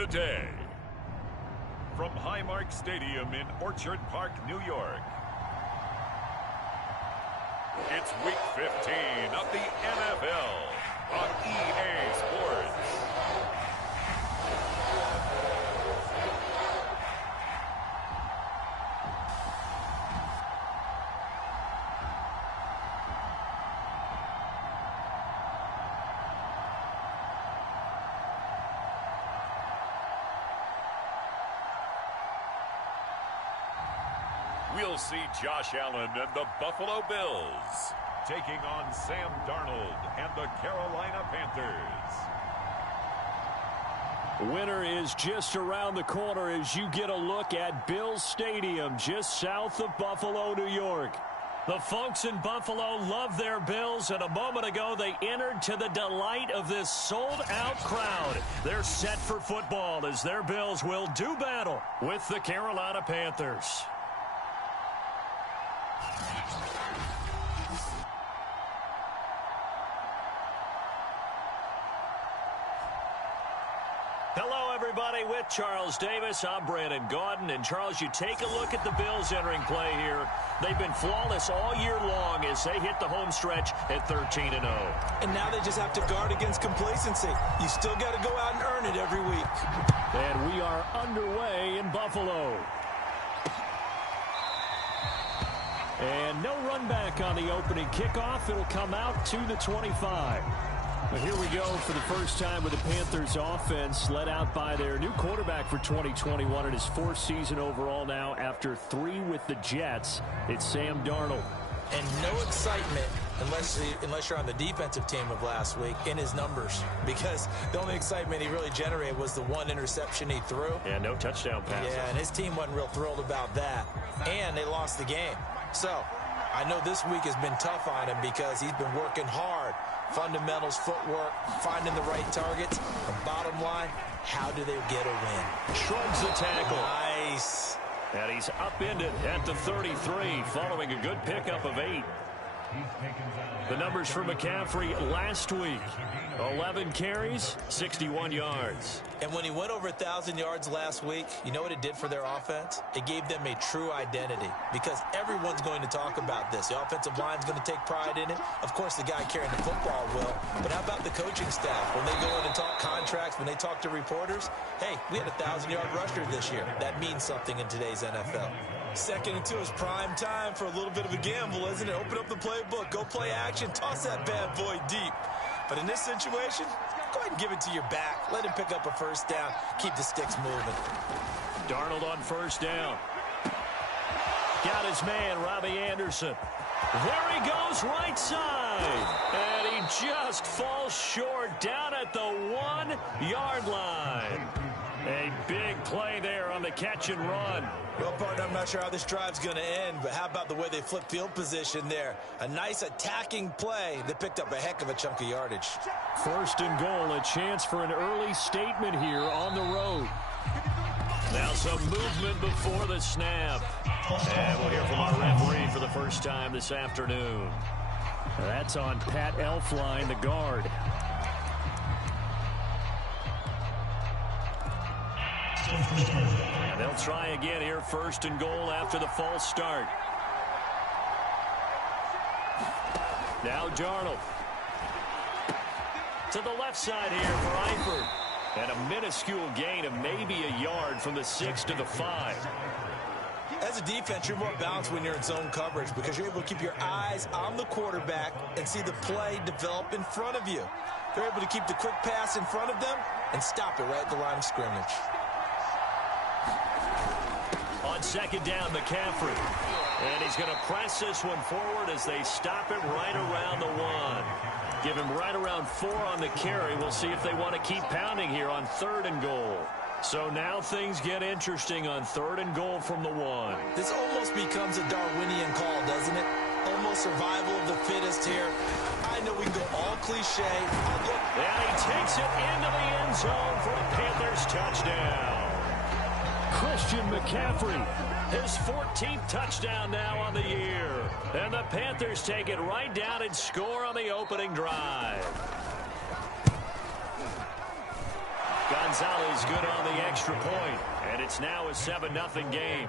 today. From Highmark Stadium in Orchard Park, New York, it's Week 15 of the NFL on EA Sports. We'll see Josh Allen and the Buffalo Bills taking on Sam Darnold and the Carolina Panthers. Winter is just around the corner as you get a look at Bills Stadium just south of Buffalo, New York. The folks in Buffalo love their Bills, and a moment ago they entered to the delight of this sold-out crowd. They're set for football as their Bills will do battle with the Carolina Panthers. Hello, everybody. With Charles Davis, I'm Brandon Gaudin. And, Charles, you take a look at the Bills entering play here. They've been flawless all year long as they hit the home stretch at 13-0. And now they just have to guard against complacency. You still got to go out and earn it every week. And we are underway in Buffalo. And no run back on the opening kickoff. It'll come out to the 25. But here we go for the first time with the Panthers offense led out by their new quarterback for 2021 in his fourth season overall now after 3 with the Jets. It's Sam Darnold. And no excitement unless you're on the defensive team of last week in his numbers, because the only excitement he really generated was the one interception he threw. Yeah, no touchdown passes. Yeah, and his team wasn't real thrilled about that. And they lost the game. So I know this week has been tough on him because he's been working hard. Fundamentals, footwork, finding the right targets. And bottom line, how do they get a win? Shrugs the tackle. Nice. And he's upended at the 33 following a good pickup of 8. The numbers for McCaffrey last week: 11 carries, 61 yards. And when he went over 1,000 yards last week, you know what it did for their offense? It gave them a true identity, because everyone's going to talk about this. The offensive line's going to take pride in it. Of course, the guy carrying the football will. But how about the coaching staff? When they go in and talk contracts, when they talk to reporters, hey, we had a 1,000-yard rusher this year. That means something in today's NFL. 2nd and 2 is prime time for a little bit of a gamble, isn't it? Open up the playbook, go play action, toss that bad boy deep. But in this situation, go ahead and give it to your back. Let him pick up a first down. Keep the sticks moving. Darnold on first down. Got his man, Robbie Anderson. There he goes, right side. And he just falls short down at the 1-yard line. A big play there on the catch and run. Well, partner, I'm not sure how this drive's going to end, but how about the way they flip field position there? A nice attacking play that picked up a heck of a chunk of yardage. First and goal, a chance for an early statement here on the road. Now some movement before the snap. And we'll hear from our referee for the first time this afternoon. That's on Pat Elflein, the guard. And they'll try again here, first and goal after the false start. Now Darnold. To the left side here for Eifert. And a minuscule gain of maybe a yard from the 6 to the 5. As a defense, you're more balanced when you're in zone coverage because you're able to keep your eyes on the quarterback and see the play develop in front of you. They're able to keep the quick pass in front of them and stop it right at the line of scrimmage. On second down, McCaffrey. And he's going to press this one forward as they stop it right around the 1. Give him right around 4 on the carry. We'll see if they want to keep pounding here on 3rd and goal. So now things get interesting on 3rd and goal from the 1. This almost becomes a Darwinian call, doesn't it? Almost survival of the fittest here. I know we can go all cliche. And he takes it into the end zone for a Panthers touchdown. Christian McCaffrey, his 14th touchdown now on the year. And the Panthers take it right down and score on the opening drive. Gonzalez good on the extra point, and it's now a 7-0 game.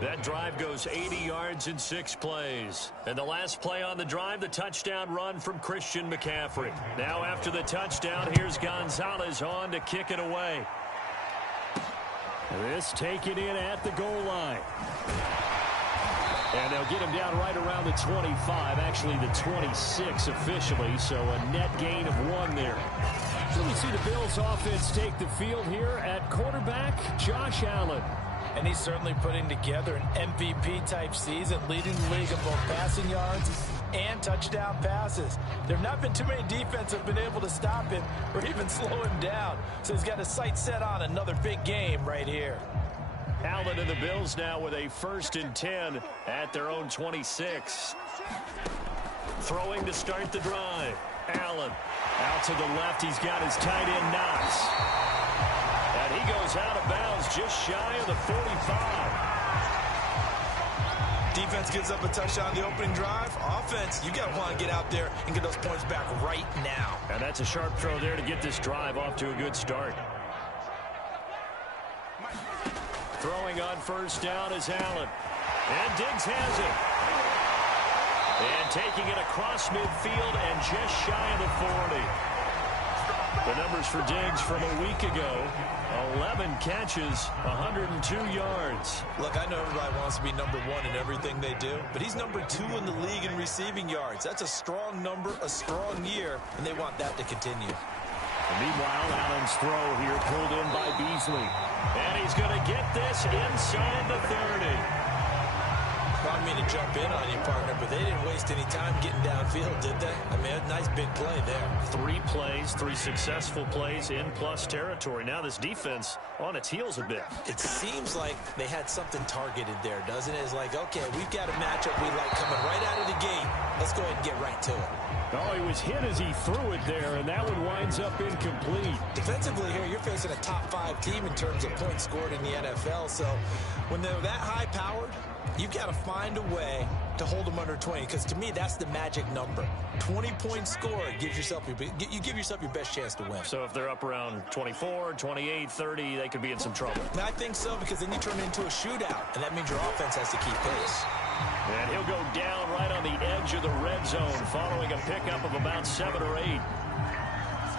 That drive goes 80 yards in 6 plays. And the last play on the drive, the touchdown run from Christian McCaffrey. Now after the touchdown, here's Gonzalez on to kick it away. This taken in at the goal line. And they'll get him down right around the 25, actually the 26 officially, so a net gain of 1 there. So we see the Bills offense take the field here at quarterback, Josh Allen. And he's certainly putting together an MVP-type season, leading the league in both passing yards and touchdown passes. There have not been too many defenses that have been able to stop him or even slow him down. So he's got his sights set on another big game right here. Allen and the Bills now with a 1st and 10 at their own 26. Throwing to start the drive. Allen out to the left. He's got his tight end Knox. And he goes out of bounds just shy of the 45. Defense gives up a touchdown on the opening drive. Offense, you got to want to get out there and get those points back right now. And that's a sharp throw there to get this drive off to a good start. Throwing on 1st down is Allen. And Diggs has it. And taking it across midfield and just shy of the 40. The numbers for Diggs from a week ago, 11 catches, 102 yards. Look, I know everybody wants to be number 1 in everything they do, but he's number 2 in the league in receiving yards. That's a strong number, a strong year, and they want that to continue. And meanwhile, Allen's throw here pulled in by Beasley. And he's going to get this inside the 30. I don't mean to jump in on you, partner, but they didn't waste any time getting downfield, did they? I mean, a nice big play there. 3 plays, 3 successful plays in plus territory. Now this defense on its heels a bit. It seems like they had something targeted there, doesn't it? It's like, okay, we've got a matchup we like coming right out of the gate. Let's go ahead and get right to it. Oh, he was hit as he threw it there, and that one winds up incomplete. Defensively here, you're facing a top 5 team in terms of points scored in the NFL. So when they're that high-powered, you've got to find a way to hold them under 20, because to me, that's the magic number. 20 points scored gives yourself you give yourself your best chance to win. So if they're up around 24, 28, 30, they could be in some trouble. I think so, because then you turn it into a shootout, and that means your offense has to keep pace. And he'll go down right on the edge of the red zone following a pickup of about 7 or 8.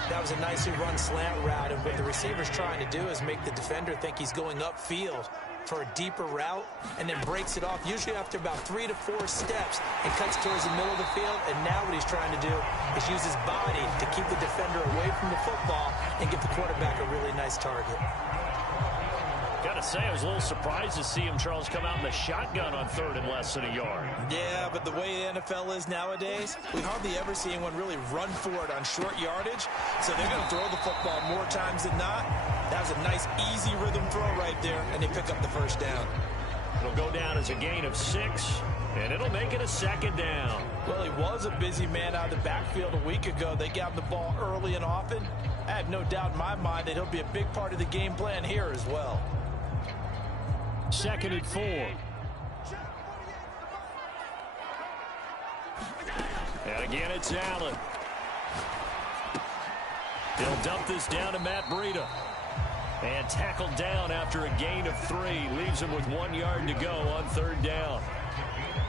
That was a nicely run slant route, and what the receiver's trying to do is make the defender think he's going upfield for a deeper route, and then breaks it off, usually after about 3 to 4 steps, and cuts towards the middle of the field. And now what he's trying to do is use his body to keep the defender away from the football and give the quarterback a really nice target. Gotta say, I was a little surprised to see him, Charles, come out in the shotgun on 3rd and less than a yard. Yeah, but the way the NFL is nowadays, we hardly ever see anyone really run for it on short yardage. So they're going to throw the football more times than not. That was a nice, easy rhythm throw right there, and they pick up the 1st down. It'll go down as a gain of 6, and it'll make it a 2nd down. Well, he was a busy man out of the backfield a week ago. They got him the ball early and often. I have no doubt in my mind that he'll be a big part of the game plan here as well. 2nd and 4. And again, it's Allen. He'll dump this down to Matt Breida. And tackled down after a gain of 3. Leaves him with 1 yard to go on 3rd down.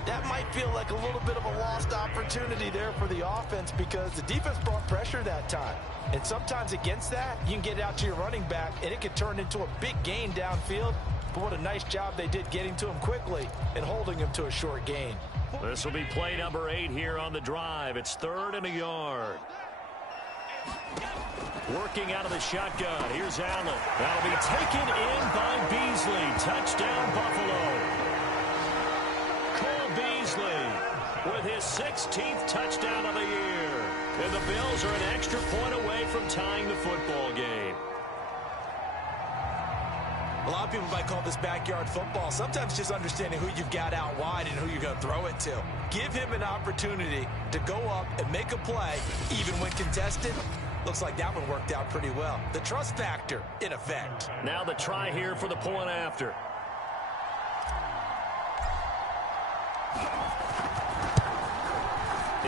That might feel like a little bit of a lost opportunity there for the offense, because the defense brought pressure that time. And sometimes against that, you can get out to your running back, and it could turn into a big gain downfield. But what a nice job they did getting to him quickly and holding him to a short gain. This will be play number 8 here on the drive. It's 3rd and a yard. Working out of the shotgun. Here's Allen. That'll be taken in by Beasley. Touchdown, Buffalo. Cole Beasley with his 16th touchdown of the year. And the Bills are an extra point away from tying the football game. A lot of people might call this backyard football. Sometimes just understanding who you've got out wide and who you're going to throw it to. Give him an opportunity to go up and make a play, even when contested. Looks like that one worked out pretty well. The trust factor in effect. Now the try here for the point after.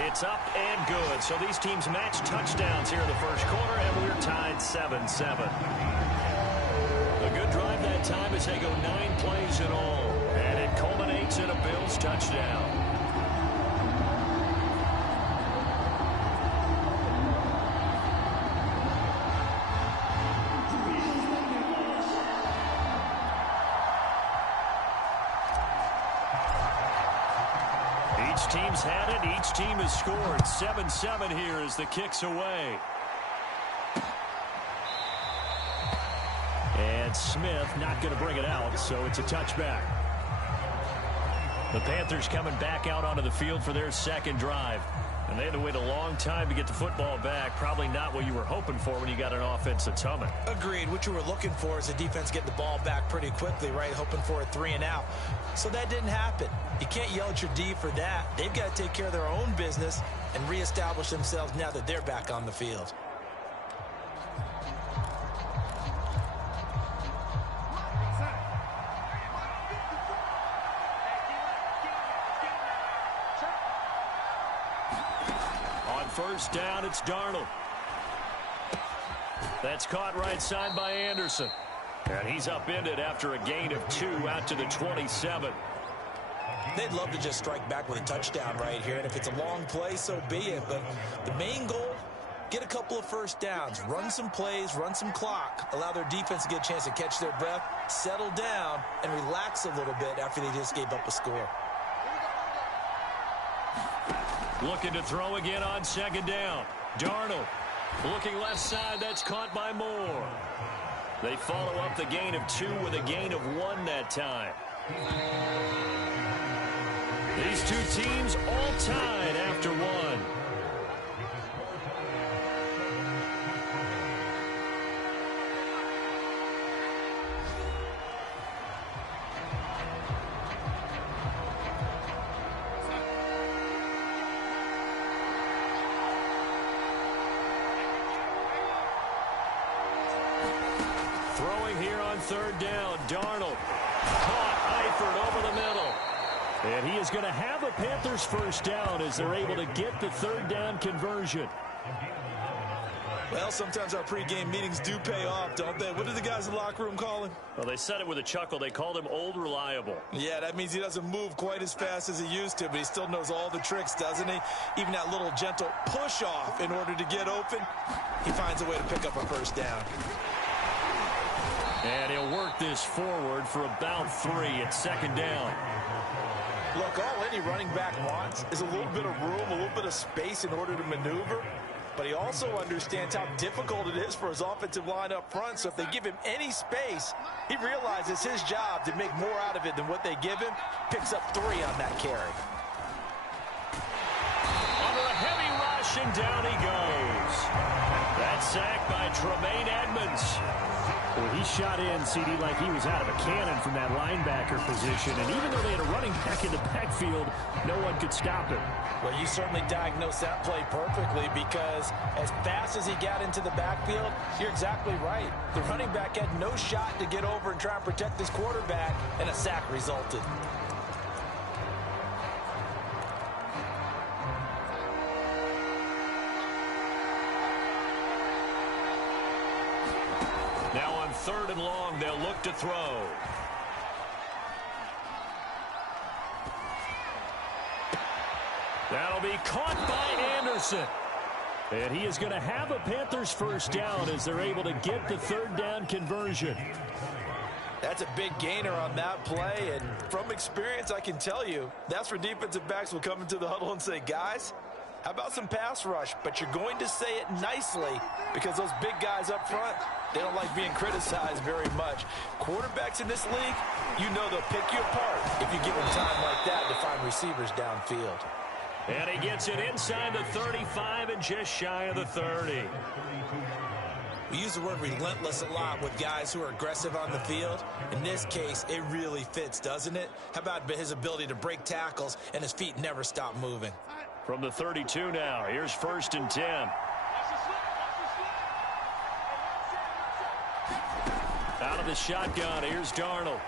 It's up and good. So these teams match touchdowns here in the first quarter, and we're tied 7-7. A good drive that time as they go 9 plays in all. And it culminates in a Bills touchdown. Each team's had it. Each team has scored. 7-7 here as the kick's away. And Smith not going to bring it out, so it's a touchback. The Panthers coming back out onto the field for their second drive. And they had to wait a long time to get the football back. Probably not what you were hoping for when you got an offense that's humming. Agreed. What you were looking for is the defense getting the ball back pretty quickly, right? Hoping for a 3-and-out. So that didn't happen. You can't yell at your D for that. They've got to take care of their own business and reestablish themselves now that they're back on the field. First down, it's Darnold. That's caught right side by Anderson. And he's upended after a gain of 2 out to the 27. They'd love to just strike back with a touchdown right here. And if it's a long play, so be it. But the main goal, get a couple of first downs, run some plays, run some clock, allow their defense to get a chance to catch their breath, settle down, and relax a little bit after they just gave up a score. Looking to throw again on second down. Darnold looking left side. That's caught by Moore. They follow up the gain of 2 with a gain of 1 that time. These two teams all tied after 1. Throwing here on third down. Darnold caught Eifert over the middle. And he is going to have a Panthers first down as they're able to get the third down conversion. Well, sometimes our pregame meetings do pay off, don't they? What do the guys in the locker room call him? Well, they said it with a chuckle. They called him Old Reliable. Yeah, that means he doesn't move quite as fast as he used to, but he still knows all the tricks, doesn't he? Even that little gentle push-off in order to get open, he finds a way to pick up a first down. And he'll work this forward for about 3 at second down. Look, all any running back wants is a little bit of room, a little bit of space in order to maneuver. But he also understands how difficult it is for his offensive line up front. So if they give him any space, he realizes his job to make more out of it than what they give him. Picks up 3 on that carry. Under a heavy rush, and down he goes. That's sacked by Tremaine Edmonds. Well, he shot in, CD, like he was out of a cannon from that linebacker position. And even though they had a running back in the backfield, no one could stop him. Well, you certainly diagnosed that play perfectly, because as fast as he got into the backfield, you're exactly right. The running back had no shot to get over and try and protect his quarterback, and a sack resulted. Now on third and long, they'll look to throw. That'll be caught by Anderson. And he is going to have a Panthers first down as they're able to get the third down conversion. That's a big gainer on that play, and from experience, I can tell you, that's where defensive backs will come into the huddle and say, guys, how about some pass rush? But you're going to say it nicely, because those big guys up front, they don't like being criticized very much. Quarterbacks in this league, you know they'll pick you apart if you give them time like that to find receivers downfield. And he gets it inside the 35 and just shy of the 30. We use the word relentless a lot with guys who are aggressive on the field. In this case, it really fits, doesn't it? How about his ability to break tackles and his feet never stop moving? From the 32 now, here's first and 10. Out of the shotgun, here's Darnold.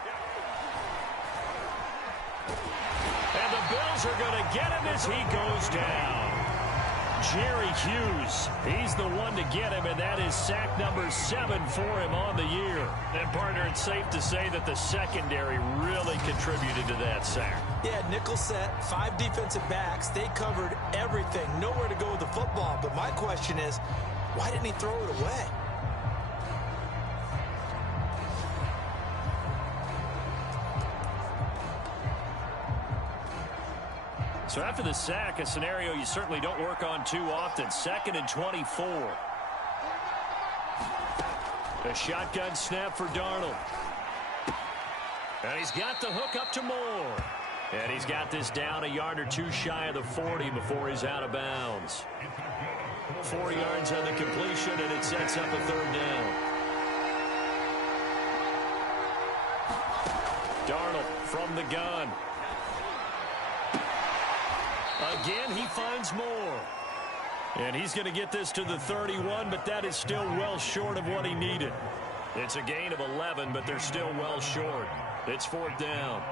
And the Bills are going to get him as he goes down. Jerry Hughes. He's the one to get him, and that is sack number 7 for him on the year. And, partner, it's safe to say that the secondary really contributed to that sack. Yeah, nickel set, 5 defensive backs. They covered everything. Nowhere to go with the football. But my question is, why didn't he throw it away? So after the sack, a scenario you certainly don't work on too often. 2nd and 24. A shotgun snap for Darnold. And he's got the hook up to Moore. And he's got this down a yard or two shy of the 40 before he's out of bounds. 4 yards on the completion, and it sets up a 3rd down. Darnold from the gun. Again, he finds Moore. And he's going to get this to the 31, but that is still well short of what he needed. It's a gain of 11, but they're still well short. It's 4th down.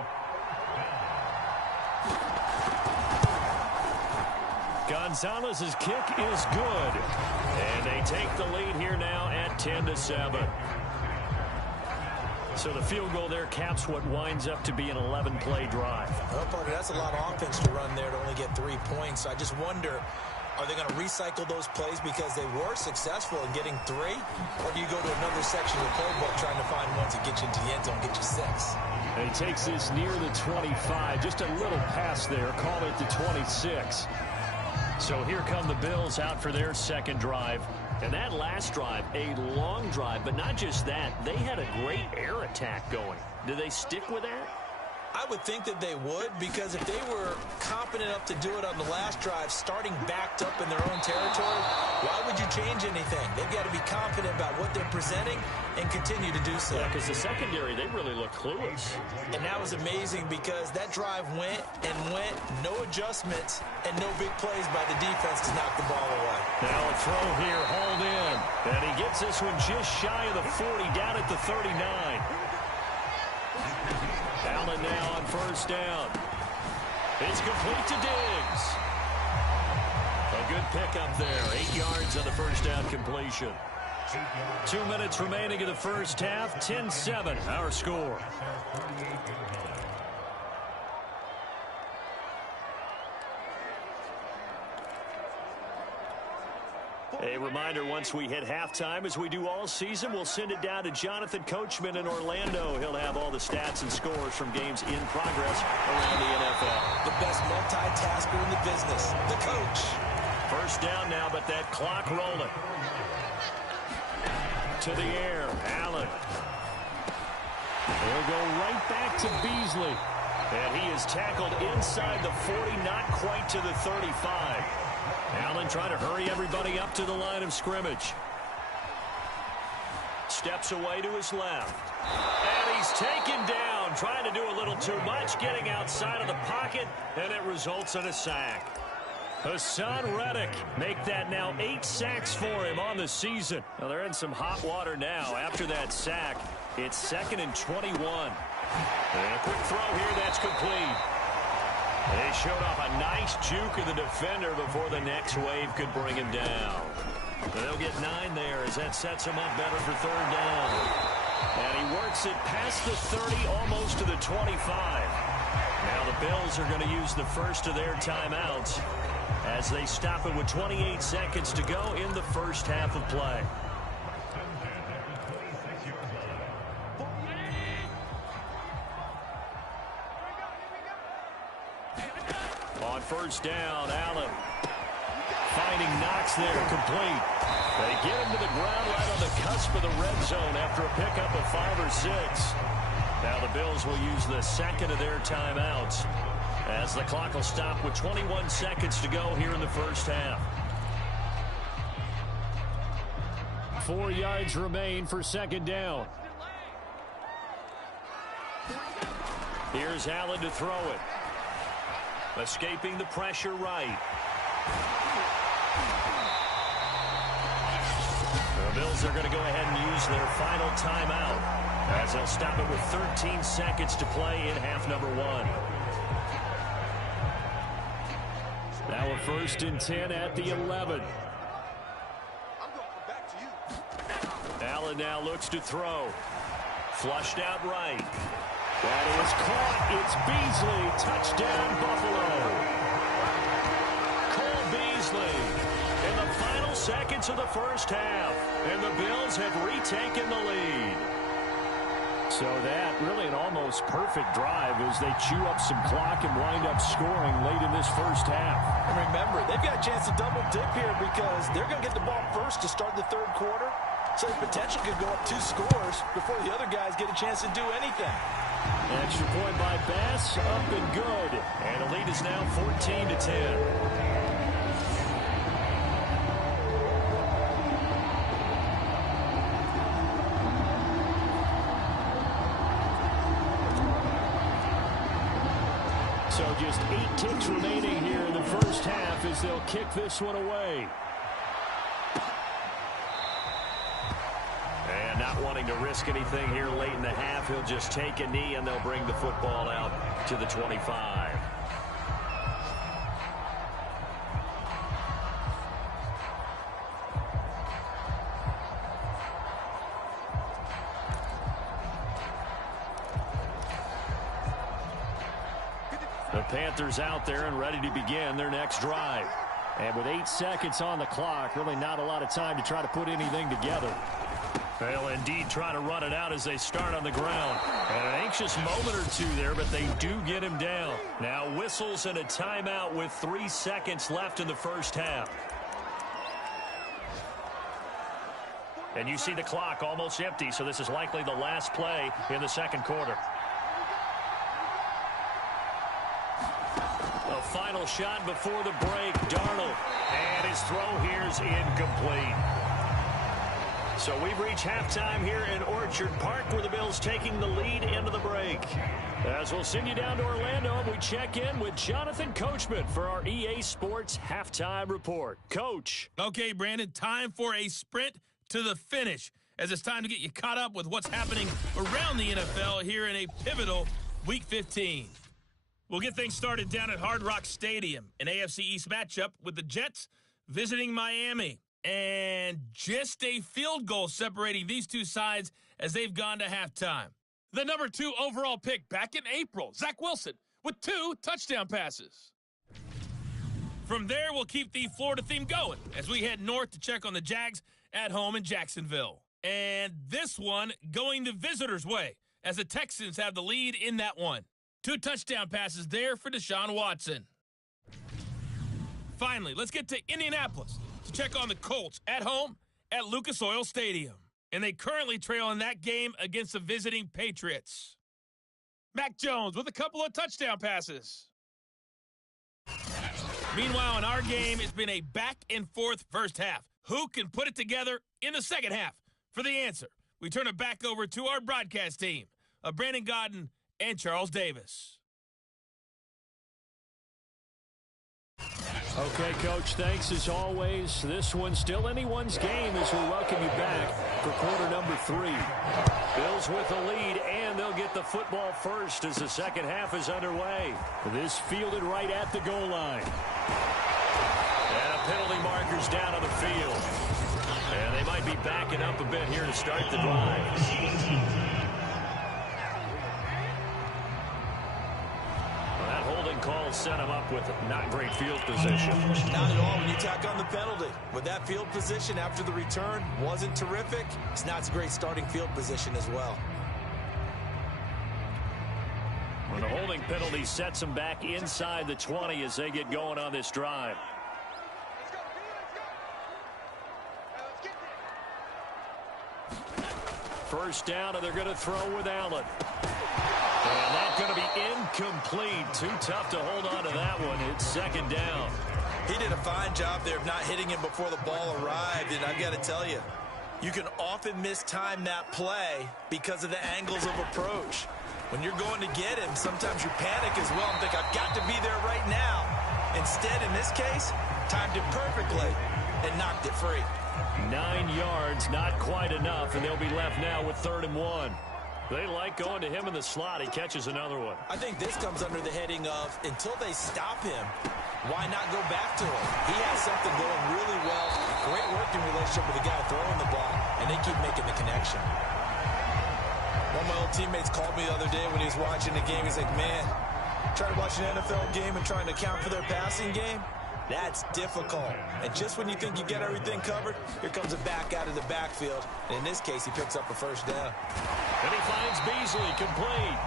Gonzalez's kick is good. And they take the lead here now at 10-7. So the field goal there caps what winds up to be an 11-play drive. Well, partner, that's a lot of offense to run there to only get 3 points. I just wonder, are they going to recycle those plays because they were successful in getting 3? Or do you go to another section of the playbook trying to find ones that get you into the end zone, get you 6? And he takes this near the 25. Just a little pass there. Call it the 26. So here come the Bills out for their 2nd drive. And that last drive, a long drive, but not just that. They had a great air attack going. Do they stick with that? I would think that they would, because if they were confident enough to do it on the last drive, starting backed up in their own territory, why would you change anything? They've got to be confident about what they're presenting and continue to do so. Yeah, because the secondary, they really look clueless. And that was amazing because that drive went and went, no adjustments, and no big plays by the defense to knock the ball away. Now a throw here, hauled in. And he gets this one just shy of the 40, down at the 39. Allen now on 1st down. It's complete to Diggs. A good pickup there. 8 yards on the 1st down completion. 2 minutes remaining in the 1st half. 10-7, our score. A reminder, once we hit halftime, as we do all season, we'll send it down to Jonathan Coachman in Orlando. He'll have all the stats and scores from games in progress around the NFL. The best multitasker in the business, the coach. 1st down now, but that clock rolling. To the air, Allen. He'll go right back to Beasley. And he is tackled inside the 40, not quite to the 35. Allen trying to hurry everybody up to the line of scrimmage. Steps away to his left. And he's taken down, trying to do a little too much, getting outside of the pocket, and it results in a sack. Hassan Reddick make that now 8 sacks for him on the season. Well, they're in some hot water now. After that sack, it's 2nd and 21. And a quick throw here, that's complete. They showed off a nice juke of the defender before the next wave could bring him down. They'll get 9 there as that sets him up better for 3rd down. And he works it past the 30, almost to the 25. Now the Bills are going to use the first of their timeouts as they stop it with 28 seconds to go in the 1st half of play. On 1st down, Allen finding Knox there, complete. They get him to the ground right on the cusp of the red zone after a pickup of 5 or 6. Now the Bills will use the 2nd of their timeouts as the clock will stop with 21 seconds to go here in the 1st half. 4 yards remain for 2nd down. Here's Allen to throw it. Escaping the pressure right. The Bills are going to go ahead and use their final timeout as they'll stop it with 13 seconds to play in half number 1. Now Now a 1st and 10 at the 11. Allen now looks to throw. Flushed out right. That is caught. It's Beasley. Touchdown, Buffalo. Cole Beasley in the final seconds of the first half. And the Bills have retaken the lead. So that really an almost perfect drive as they chew up some clock and wind up scoring late in this first half. And remember, they've got a chance to double dip here because they're going to get the ball first to start the third quarter. So the potential could go up 2 scores before the other guys get a chance to do anything. Extra point by Bass, up and good. And the lead is now 14-10. So just 8 ticks remaining here in the first half as they'll kick this one away. And not wanting to risk anything here late in the half, he'll just take a knee and they'll bring the football out to the 25. The Panthers out there and ready to begin their next drive. And with 8 seconds on the clock, really not a lot of time to try to put anything together. They'll indeed try to run it out as they start on the ground. And an anxious moment or two there, but they do get him down. Now whistles and a timeout with 3 seconds left in the first half. And you see the clock almost empty, so this is likely the last play in the second quarter. A final shot before the break, Darnold. And his throw here's incomplete. So we've reached halftime here in Orchard Park where the Bills taking the lead into the break. As we'll send you down to Orlando, we check in with Jonathan Coachman for our EA Sports Halftime Report. Coach. Okay, Brandon, time for a sprint to the finish as it's time to get you caught up with what's happening around the NFL here in a pivotal Week 15. We'll get things started down at Hard Rock Stadium, an AFC East matchup with the Jets visiting Miami. And just a field goal separating these two sides as they've gone to halftime. The number 2 overall pick back in April, Zach Wilson, with 2 touchdown passes. From there, we'll keep the Florida theme going as we head north to check on the Jags at home in Jacksonville. And this one going the visitors' way as the Texans have the lead in that one. 2 touchdown passes there for Deshaun Watson. Finally, let's get to Indianapolis to check on the Colts at home at Lucas Oil Stadium. And they currently trail in that game against the visiting Patriots. Mac Jones with a couple of touchdown passes. Meanwhile, in our game, it's been a back-and-forth first half. Who can put it together in the second half? For the answer, we turn it back over to our broadcast team of Brandon Godden and Charles Davis. Okay, Coach, thanks as always. This one's still anyone's game as we welcome you back for quarter number 3. Bills with the lead, and they'll get the football first as the second half is underway. This fielded right at the goal line. And a penalty marker's down on the field. And they might be backing up a bit here to start the drive. Call set him up with not great field position. Not at all when you tack on the penalty. With that field position after the return wasn't terrific. It's not a great starting field position as well. Well, the holding penalty sets them back inside the 20 as they get going on this drive. First down, and they're going to throw with Allen. And that's going to be incomplete. Too tough to hold on to that one. It's second down. He did a fine job there of not hitting him before the ball arrived. And I've got to tell you, you can often mistime that play because of the angles of approach. When you're going to get him, sometimes you panic as well and think, I've got to be there right now. Instead, in this case, timed it perfectly and knocked it free. 9 yards, not quite enough, and they'll be left now with 3rd and 1. They like going to him in the slot. He catches another one. I think this comes under the heading of until they stop him, why not go back to it? He has something going really well. Great working relationship with the guy throwing the ball, and they keep making the connection. One of my old teammates called me the other day when he was watching the game. He's like, man, trying to watch an NFL game and trying to account for their passing game? That's difficult. And just when you think you get everything covered, here comes a back out of the backfield. And in this case, he picks up a first down. And he finds Beasley complete.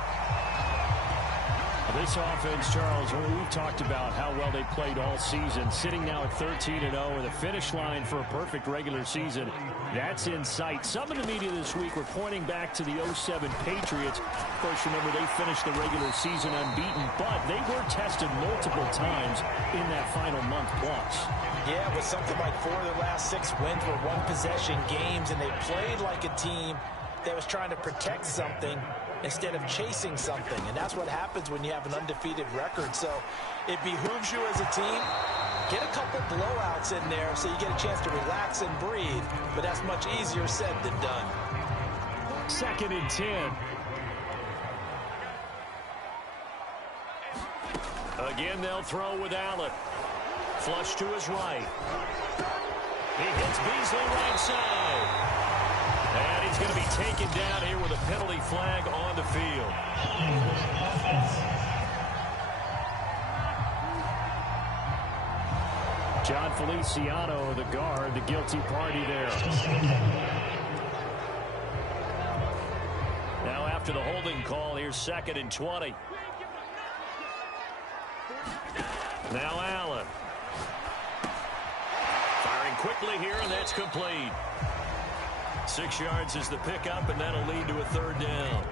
This offense, Charles, we've talked about how well they played all season, sitting now at 13-0 with a finish line for a perfect regular season. That's in sight. Some of the media this week were pointing back to the 07 Patriots. Of course, remember, they finished the regular season unbeaten, but they were tested multiple times in that final month plus. Yeah, with something like 4 of their last 6 wins were one-possession games, and they played like a team that was trying to protect something instead of chasing something. And that's what happens when you have an undefeated record. So it behooves you as a team, get a couple blowouts in there so you get a chance to relax and breathe. But that's much easier said than done. 2nd and 10. Again, they'll throw with Allen. Flush to his right. He hits Beasley right side. And he's going to be taken down here with a penalty flag on the field. John Feliciano, the guard, the guilty party there. Now after the holding call, here's 2nd and 20. Now Allen. Firing quickly here, and that's complete. 6 yards is the pickup, and that'll lead to a 3rd down.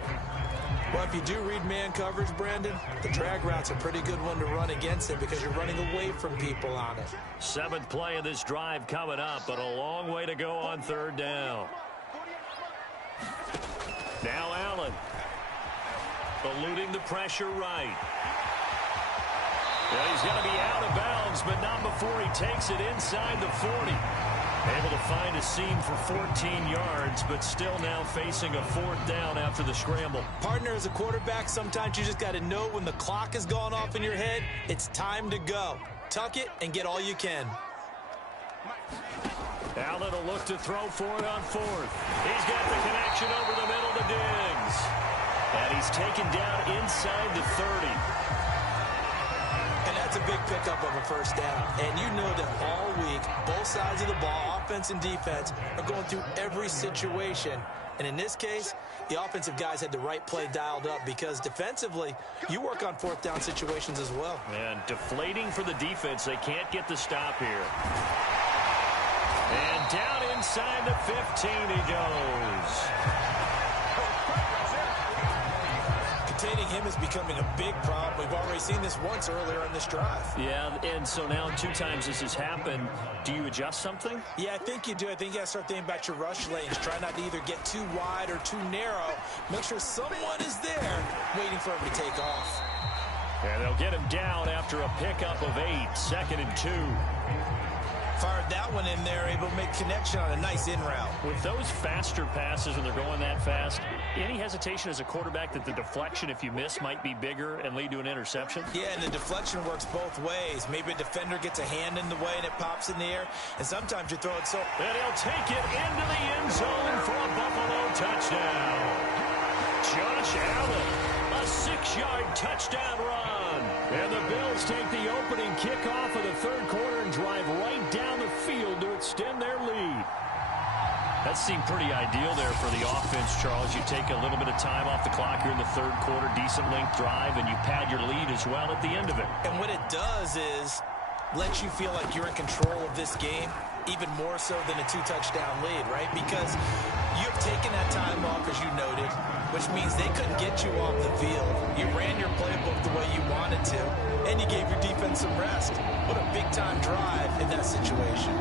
Well, if you do read man coverage, Brandon, the drag route's a pretty good one to run against it because you're running away from people on it. 7th play of this drive coming up, but a long way to go on 3rd down. Now Allen. Eluding the pressure right. Well, he's going to be out of bounds, but not before he takes it inside the 40. Able to find a seam for 14 yards, but still now facing a 4th down after the scramble. Partner, as a quarterback, sometimes you just got to know when the clock has gone off in your head, it's time to go. Tuck it and get all you can. Allen will look to throw for it on 4th. He's got the connection over the middle to Diggs. And he's taken down inside the 30. And that's a big pickup of a first down. And you know that all week, both sides of the ball, offense and defense, are going through every situation. And in this case, the offensive guys had the right play dialed up because defensively, you work on 4th down situations as well. And deflating for the defense. They can't get the stop here. And down inside the 15 he goes. Containing him is becoming a big problem. We've already seen this once earlier in this drive. Yeah, and so now 2 times this has happened. Do you adjust something? Yeah, I think you do. I think you got to start thinking about your rush lanes. Try not to either get too wide or too narrow. Make sure someone is there waiting for him to take off. And they'll get him down after a pickup of 8, 2nd and 2. Fired that one in there, able to make connection on a nice in route. With those faster passes when they're going that fast, any hesitation as a quarterback that the deflection, if you miss, might be bigger and lead to an interception? Yeah, and the deflection works both ways. Maybe a defender gets a hand in the way and it pops in the air, and sometimes you throw it so... And he'll take it into the end zone for a Buffalo touchdown. Josh Allen, a 6-yard touchdown run. And the Bills take the opening kickoff of the 3rd quarter and drive right down the field to extend their lead. That seemed pretty ideal there for the offense, Charles. You take a little bit of time off the clock here in the 3rd quarter, decent length drive, and you pad your lead as well at the end of it. And what it does is let you feel like you're in control of this game, even more so than a 2-touchdown lead, right? Because you've taken that time off, as you noted, which means they couldn't get you off the field. You ran your playbook the way you wanted to, and you gave your defense some rest. What a big-time drive in that situation.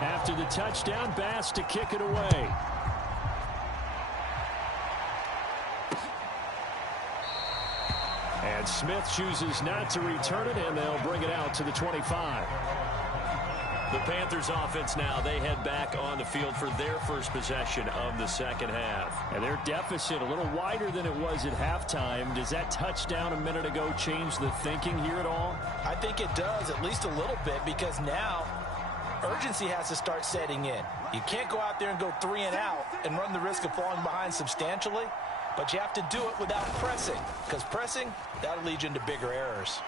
After the touchdown, Bass to kick it away. And Smith chooses not to return it, and they'll bring it out to the 25. The Panthers offense now, they head back on the field for their first possession of the second half. And their deficit a little wider than it was at halftime. Does that touchdown a minute ago change the thinking here at all? I think it does, at least a little bit, because now urgency has to start setting in. You can't go out there and go 3 and out and run the risk of falling behind substantially, but you have to do it without pressing, because pressing, that'll lead you into bigger errors.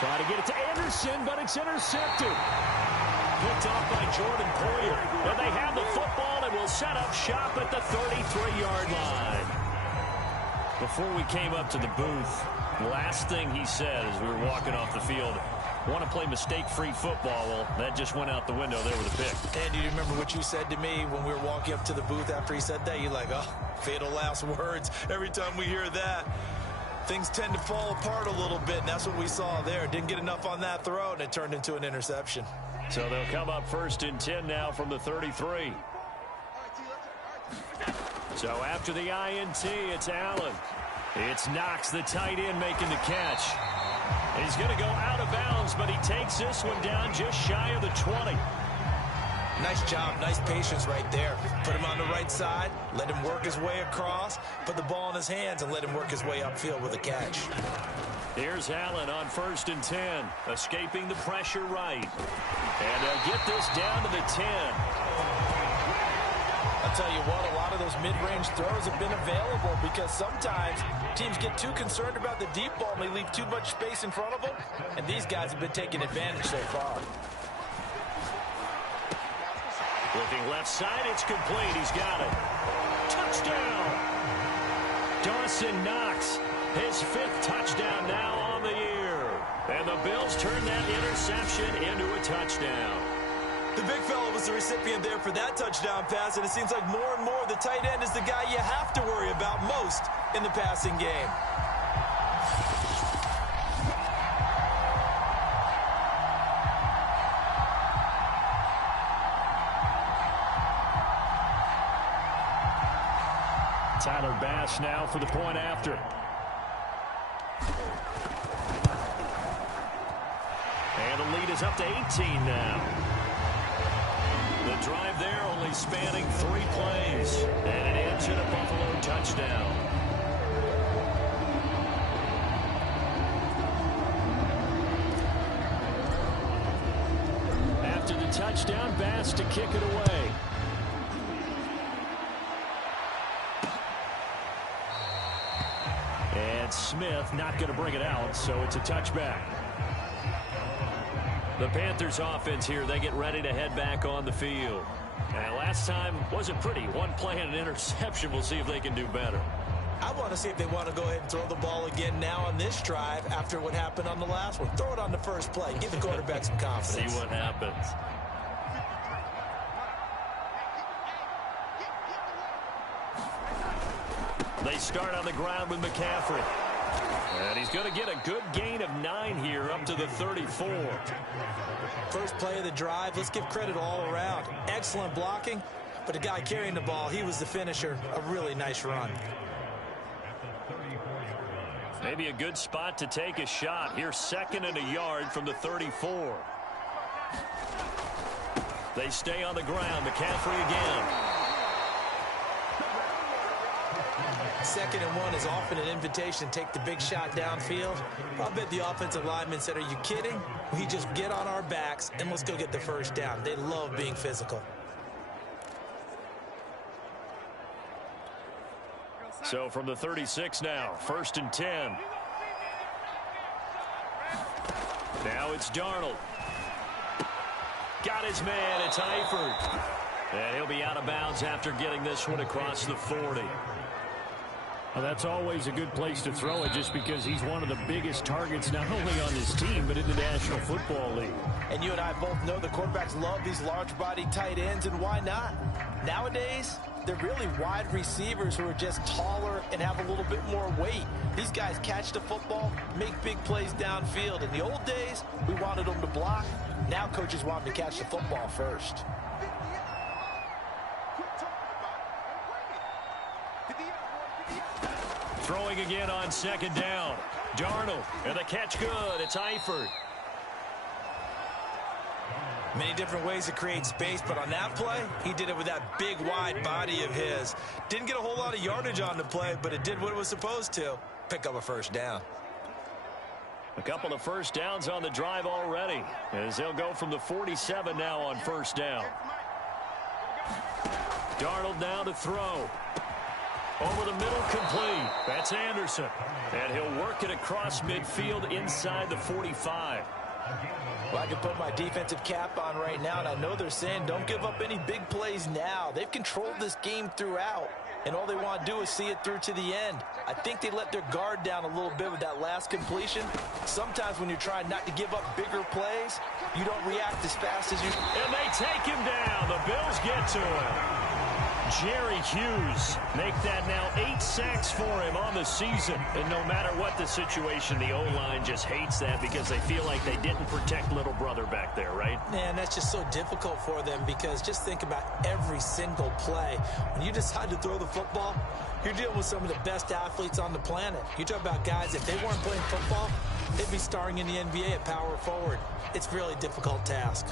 Try to get it to Anderson, but it's intercepted. Picked off by Jordan Poyer. And they have the football and will set up shop at the 33-yard line. Before we came up to the booth, the last thing he said as we were walking off the field, want to play mistake-free football. Well, that just went out the window there with a pick. And do you remember what you said to me when we were walking up to the booth after he said that? You're like, oh, fatal last words. Every time we hear that, things tend to fall apart a little bit, and that's what we saw there. Didn't get enough on that throw, and it turned into an interception. So they'll come up 1st and 10 now from the 33. So after the INT, it's Allen. It's Knox, the tight end, making the catch. He's going to go out of bounds, but he takes this one down just shy of the 20. Nice job, nice patience right there. Put him on the right side, let him work his way across, put the ball in his hands, and let him work his way upfield with a catch. Here's Allen on 1st and 10, escaping the pressure right. And they'll get this down to the 10. I'll tell you what, a lot of those mid-range throws have been available because sometimes teams get too concerned about the deep ball and they leave too much space in front of them, and these guys have been taking advantage so far. Looking left side, it's complete. He's got it. Touchdown! Dawson Knox, his 5th touchdown now on the year. And the Bills turn that interception into a touchdown. The big fella was the recipient there for that touchdown pass, and it seems like more and more the tight end is the guy you have to worry about most in the passing game. Tyler Bass now for the point after. And the lead is up to 18 now. The drive there only spanning 3 plays. And it ends in a Buffalo touchdown. After the touchdown, Bass to kick it away. And Smith not going to bring it out, so it's a touchback. The Panthers offense here, they get ready to head back on the field. And last time wasn't pretty. 1 play and an interception. We'll see if they can do better. I want to see if they want to go ahead and throw the ball again now on this drive after what happened on the last one. Throw it on the first play. Give the quarterback some confidence. See what happens. They start on the ground with McCaffrey. And he's going to get a good gain of 9 here up to the 34. First play of the drive, let's give credit all around. Excellent blocking, but the guy carrying the ball, he was the finisher. A really nice run. Maybe a good spot to take a shot. Here's 2nd and a yard from the 34. They stay on the ground. McCaffrey again. 2nd and 1 is often an invitation to take the big shot downfield. I'll bet the offensive lineman said, are you kidding? We just get on our backs and let's go get the first down. They love being physical. So from the 36 now, 1st and 10. Now it's Darnold. Got his man, it's Eifert. And he'll be out of bounds after getting this one across the 40. Well, that's always a good place to throw it just because he's one of the biggest targets not only on his team but in the National Football League. And you and I both know the quarterbacks love these large-body tight ends, and why not? Nowadays, they're really wide receivers who are just taller and have a little bit more weight. These guys catch the football, make big plays downfield. In the old days, we wanted them to block. Now coaches want them to catch the football first. Throwing again on second down. Darnold, and the catch good. It's Eifert. Many different ways to create space, but on that play, he did it with that big, wide body of his. Didn't get a whole lot of yardage on the play, but it did what it was supposed to. Pick up a first down. A couple of first downs on the drive already, as they'll go from the 47 now on first down. Darnold now to throw. Over the middle, complete. That's Anderson. And he'll work it across midfield inside the 45. Well, I can put my defensive cap on right now, and I know they're saying don't give up any big plays now. They've controlled this game throughout, and all they want to do is see it through to the end. I think they let their guard down a little bit with that last completion. Sometimes when you're trying not to give up bigger plays, you don't react as fast as you... And they take him down. The Bills get to him. Jerry Hughes make that now 8 sacks for him on the season. And no matter what the situation, the O-line just hates that because they feel like they didn't protect little brother back there, right? Man, that's just so difficult for them because just think about every single play. When you decide to throw the football, you're dealing with some of the best athletes on the planet. You talk about guys, if they weren't playing football, they'd be starring in the NBA at power forward. It's a really difficult task.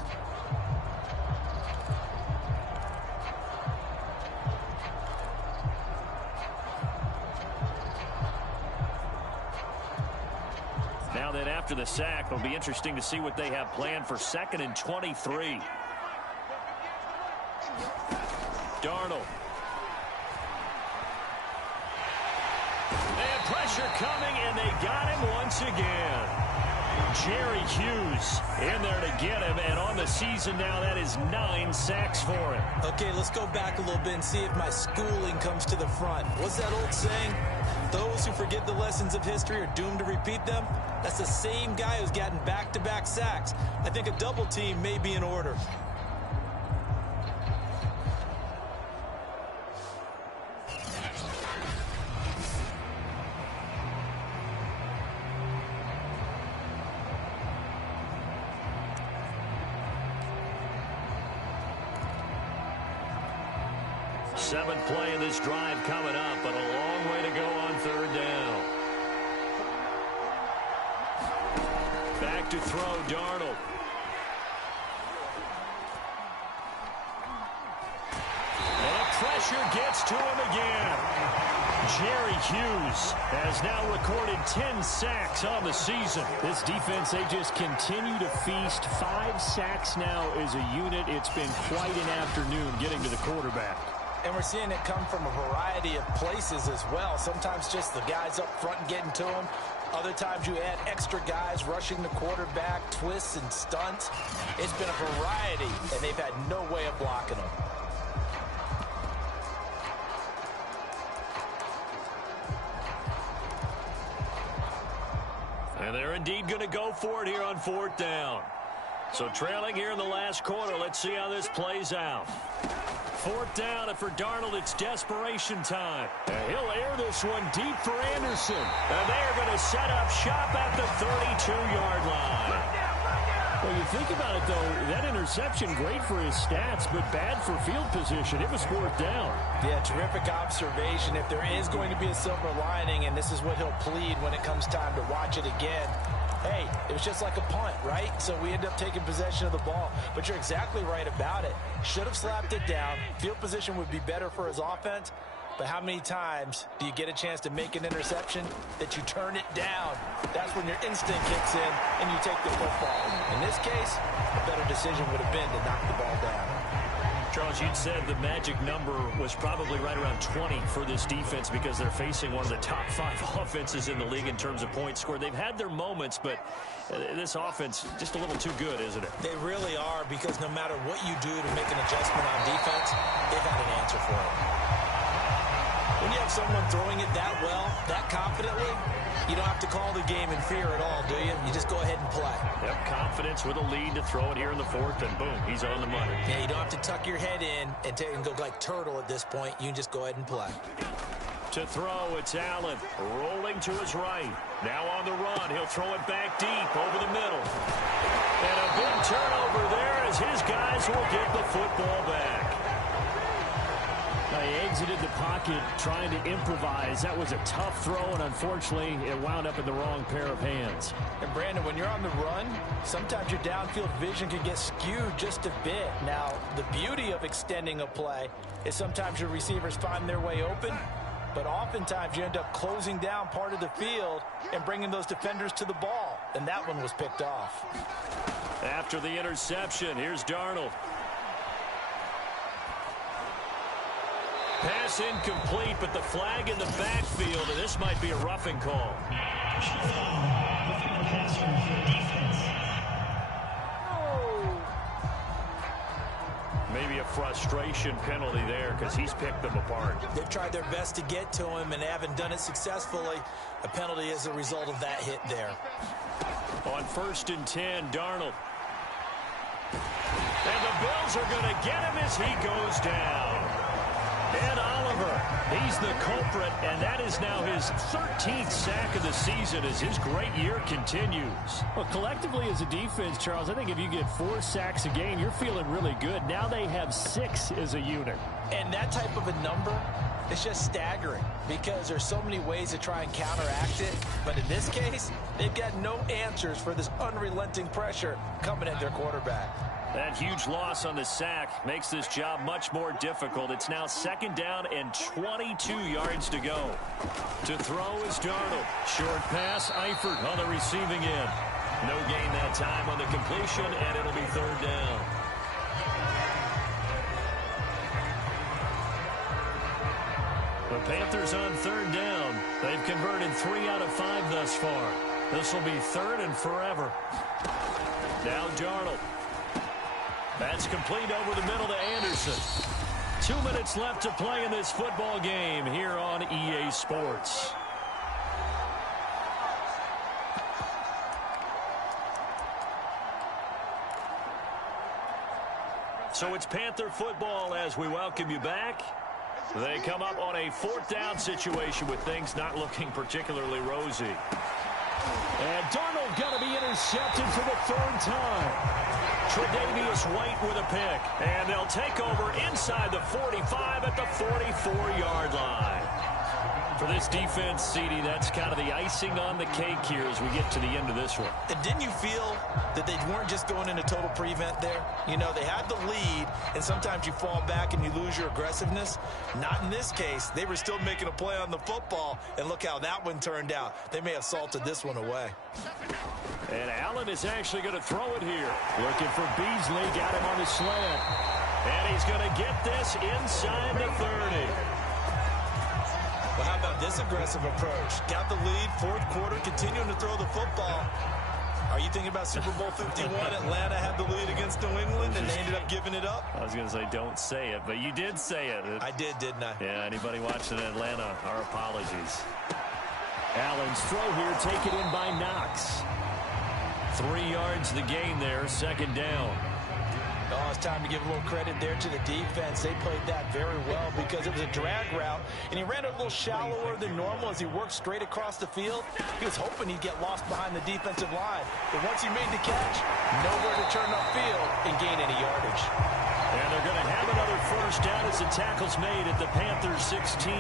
Now then, after the sack, it'll be interesting to see what they have planned for 2nd and 23. Darnold. And pressure coming, and they got him once again. Jerry Hughes in there to get him, and on the season now, that is 9 sacks for him. Okay, let's go back a little bit and see if my schooling comes to the front. What's that old saying? Those who forget the lessons of history are doomed to repeat them. That's the same guy who's gotten back-to-back sacks. I think a double team may be in order. Seventh play of this drive coming up, but a long way to go on 3rd down. Back to throw, Darnold. And the pressure gets to him again. Jerry Hughes has now recorded 10 sacks on the season. This defense, they just continue to feast. 5 sacks now as a unit. It's been quite an afternoon getting to the quarterback. And we're seeing it come from a variety of places as well. Sometimes just the guys up front getting to him. Other times you add extra guys rushing the quarterback, twists and stunts. It's been a variety, and they've had no way of blocking them. And they're indeed going to go for it here on 4th down. So trailing here in the last quarter, let's see how this plays out. 4th down, and for Darnold, it's desperation time. And he'll air this one deep for Anderson. And they're going to set up shop at the 32-yard line. Well, you think about it, though, that interception, great for his stats, but bad for field position. It was 4th down. Yeah, terrific observation. If there is going to be a silver lining, and this is what he'll plead when it comes time to watch it again, hey, it was just like a punt, right? So we end up taking possession of the ball. But you're exactly right about it. Should have slapped it down. Field position would be better for his offense. But how many times do you get a chance to make an interception that you turn it down? That's when your instinct kicks in and you take the football. In this case, a better decision would have been to knock the ball down. Charles, you'd said the magic number was probably right around 20 for this defense because they're facing one of the top 5 offenses in the league in terms of points scored. They've had their moments, but this offense just a little too good, isn't it? They really are, because no matter what you do to make an adjustment on defense, they've got an answer for it. When you have someone throwing it that well, that confidently, you don't have to call the game in fear at all, do you? You just go ahead and play. Yep, confidence with a lead to throw it here in the 4th, and boom, he's on the money. Yeah, you don't have to tuck your head in and go like turtle at this point. You can just go ahead and play. To throw, it's Allen, rolling to his right. Now on the run, he'll throw it back deep over the middle. And a big turnover there as his guys will get the football back. Now, they exited the pocket trying to improvise. That was a tough throw, and unfortunately, it wound up in the wrong pair of hands. And Brandon, when you're on the run, sometimes your downfield vision can get skewed just a bit. Now, the beauty of extending a play is sometimes your receivers find their way open, but oftentimes you end up closing down part of the field and bringing those defenders to the ball, and that one was picked off. After the interception, here's Darnold. Pass incomplete, but the flag in the backfield, and this might be a roughing call. Maybe a frustration penalty there because he's picked them apart. They've tried their best to get to him and haven't done it successfully. A penalty is a result of that hit there. On 1st and 10, Darnold. And the Bills are going to get him as he goes down. Ed Oliver, he's the culprit, and that is now his 13th sack of the season as his great year continues. Well, collectively as a defense, Charles, I think if you get 4 sacks a game, you're feeling really good. Now they have 6 as a unit. And that type of a number, it's just staggering because there's so many ways to try and counteract it. But in this case, they've got no answers for this unrelenting pressure coming at their quarterback. That huge loss on the sack makes this job much more difficult. It's now 2nd down and 22 yards to go. To throw is Darnold. Short pass, Eifert on the receiving end. No gain that time on the completion, and it'll be 3rd down. The Panthers on 3rd down. They've converted 3 out of 5 thus far. This will be 3rd and forever. Now Darnold. That's complete over the middle to Anderson. 2 minutes left to play in this football game here on EA Sports. So it's Panther football as we welcome you back. They come up on a 4th down situation with things not looking particularly rosy. And Darnold going to be intercepted for the 3rd time. Tre'Davious White with a pick. And they'll take over inside the 45 at the 44-yard line. For this defense, CD, that's kind of the icing on the cake here as we get to the end of this one. And didn't you feel that they weren't just going into total prevent there? You know, they had the lead, and sometimes you fall back and you lose your aggressiveness. Not in this case. They were still making a play on the football, and look how that one turned out. They may have salted this one away. And Allen is actually going to throw it here. Looking for Beasley, got him on the slant. And he's going to get this inside the 30. Well, how about this aggressive approach? Got the lead, 4th quarter, continuing to throw the football. Are you thinking about Super Bowl 51? Atlanta had the lead against New England, and they ended up giving it up? I was going to say don't say it, but you did say it. I did, didn't I? Yeah, anybody watching Atlanta, our apologies. Allen's throw here taken in by Knox. 3 yards the gain there, 2nd down. Oh, it's time to give a little credit there to the defense. They played that very well because it was a drag route, and he ran it a little shallower than normal as he worked straight across the field. He was hoping he'd get lost behind the defensive line, but once he made the catch, nowhere to turn upfield and gain any yardage. And they're going to have another 1st down as the tackle's made at the Panthers 16.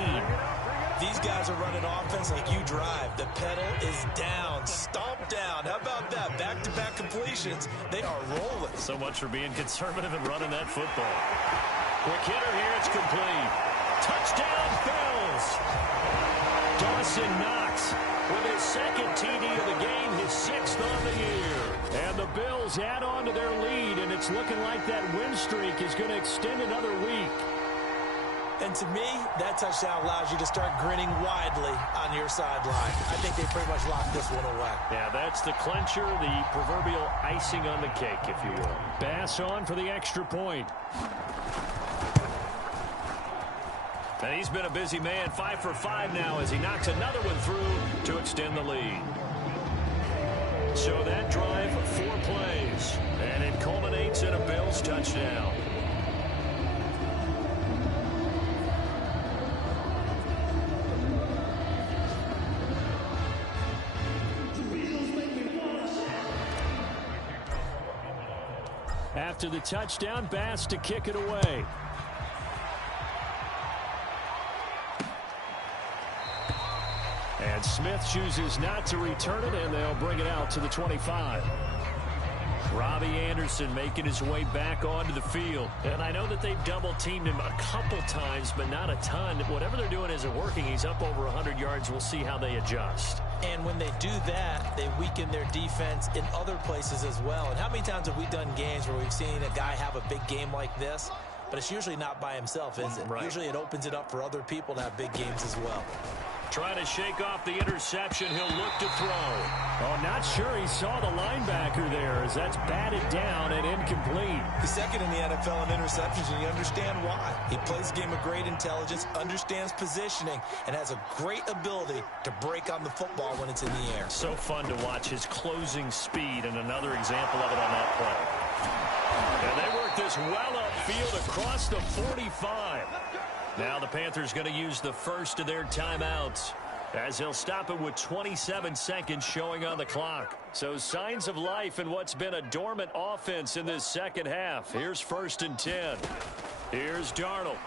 These guys are running offense like you drive. The pedal is down, stomp down. How about that? Back-to-back completions. They are rolling. So much for being conservative and running that football. Quick hitter here. It's complete. Touchdown, Bills. Dawson Knox with his 2nd TD of the game, his 6th on the year. And the Bills add on to their lead, and it's looking like that win streak is going to extend another week. And to me, that touchdown allows you to start grinning widely on your sideline. I think they pretty much locked this one away. Yeah, that's the clincher, the proverbial icing on the cake, if you will. Bass on for the extra point. And he's been a busy man, 5 for 5 now as he knocks another one through to extend the lead. So that drive, 4 plays, and it culminates in a Bills touchdown. After the touchdown, Bass to kick it away. And Smith chooses not to return it, and they'll bring it out to the 25. Robbie Anderson making his way back onto the field. And I know that they've double-teamed him a couple times, but not a ton. Whatever they're doing isn't working. He's up over 100 yards. We'll see how they adjust. And when they do that, they weaken their defense in other places as well. And how many times have we done games where we've seen a guy have a big game like this? But it's usually not by himself, is it? Right. Usually it opens it up for other people to have big games as well. Trying to shake off the interception. He'll look to throw. Oh, not sure he saw the linebacker there as that's batted down and incomplete. He's second in the NFL in interceptions, and you understand why. He plays a game of great intelligence, understands positioning, and has a great ability to break on the football when it's in the air. So fun to watch his closing speed, and another example of it on that play. And they work this well upfield across the 45. Now the Panthers going to use the first of their timeouts as they'll stop it with 27 seconds showing on the clock. So signs of life in what's been a dormant offense in this second half. Here's 1st and 10. Here's Darnold.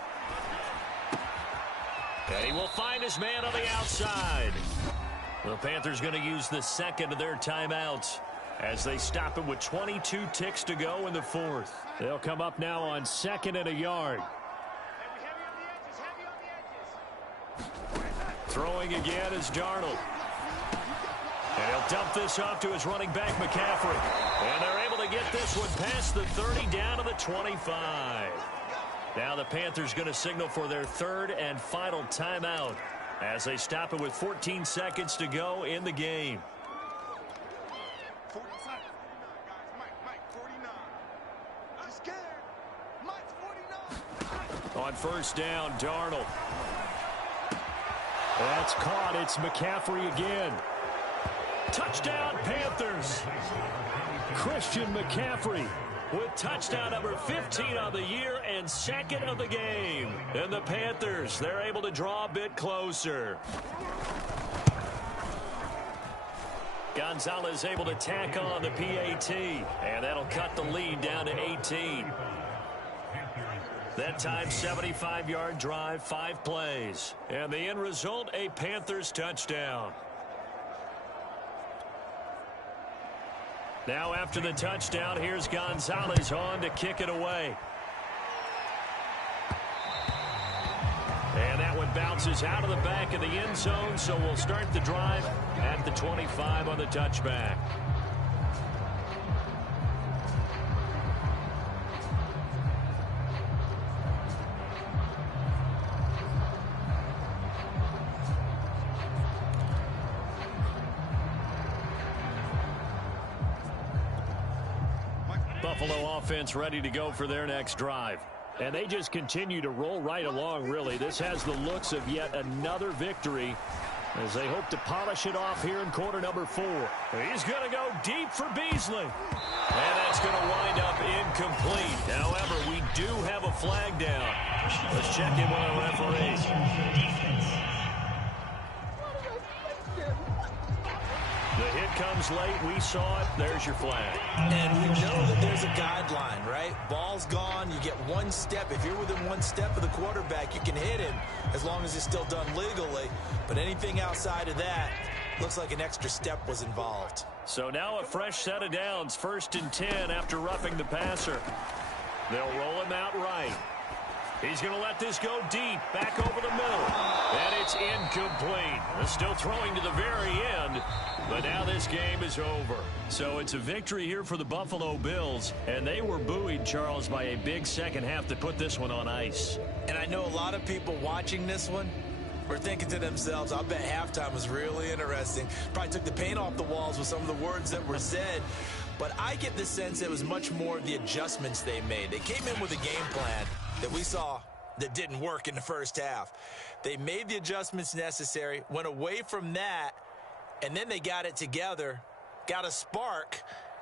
And he will find his man on the outside. The Panthers going to use the second of their timeouts as they stop it with 22 ticks to go in the 4th. They'll come up now on 2nd and a yard. Throwing again is Darnold. And he'll dump this off to his running back, McCaffrey. And they're able to get this one past the 30 down to the 25. Now the Panthers going to signal for their 3rd and final timeout as they stop it with 14 seconds to go in the game. On 1st down, Darnold. That's caught. It's McCaffrey again. Touchdown, Panthers. Christian McCaffrey with touchdown number 15 on the year and 2nd of the game. And the Panthers, they're able to draw a bit closer. Gonzalez able to tack on the PAT, and that'll cut the lead down to 18. That time, 75-yard drive, 5 plays. And the end result, a Panthers touchdown. Now after the touchdown, here's Gonzalez on to kick it away. And that one bounces out of the back of the end zone, so we'll start the drive at the 25 on the touchback. Buffalo offense ready to go for their next drive. And they just continue to roll right along, really. This has the looks of yet another victory as they hope to polish it off here in quarter number 4. He's going to go deep for Beasley. And that's going to wind up incomplete. However, we do have a flag down. Let's check in with our referee. The hit comes late. We saw it. There's your flag. And we know that there's a guideline, right? Ball's gone. You get 1 step. If you're within 1 step of the quarterback, you can hit him as long as it's still done legally. But anything outside of that looks like an extra step was involved. So now a fresh set of downs. 1st and 10 after roughing the passer. They'll roll him out right. He's going to let this go deep, back over the middle. And it's incomplete. They're still throwing to the very end, but now this game is over. So it's a victory here for the Buffalo Bills, and they were buoyed, Charles, by a big second half to put this one on ice. And I know a lot of people watching this one were thinking to themselves, I bet halftime was really interesting. Probably took the paint off the walls with some of the words that were said. But I get the sense it was much more of the adjustments they made. They came in with a game plan that we saw that didn't work in the first half. They made the adjustments necessary, went away from that, and then they got it together, got a spark,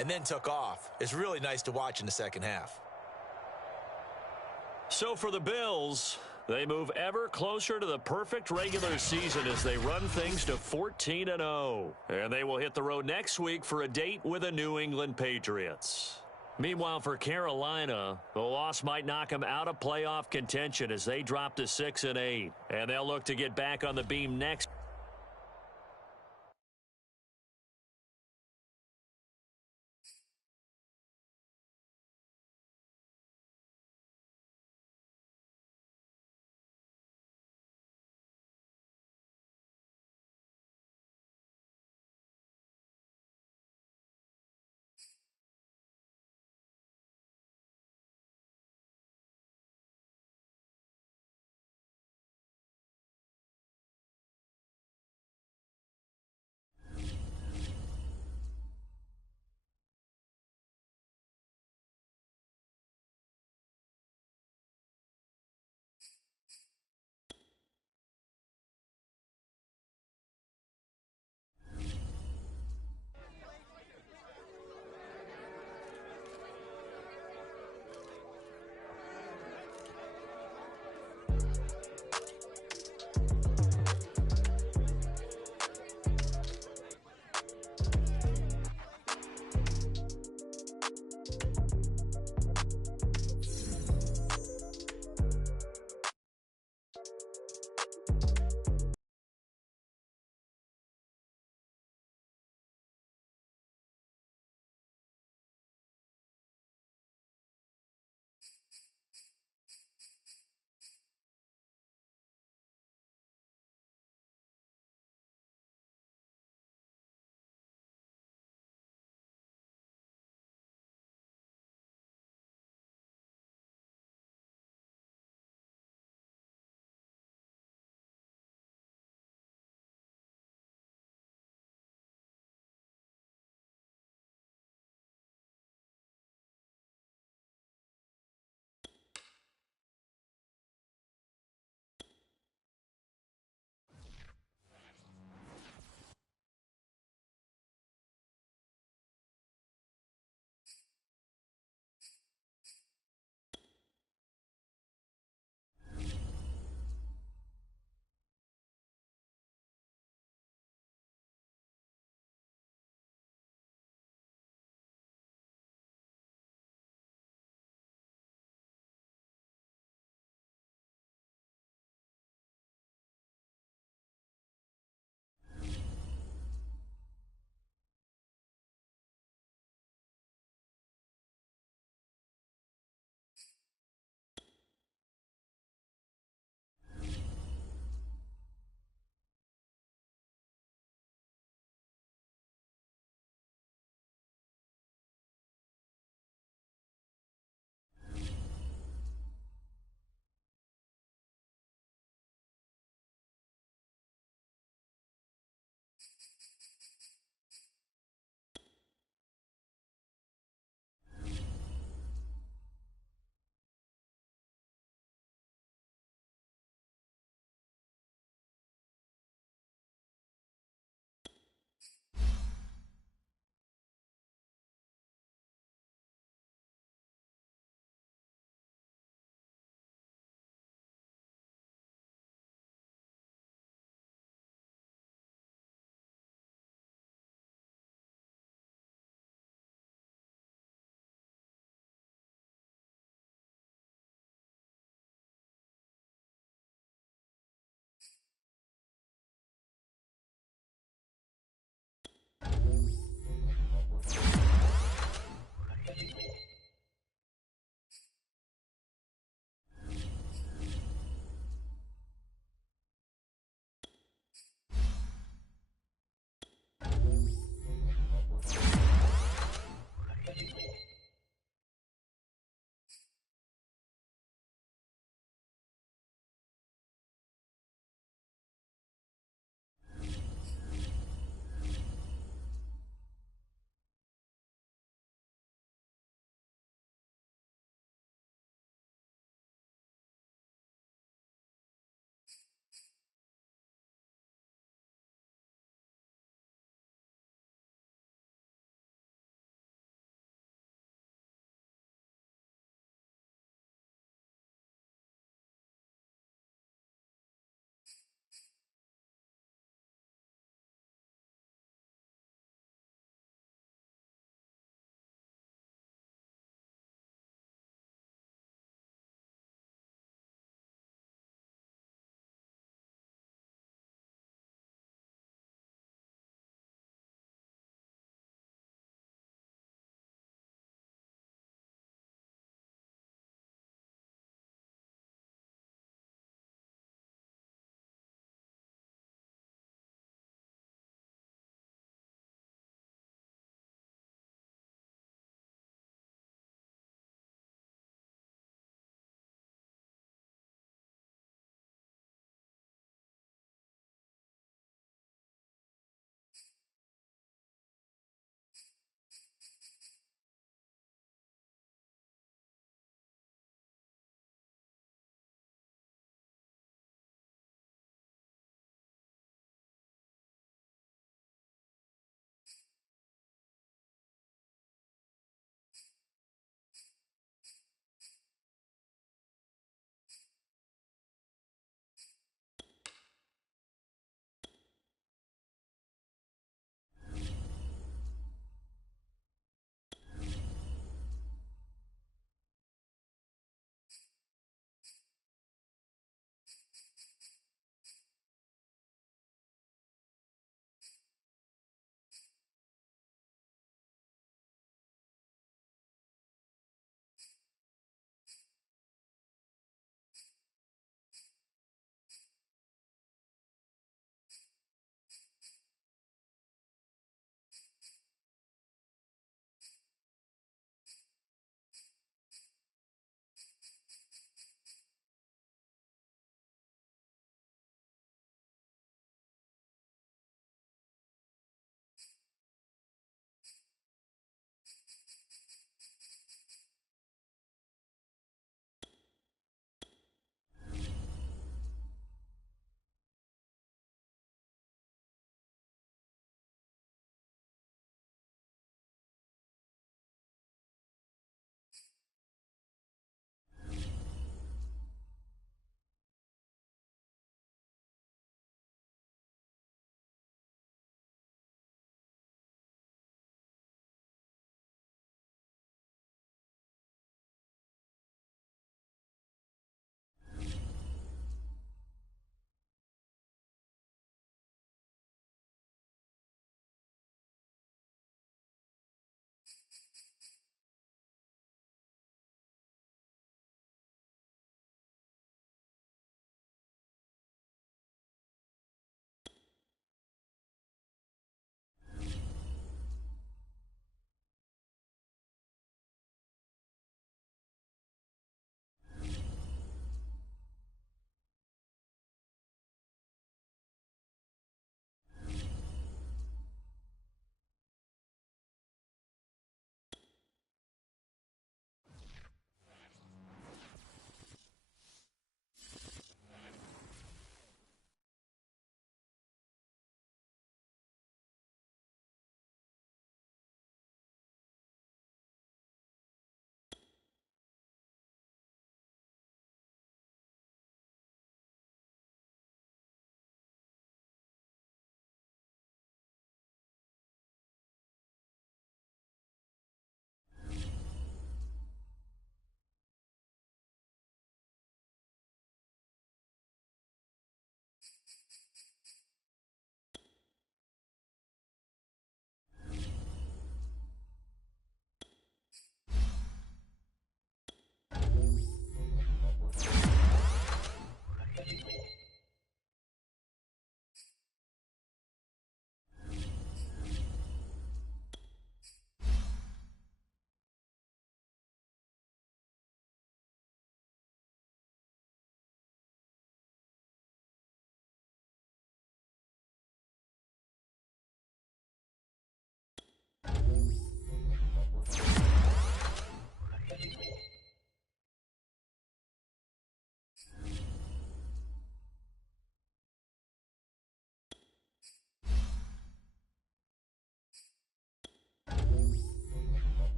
and then took off. It's really nice to watch in the second half. So for the Bills, they move ever closer to the perfect regular season as they run things to 14-0. And they will hit the road next week for a date with the New England Patriots. Meanwhile, for Carolina, the loss might knock them out of playoff contention as they drop to 6-8. And they'll look to get back on the beam next.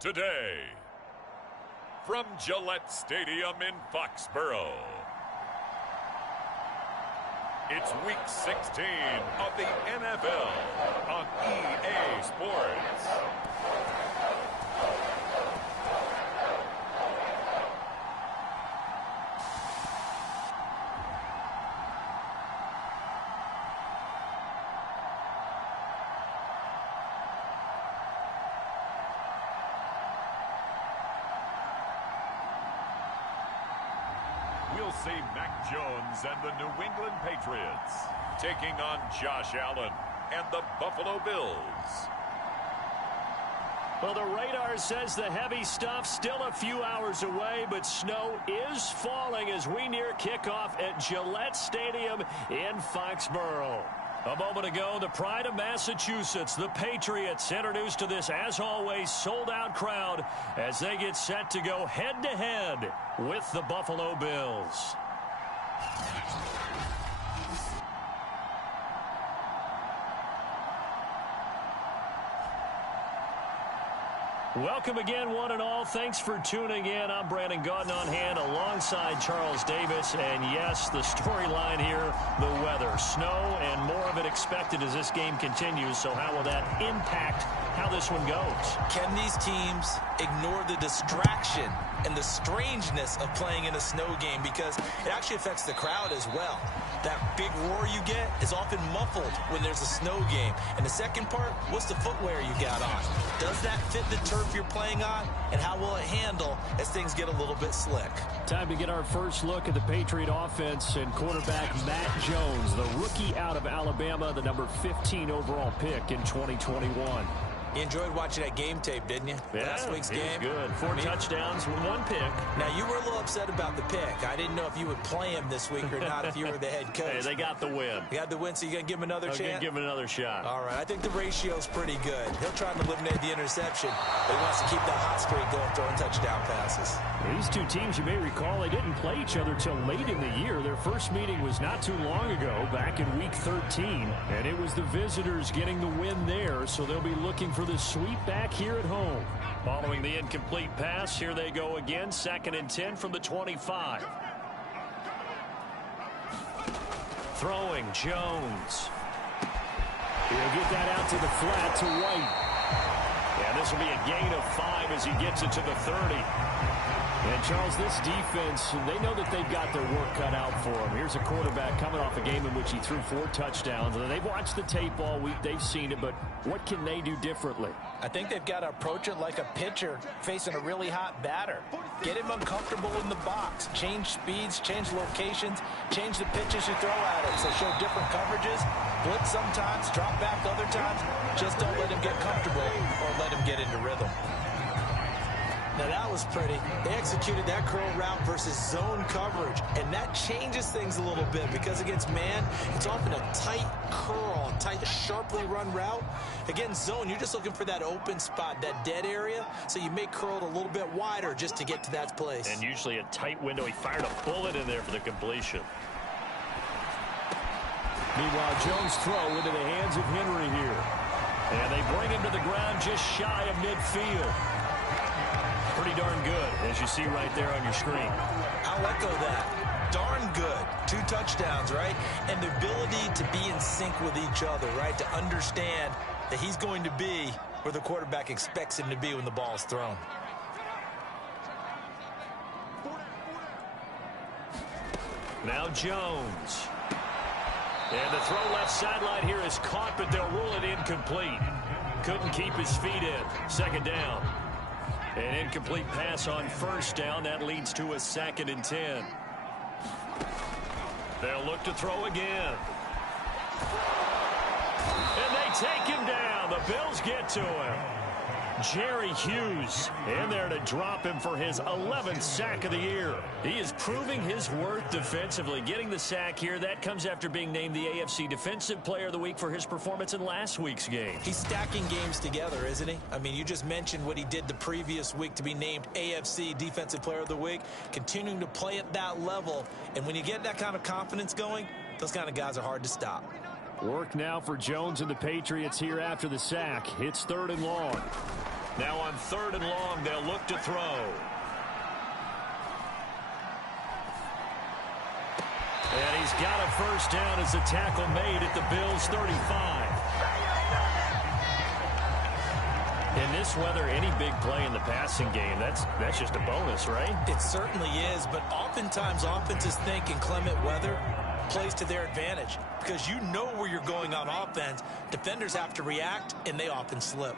today. From Gillette Stadium in Foxborough, it's Week 16 of the NFL on EA Sports. We'll see Mac Jones and the New England Patriots taking on Josh Allen and the Buffalo Bills. Well, the radar says the heavy stuff still a few hours away, but snow is falling as we near kickoff at Gillette Stadium in Foxborough. A moment ago, the pride of Massachusetts, the Patriots, introduced to this, as always, sold-out crowd as they get set to go head-to-head with the Buffalo Bills. Welcome again, one and all. Thanks for tuning in. I'm Brandon Gaudin on hand alongside Charles Davis. And yes, the storyline here, the weather. Snow and more of it expected as this game continues. So how will that impact how this one goes? Can these teams ignore the distraction and the strangeness of playing in a snow game? Because it actually affects the crowd as well. That big roar you get is often muffled when there's a snow game. And the second part, what's the footwear you got on? Does that fit the turf you're playing on? And how will it handle as things get a little bit slick? Time to get our first look at the Patriot offense and quarterback Mac Jones, the rookie out of Alabama, the number 15 overall pick in 2021. You enjoyed watching that game tape, didn't you? Yeah, Last week's game. Good. 4 touchdowns, 1 pick. Now, you were a little upset about the pick. I didn't know if you would play him this week or not if you were the head coach. Hey, they got the win. You got the win, so you're going to give him another chance? I'm going to give him another shot. All right. I think the ratio's pretty good. He'll try to eliminate the interception, but he wants to keep that hot streak going, throwing touchdown passes. These two teams, you may recall, they didn't play each other till late in the year. Their first meeting was not too long ago, back in Week 13, and it was the visitors getting the win there, so they'll be looking for the sweep back here at home. Following the incomplete pass, here they go again, 2nd and 10 from the 25. Throwing, Jones. He'll get that out to the flat to White. Yeah, this will be a gain of 5 as he gets it to the 30. And, Charles, this defense, they know that they've got their work cut out for them. Here's a quarterback coming off a game in which he threw 4 touchdowns. And they've watched the tape all week. They've seen it, but what can they do differently? I think they've got to approach it like a pitcher facing a really hot batter. Get him uncomfortable in the box. Change speeds, change locations, change the pitches you throw at it. So show different coverages, blitz sometimes, drop back other times. Just don't let him get comfortable or let him get into rhythm. Now, that was pretty. They executed that curl route versus zone coverage, and that changes things a little bit because against man, it's often a tight curl, tight, sharply run route. Against zone, you're just looking for that open spot, that dead area, so you may curl it a little bit wider just to get to that place. And usually a tight window. He fired a bullet in there for the completion. Meanwhile, Jones' throw into the hands of Henry here. And they bring him to the ground just shy of midfield. Pretty darn good, as you see right there on your screen. I'll echo that. Darn good. 2 touchdowns, right? And the ability to be in sync with each other, right? To understand that he's going to be where the quarterback expects him to be when the ball is thrown. Now Jones. And the throw left sideline here is caught, but they'll rule it incomplete. Couldn't keep his feet in. 2nd down. An incomplete pass on 1st down. That leads to a 2nd and 10. They'll look to throw again. And they take him down. The Bills get to him. Jerry Hughes in there to drop him for his 11th sack of the year. He is proving his worth defensively. Getting the sack here, that comes after being named the AFC Defensive Player of the Week for his performance in last week's game. He's stacking games together, isn't he? I mean, you just mentioned what he did the previous week to be named AFC Defensive Player of the Week, continuing to play at that level. And when you get that kind of confidence going, those kind of guys are hard to stop. Work now for Jones and the Patriots here after the sack. It's 3rd and long. Now on 3rd and long, they'll look to throw. And he's got a first down as the tackle made at the Bills' 35. In this weather, any big play in the passing game, that's just a bonus, right? It certainly is, but oftentimes offenses think in clement weather plays to their advantage because you know where you're going on offense. Defenders have to react, and they often slip.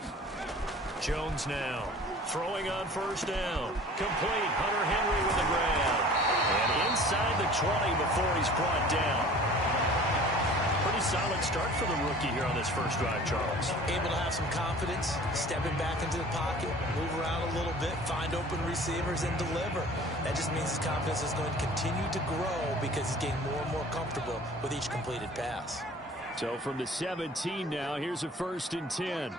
Jones now throwing on 1st down. Complete. Hunter Henry with the grab. And inside the 20 before he's brought down. Pretty solid start for the rookie here on this first drive, Charles. Able to have some confidence, stepping back into the pocket, move around a little bit, find open receivers, and deliver. That just means his confidence is going to continue to grow because he's getting more and more comfortable with each completed pass. So from the 17 now, here's a 1st and 10.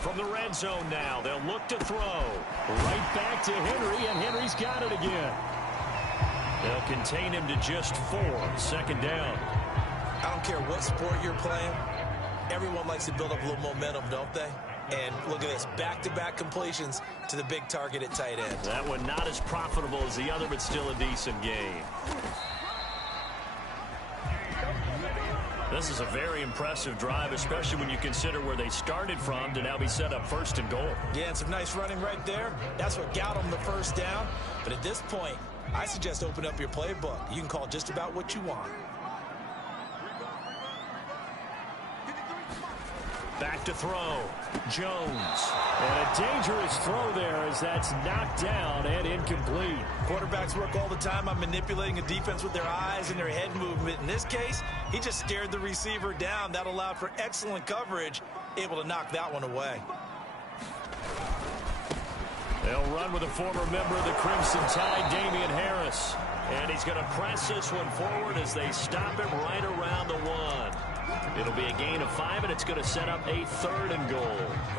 From the red zone now, they'll look to throw. Right back to Henry, and Henry's got it again. They'll contain him to just 4. 2nd down. I don't care what sport you're playing. Everyone likes to build up a little momentum, don't they? And look at this, back-to-back completions to the big target at tight end. That one not as profitable as the other, but still a decent game. This is a very impressive drive, especially when you consider where they started from to now be set up 1st and goal. Yeah, and some nice running right there. That's what got them the first down. But at this point, I suggest open up your playbook. You can call just about what you want. Back to throw. Jones. And a dangerous throw there as that's knocked down and incomplete. Quarterbacks work all the time on manipulating a defense with their eyes and their head movement. In this case, he just stared the receiver down. That allowed for excellent coverage, able to knock that one away. They'll run with a former member of the Crimson Tide, Damian Harris. And he's going to press this one forward as they stop him right around the 1. It'll be a gain of 5, and it's going to set up a 3rd and goal.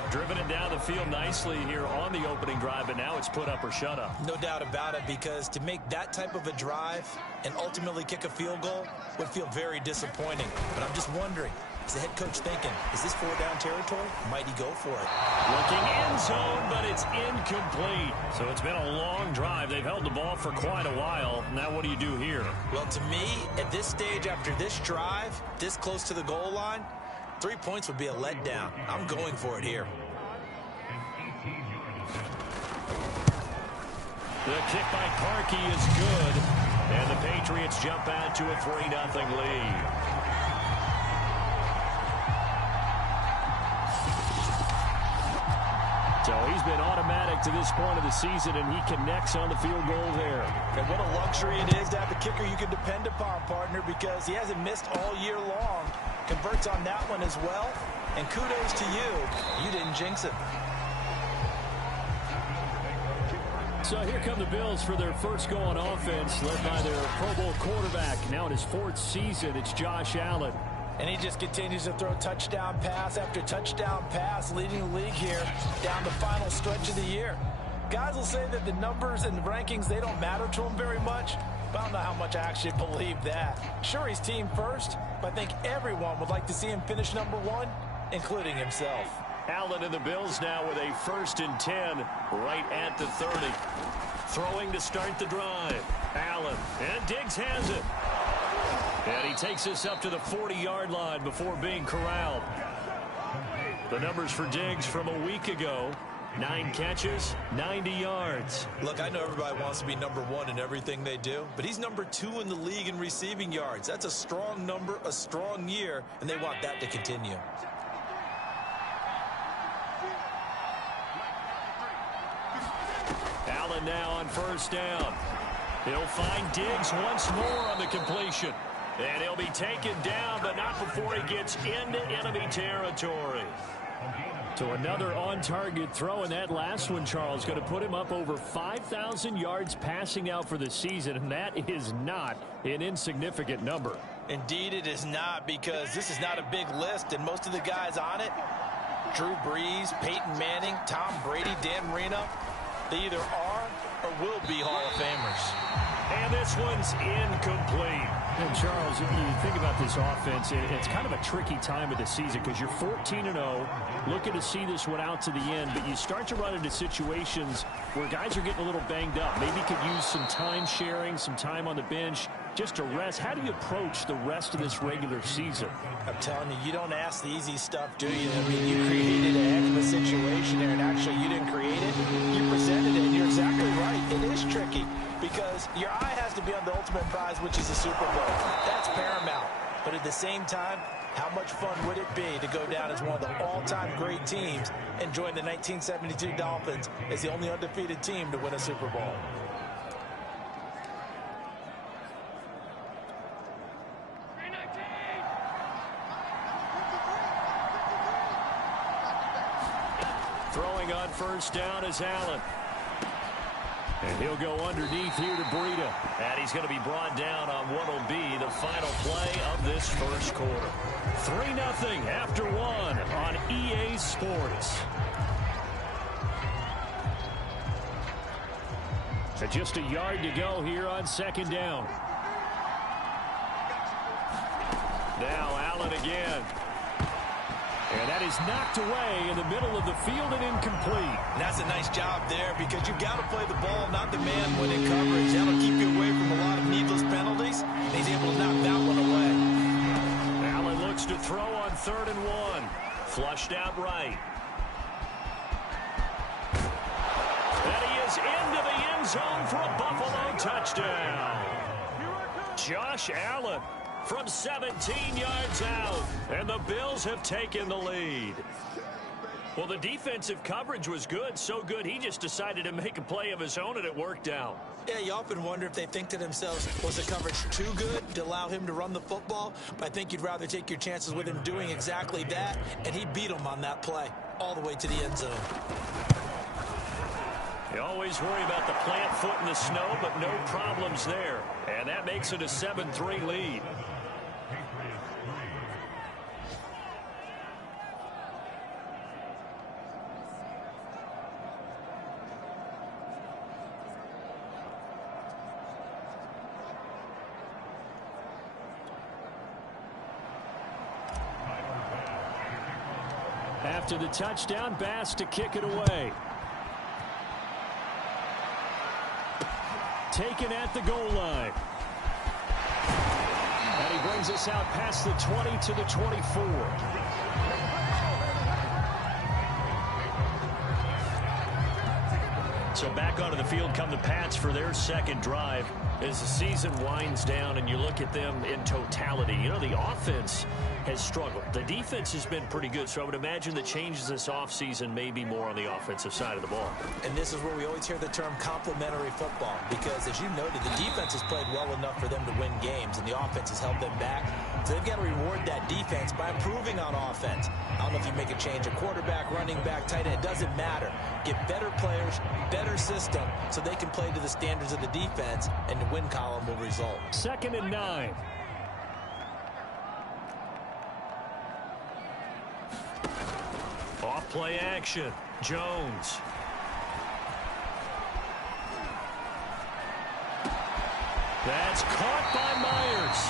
Driven it down the field nicely here on the opening drive, and now it's put up or shut up. No doubt about it, because to make that type of a drive and ultimately kick a field goal would feel very disappointing. But I'm just wondering, is the head coach thinking, is this 4-down territory? Might he go for it? Looking end zone, but it's incomplete. So it's been a long drive. They've held the ball for quite a while. Now what do you do here? Well, to me, at this stage after this drive, this close to the goal line, 3 points would be a letdown. I'm going for it here. The kick by Parkey is good. And the Patriots jump out to a 3-0 lead. So he's been automatic to this point of the season, and he connects on the field goal there. And what a luxury it is to have a kicker you can depend upon, partner, because he hasn't missed all year long. Converts on that one as well. And kudos to you. You didn't jinx it. So here come the Bills for their first go on offense, led by their Pro Bowl quarterback. Now in his 4th season, it's Josh Allen. And he just continues to throw touchdown pass after touchdown pass, leading the league here down the final stretch of the year. Guys will say that the numbers and the rankings, they don't matter to him very much, but I don't know how much I actually believe that. Sure, he's team first, but I think everyone would like to see him finish number 1, including himself. Allen and the Bills now with a 1st and 10 right at the 30. Throwing to start the drive. Allen, and Diggs has it. And he takes us up to the 40-yard line before being corralled. The numbers for Diggs from a week ago: 9 catches, 90 yards. Look, I know everybody wants to be number 1 in everything they do, but he's number 2 in the league in receiving yards. That's a strong number, a strong year, and they want that to continue. Allen now on 1st down. He'll find Diggs once more on the completion. And he'll be taken down, but not before he gets into enemy territory. So another on-target throw, and that last one, Charles, going to put him up over 5,000 yards passing out for the season, and that is not an insignificant number. Indeed it is not, because this is not a big list, and most of the guys on it, Drew Brees, Peyton Manning, Tom Brady, Dan Marino, they either are or will be Hall of Famers. And this one's incomplete. And Charles, you think about this offense, it's kind of a tricky time of the season because you're 14-0, looking to see this one out to the end, but you start to run into situations where guys are getting a little banged up. Maybe could use some time sharing, some time on the bench, just to rest. How do you approach the rest of this regular season? I'm telling you, you don't ask the easy stuff, do you? I mean, you created a heck of a situation there, and actually you didn't create it. You presented it, and you're exactly right. It is tricky because your eye has to be on the ultimate prize, which is the Super Bowl. That's paramount. But at the same time, how much fun would it be to go down as one of the all-time great teams and join the 1972 Dolphins as the only undefeated team to win a Super Bowl? Throwing on first down is Allen. And he'll go underneath here to Breida. And he's going to be brought down on what will be the final play of this first quarter. 3-0 after one on EA Sports. So just a yard to go here on second down. Now Allen again. And that is knocked away in the middle of the field and incomplete. And that's a nice job there because you've got to play the ball, not the man when in coverage. That'll keep you away from a lot of needless penalties. And he's able to knock that one away. Allen looks to throw on 3rd and 1. Flushed out right. And he is into the end zone for a Buffalo touchdown. Josh Allen from 17 yards out, and the Bills have taken the lead. Well, the defensive coverage was good, so good he just decided to make a play of his own, and it worked out. Yeah, you often wonder if they think to themselves, was the coverage too good to allow him to run the football? But I think you'd rather take your chances with him doing exactly that, and he beat him on that play all the way to the end zone. You always worry about the plant foot in the snow, but no problems there. And that makes it a 7-3 lead. After the touchdown, Bass to kick it away. Taken at the goal line. And he brings us out past the 20 to the 24. So back onto the field come the Pats for their second drive as the season winds down and you look at them in totality. You know, the offense has struggled. The defense has been pretty good, so I would imagine the changes this offseason may be more on the offensive side of the ball. And this is where we always hear the term complementary football because, as you noted, the defense has played well enough for them to win games, and the offense has held them back. So they've got to reward that defense by improving on offense. I don't know if you make a change, a quarterback, running back, tight end, it doesn't matter. Get better players, better system, so they can play to the standards of the defense, and the win column will result. 2nd and 9. Off play action. Jones. That's caught by Myers.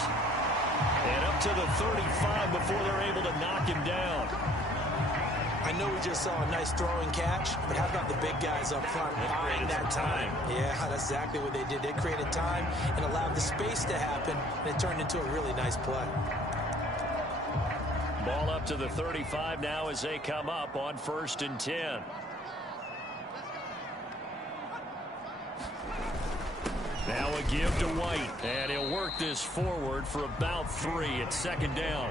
And up to the 35 before they're able to knock him down. I know we just saw a nice throwing catch, but how about the big guys up front buying that time? Yeah, that's exactly what they did. They created time and allowed the space to happen, and it turned into a really nice play. Ball up to the 35 now as they come up on 1st and 10. Now a give to White, and he'll work this forward for about 3 at 2nd down.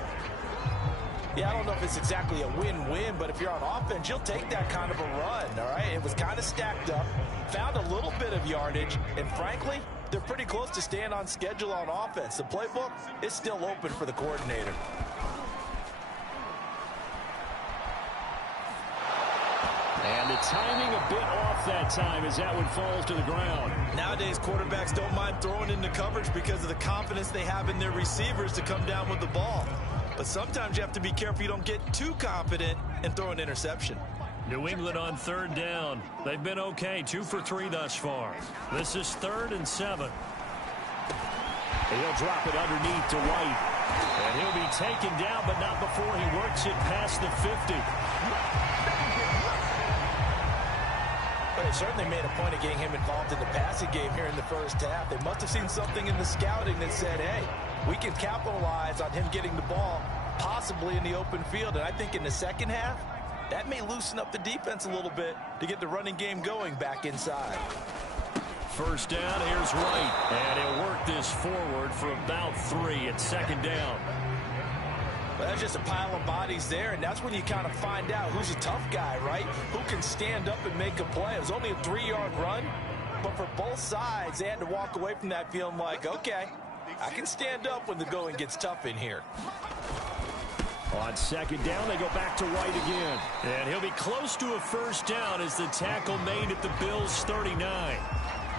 Yeah, I don't know if it's exactly a win-win, but if you're on offense, you'll take that kind of a run, all right? It was kind of stacked up, found a little bit of yardage, and frankly, they're pretty close to staying on schedule on offense. The playbook is still open for the coordinator. And the timing a bit off that time as that one falls to the ground. Nowadays, quarterbacks don't mind throwing into coverage because of the confidence they have in their receivers to come down with the ball. But sometimes you have to be careful you don't get too confident and throw an interception. New England on third down. They've been okay, 2 for 3 thus far. This is 3rd and 7. He'll drop it underneath to White. And he'll be taken down, but not before he works it past the 50. But they certainly made a point of getting him involved in the passing game here in the first half. They must have seen something in the scouting that said, hey, we can capitalize on him getting the ball possibly in the open field. And I think in the second half, that may loosen up the defense a little bit to get the running game going back inside. First down, here's White. And he'll work this forward for about 3 at 2nd down. Well, that's just a pile of bodies there, and that's when you kind of find out who's a tough guy, right? Who can stand up and make a play. It was only a 3-yard run, but for both sides, they had to walk away from that feeling like, okay, I can stand up when the going gets tough in here. On 2nd down, they go back to White again. And he'll be close to a first down as the tackle made at the Bills' 39.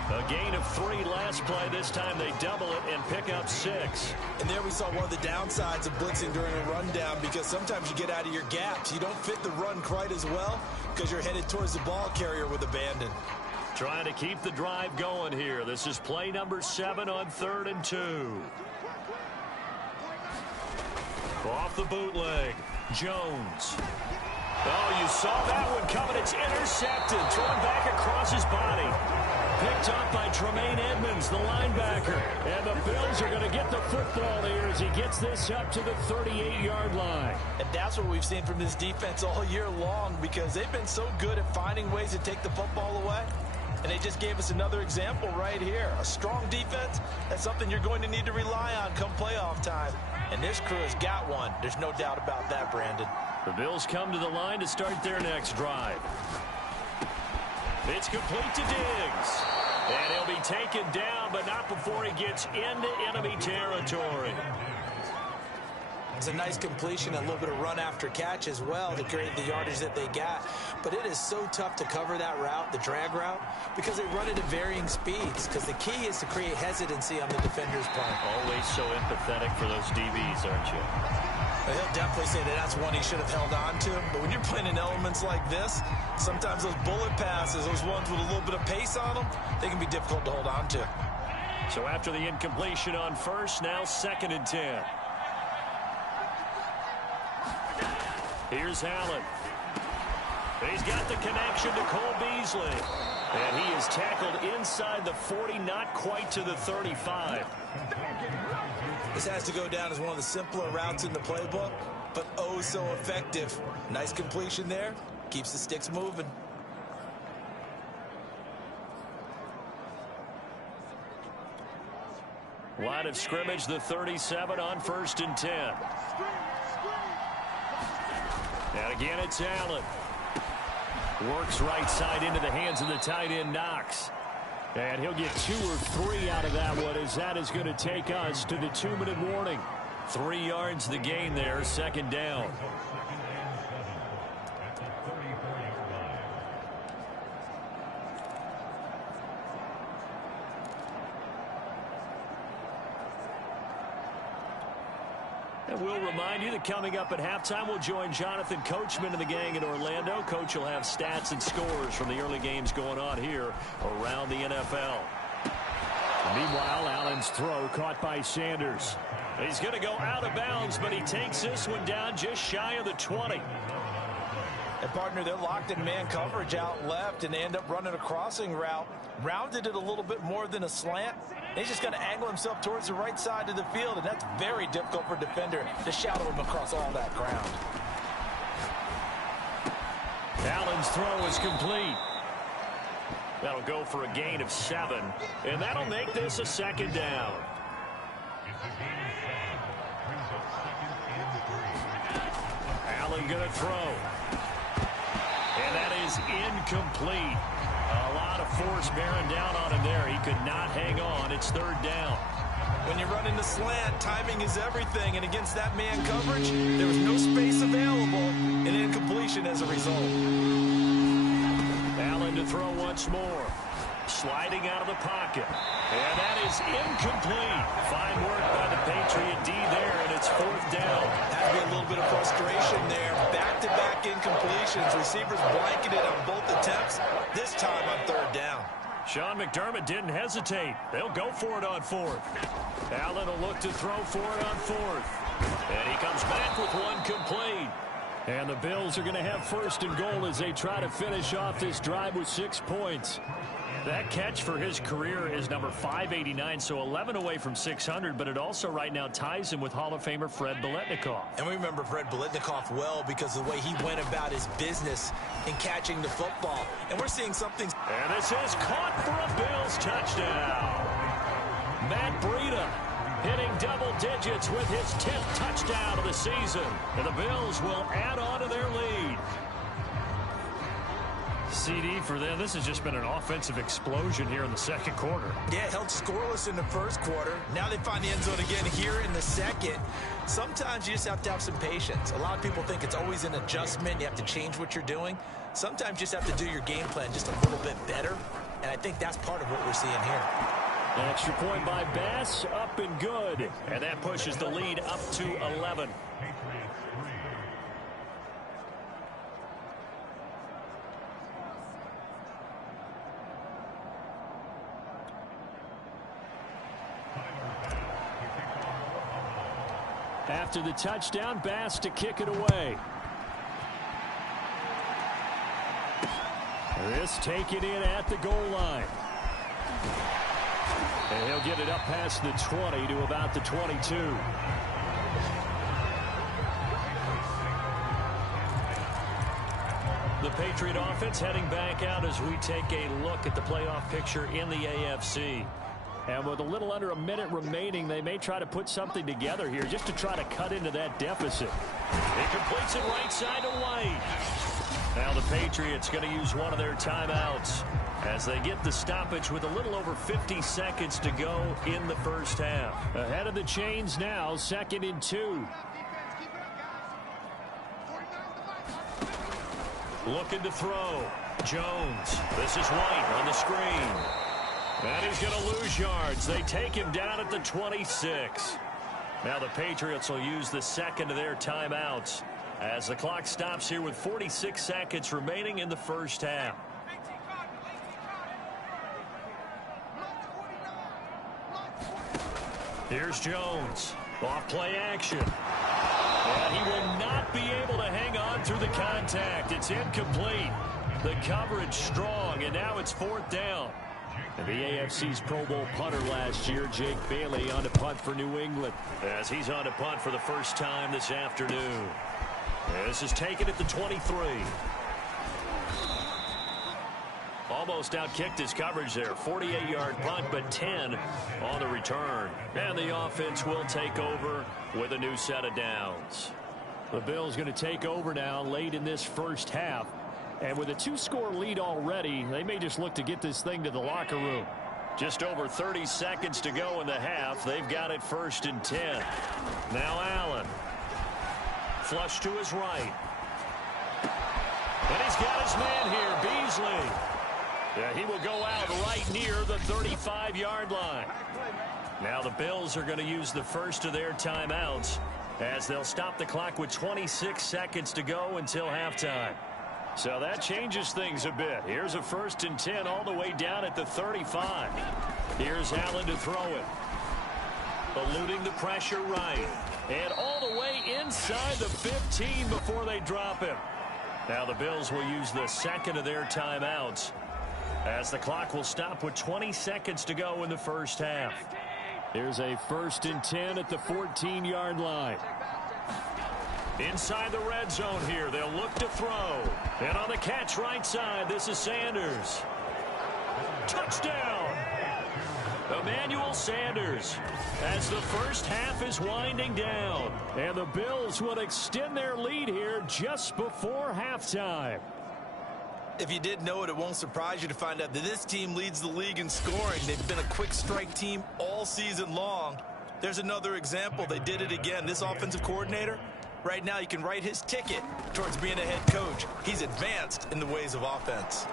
A gain of 3 last play. This time they double it and pick up 6. And there we saw one of the downsides of blitzing during a rundown, because sometimes you get out of your gaps. You don't fit the run quite as well because you're headed towards the ball carrier with abandon. Trying to keep the drive going here. This is play number 7 on 3rd and 2. Off the bootleg, Jones. Oh, you saw that one coming. It's intercepted. Thrown back across his body. Picked up by Tremaine Edmonds, the linebacker. And the Bills are going to get the football here as he gets this up to the 38-yard line. And that's what we've seen from this defense all year long, because they've been so good at finding ways to take the football away. And they just gave us another example right here. A strong defense, that's something you're going to need to rely on come playoff time. And this crew has got one. There's no doubt about that, Brandon. The Bills come to the line to start their next drive. It's complete to Diggs. And he'll be taken down, but not before he gets into enemy territory. It's a nice completion, a little bit of run after catch as well to create the yardage that they got. But it is so tough to cover that route, the drag route, because they run it at varying speeds. Because the key is to create hesitancy on the defender's part. Always so empathetic for those DBs, aren't you? Well, he'll definitely say that that's one he should have held on to. But when you're playing in elements like this, sometimes those bullet passes, those ones with a little bit of pace on them, they can be difficult to hold on to. So after the incompletion on first, now 2nd and 10. Here's Allen. He's got the connection to Cole Beasley. And he is tackled inside the 40, not quite to the 35. This has to go down as one of the simpler routes in the playbook, but oh so effective. Nice completion there. Keeps the sticks moving. Line of scrimmage, the 37 on 1st and 10. And again, it's Allen. Works right side into the hands of the tight end, Knox. And he'll get 2 or 3 out of that one, as that is going to take us to the 2-minute warning. 3 yards the gain there, 2nd down. And we'll remind you that coming up at halftime, we'll join Jonathan Coachman and the gang in Orlando. Coach will have stats and scores from the early games going on here around the NFL. Meanwhile, Allen's throw caught by Sanders. He's going to go out of bounds, but he takes this one down just shy of the 20. And partner, they're locked in man coverage out left, and they end up running a crossing route. Rounded it a little bit more than a slant. He's just going to angle himself towards the right side of the field, and that's very difficult for a defender to shadow him across all that ground. Allen's throw is complete. That'll go for a gain of 7, and that'll make this a 2nd down. Allen going to throw. And that is incomplete. A lot of force bearing down on him there. He could not hang on. It's 3rd down. When you're running the slant, timing is everything. And against that man coverage, there was no space available, and incompletion as a result. Allen to throw once more. Sliding out of the pocket. And that is incomplete. Fine work by the Patriot D there, and it's 4th down. Had to be a little bit of frustration there. Back-to-back incompletions. Receivers blanketed on both attempts, this time on 3rd down. Sean McDermott didn't hesitate. They'll go for it on 4th. Allen will look to throw for it on 4th. And he comes back with one complete. And the Bills are going to have 1st and goal as they try to finish off this drive with 6 points. That catch for his career is number 589, so 11 away from 600, but it also right now ties him with Hall of Famer Fred Biletnikoff. And we remember Fred Biletnikoff well because of the way he went about his business in catching the football. And we're seeing something. And this is caught for a Bills touchdown. Matt Breida hitting double digits with his 10th touchdown of the season. And the Bills will add on to their lead. CD for them. This has just been an offensive explosion here in the 2nd quarter. Yeah, held scoreless in the 1st quarter. Now they find the end zone again here in the 2nd. Sometimes you just have to have some patience. A lot of people think it's always an adjustment. You have to change what you're doing. Sometimes you just have to do your game plan just a little bit better. And I think that's part of what we're seeing here. An extra point by Bass, up and good. And that pushes the lead up to 11. After the touchdown, Bass to kick it away. This taken in at the goal line. And he'll get it up past the 20 to about the 22. The Patriot offense heading back out as we take a look at the playoff picture in the AFC. And with a little under a minute remaining, they may try to put something together here just to try to cut into that deficit. He completes it right side to White. Now the Patriots going to use one of their timeouts as they get the stoppage with a little over 50 seconds to go in the 1st half. Ahead of the chains now, 2nd and 2. Looking to throw. Jones. This is White on the screen. And he's going to lose yards. They take him down at the 26. Now the Patriots will use the 2nd of their timeouts as the clock stops here with 46 seconds remaining in the 1st half. Here's Jones. Off play action. And he will not be able to hang on through the contact. It's incomplete. The coverage strong, and now it's 4th down. And the AFC's Pro Bowl punter last year, Jake Bailey, on to punt for New England. As he's on to punt for the first time this afternoon. This is taken at the 23. Almost outkicked his coverage there. 48-yard punt, but 10 on the return. And the offense will take over with a new set of downs. The Bills going to take over now late in this 1st half. And with a 2-score lead already, they may just look to get this thing to the locker room. Just over 30 seconds to go in the half. They've got it 1st and 10. Now Allen. Flush to his right. And he's got his man here, Beasley. Yeah, he will go out right near the 35-yard line. Now the Bills are going to use the 1st of their timeouts as they'll stop the clock with 26 seconds to go until halftime. So that changes things a bit. Here's a 1st and 10 all the way down at the 35. Here's Allen to throw it. Eluding the pressure right. And all the way inside the 15 before they drop him. Now the Bills will use the 2nd of their timeouts as the clock will stop with 20 seconds to go in the 1st half. Here's a 1st and 10 at the 14-yard line. Inside the red zone here, they'll look to throw. And on the catch right side, this is Sanders. Touchdown! Emmanuel Sanders as the 1st half is winding down. And the Bills will extend their lead here just before halftime. If you didn't know it, it won't surprise you to find out that this team leads the league in scoring. They've been a quick strike team all season long. There's another example. They did it again. This offensive coordinator, right now you can write his ticket towards being a head coach. He's advanced in the ways of offense.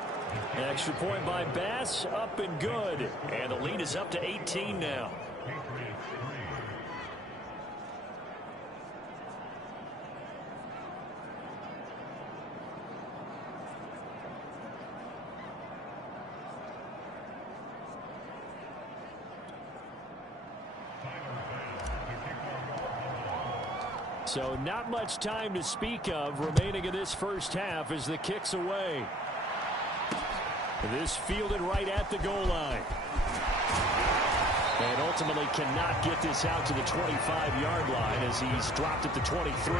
Extra point by Bass, up and good. And the lead is up to 18 now. So not much time to speak of remaining in this first half as the kick's away. This fielded right at the goal line. And ultimately cannot get this out to the 25-yard line as he's dropped at the 23.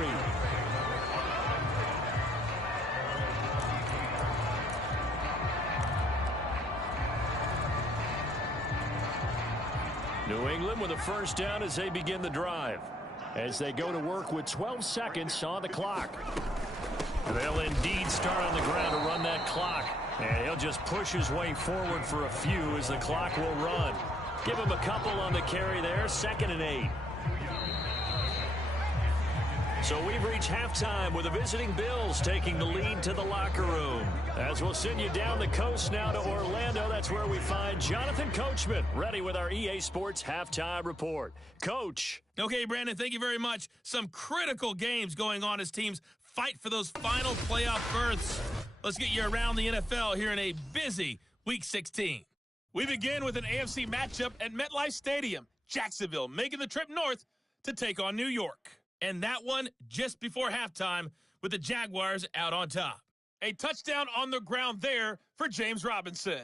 New England with a first down as they begin the drive. As they go to work with 12 seconds on the clock. They'll indeed start on the ground to run that clock. And he'll just push his way forward for a few as the clock will run. Give him a couple on the carry there. 2nd and 8. So we've reached halftime with the visiting Bills taking the lead to the locker room. As we'll send you down the coast now to Orlando, that's where we find Jonathan Coachman, ready with our EA Sports Halftime Report. Coach. Okay, Brandon, thank you very much. Some critical games going on as teams fight for those final playoff berths. Let's get you around the NFL here in a busy Week 16. We begin with an AFC matchup at MetLife Stadium. Jacksonville making the trip north to take on New York. And that one just before halftime with the Jaguars out on top. A touchdown on the ground there for James Robinson.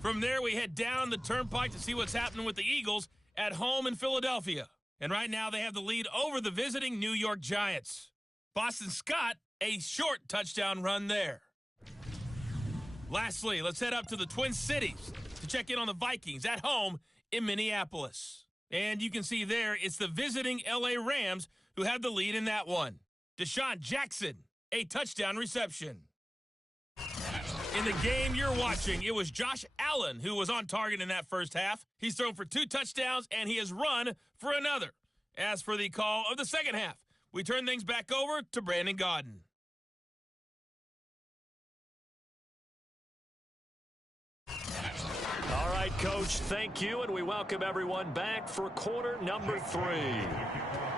From there, we head down the turnpike to see what's happening with the Eagles at home in Philadelphia. And right now, they have the lead over the visiting New York Giants. Boston Scott, a short touchdown run there. Lastly, let's head up to the Twin Cities to check in on the Vikings at home in Minneapolis. And you can see there, it's the visiting L.A. Rams who have the lead in that one. Deshaun Jackson, a touchdown reception. In the game you're watching, it was Josh Allen who was on target in that first half. He's thrown for 2 touchdowns, and he has run for another. As for the call of the second half, we turn things back over to Brandon Gaudin. All right, Coach, thank you, and we welcome everyone back for quarter number 3.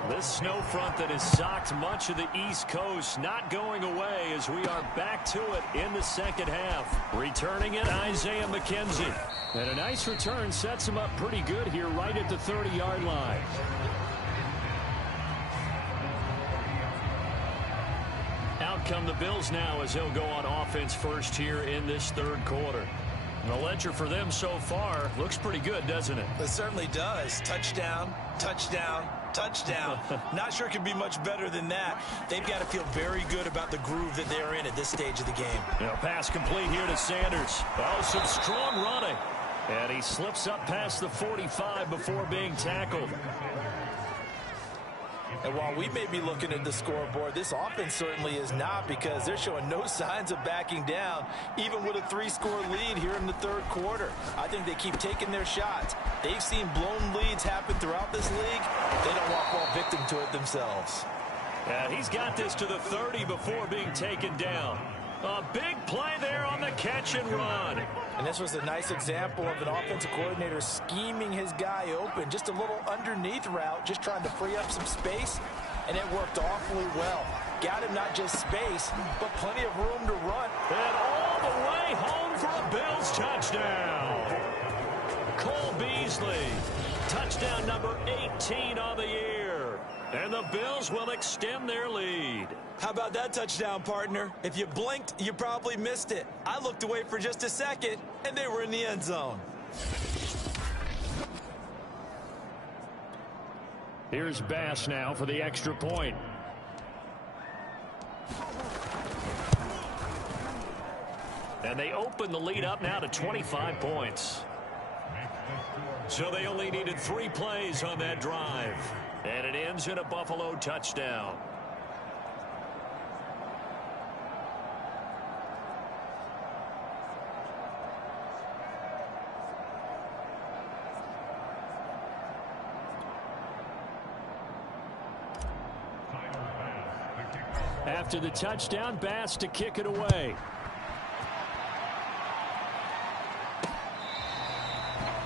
This snow front that has socked much of the East Coast not going away as we are back to it in the second half. Returning it, Isaiah McKenzie. And a nice return sets him up pretty good here right at the 30-yard line. Out come the Bills now as they'll go on offense first here in this third quarter. The ledger for them so far looks pretty good, doesn't it? It certainly does. Touchdown, touchdown, touchdown. Not sure it can be much better than that. They've got to feel very good about the groove that they're in at this stage of the game. Pass complete here to Sanders. Oh, some strong running. And he slips up past the 45 before being tackled. And while we may be looking at the scoreboard, this offense certainly is not, because they're showing no signs of backing down, even with a 3-score lead here in the third quarter. I think they keep taking their shots. They've seen blown leads happen throughout this league. They don't want to fall victim to it themselves. Yeah, he's got this to the 30 before being taken down. A big play there on the catch and run. And this was a nice example of an offensive coordinator scheming his guy open. Just a little underneath route, just trying to free up some space, and it worked awfully well. Got him not just space, but plenty of room to run. And all the way home for a Bills touchdown. Cole Beasley, touchdown number 18 on the year. And the Bills will extend their lead. How about that touchdown, partner? If you blinked, you probably missed it. I looked away for just a second, and they were in the end zone. Here's Bass now for the extra point. And they open the lead up now to 25 points. So they only needed 3 plays on that drive. And it ends in a Buffalo touchdown. After the touchdown, Bass to kick it away.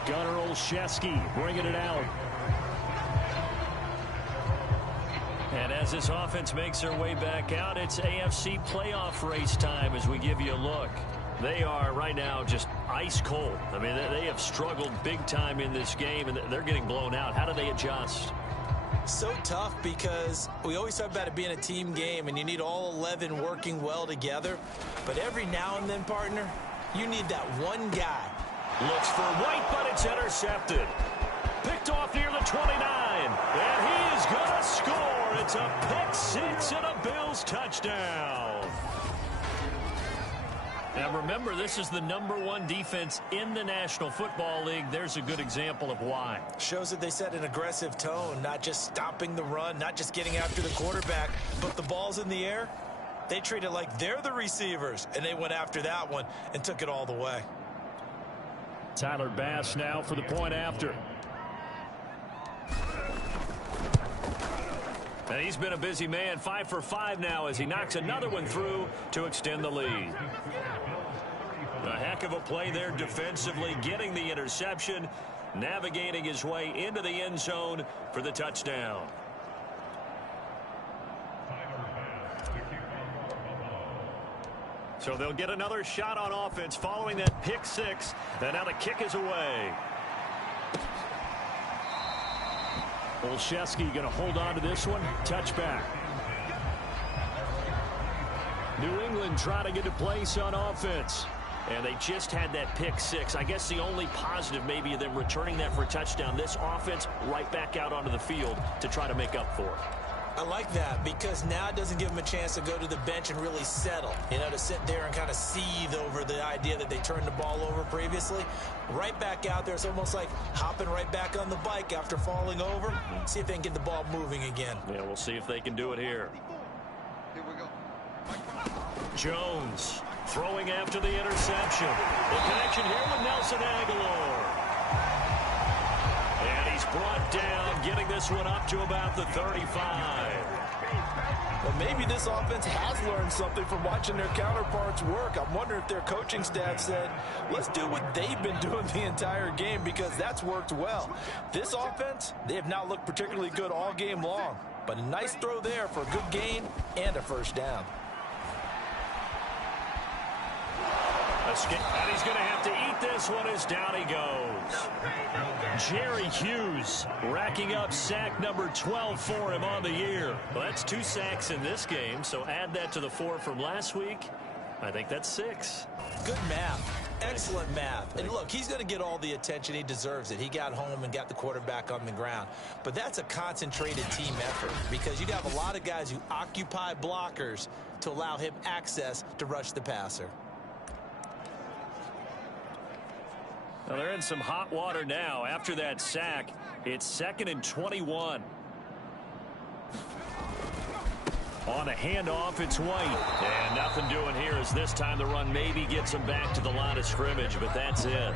Gunnar Olszewski bringing it out. And as this offense makes their way back out, it's AFC playoff race time as we give you a look. They are right now just ice cold. I mean, they have struggled big time in this game, and they're getting blown out. How do they adjust? So tough because we always talk about it being a team game, and you need all 11 working well together. But every now and then, partner, you need that one guy. Looks for White, but it's intercepted. Picked off near the 29, and he is going to score. It's a pick six and a Bills touchdown. Now remember, this is the #1 defense in the National Football League. There's a good example of why. Shows that they set an aggressive tone, not just stopping the run, not just getting after the quarterback, but the ball's in the air. They treat it like they're the receivers, and they went after that one and took it all the way. Tyler Bass now for the point after. And he's been a busy man, 5 for 5 now as he knocks another one through to extend the lead. A heck of a play there defensively, getting the interception, navigating his way into the end zone for the touchdown. So they'll get another shot on offense following that pick six. And now the kick is away. Olszewski going to hold on to this one. Touchback. New England trying to get a place on offense. And they just had that pick six. I guess the only positive maybe of them returning that for a touchdown. This offense right back out onto the field to try to make up for it. I like that because now it doesn't give them a chance to go to the bench and really settle, to sit there and kind of seethe over the idea that they turned the ball over previously. Right back out there, it's almost like hopping right back on the bike after falling over. See if they can get the ball moving again. Yeah, we'll see if they can do it here. Here we go. Jones throwing after the interception. The connection here with Nelson Aguilar. And he's brought down, getting this one up to about the 35. Well, maybe this offense has learned something from watching their counterparts work. I'm wondering if their coaching staff said, let's do what they've been doing the entire game because that's worked well. This offense, they have not looked particularly good all game long. But a nice throw there for a good gain and a first down. And he's going to have to eat this one as down he goes. Jerry Hughes racking up sack number 12 for him on the year. Well, that's 2 sacks in this game, so add that to the 4 from last week. I think that's 6. Good math. Excellent math. And look, he's going to get all the attention. He deserves it. He got home and got the quarterback on the ground. But that's a concentrated team effort because you have a lot of guys who occupy blockers to allow him access to rush the passer. Well, they're in some hot water now. After that sack, it's 2nd and 21. On a handoff, it's White. And nothing doing here as this time the run maybe gets him back to the line of scrimmage, but that's it.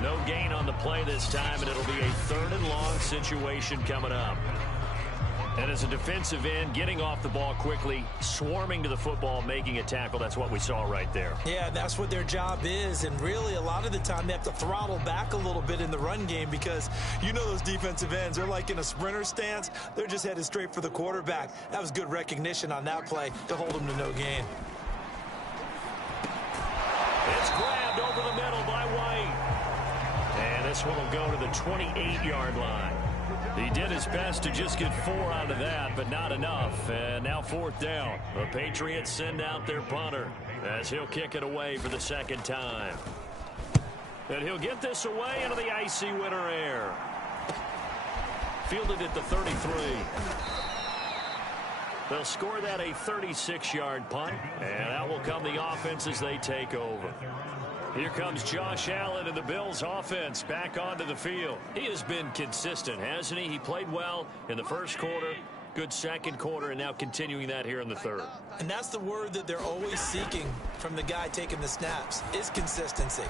No gain on the play this time, and it'll be a 3rd and long situation coming up. And as a defensive end, getting off the ball quickly, swarming to the football, making a tackle, that's what we saw right there. Yeah, that's what their job is. And really, a lot of the time, they have to throttle back a little bit in the run game because those defensive ends, they're like in a sprinter stance. They're just headed straight for the quarterback. That was good recognition on that play to hold them to no gain. It's grabbed over the middle by White. And this one will go to the 28-yard line. He did his best to just get 4 out of that, but not enough. And now 4th down. The Patriots send out their punter as he'll kick it away for the 2nd time. And he'll get this away into the icy winter air. Fielded at the 33. They'll score that a 36-yard punt, and out will come the offense as they take over. Here comes Josh Allen and the Bills offense back onto the field. He has been consistent, hasn't he? He played well in the first quarter, good second quarter, and now continuing that here in the 3rd. And that's the word that they're always seeking from the guy taking the snaps, is consistency.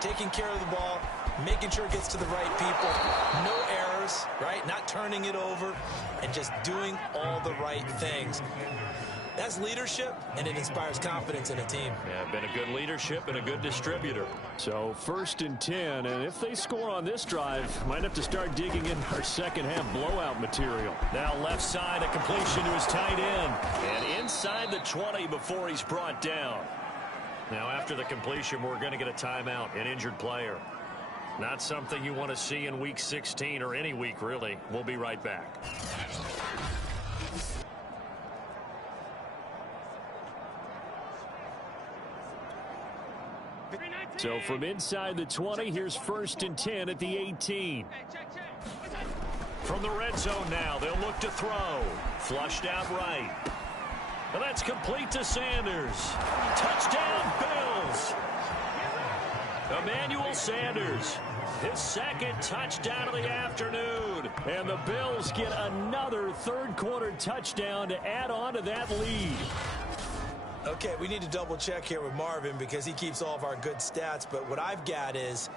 Taking care of the ball, making sure it gets to the right people, no errors, right? Not turning it over, and just doing all the right things. That's leadership, and it inspires confidence in a team. Yeah, been a good leadership and a good distributor. So 1st and 10, and if they score on this drive, might have to start digging in our second half blowout material. Now left side, a completion to his tight end. And inside the 20 before he's brought down. Now after the completion, we're going to get a timeout, an injured player. Not something you want to see in week 16 or any week, really. We'll be right back. So from inside the 20, here's 1st and 10 at the 18. From the red zone now, they'll look to throw. Flushed out right. And that's complete to Sanders. Touchdown, Bills. Emmanuel Sanders, his 2nd touchdown of the afternoon. And the Bills get another third-quarter touchdown to add on to that lead. Okay, we need to double-check here with Marvin because he keeps all of our good stats. But what I've got is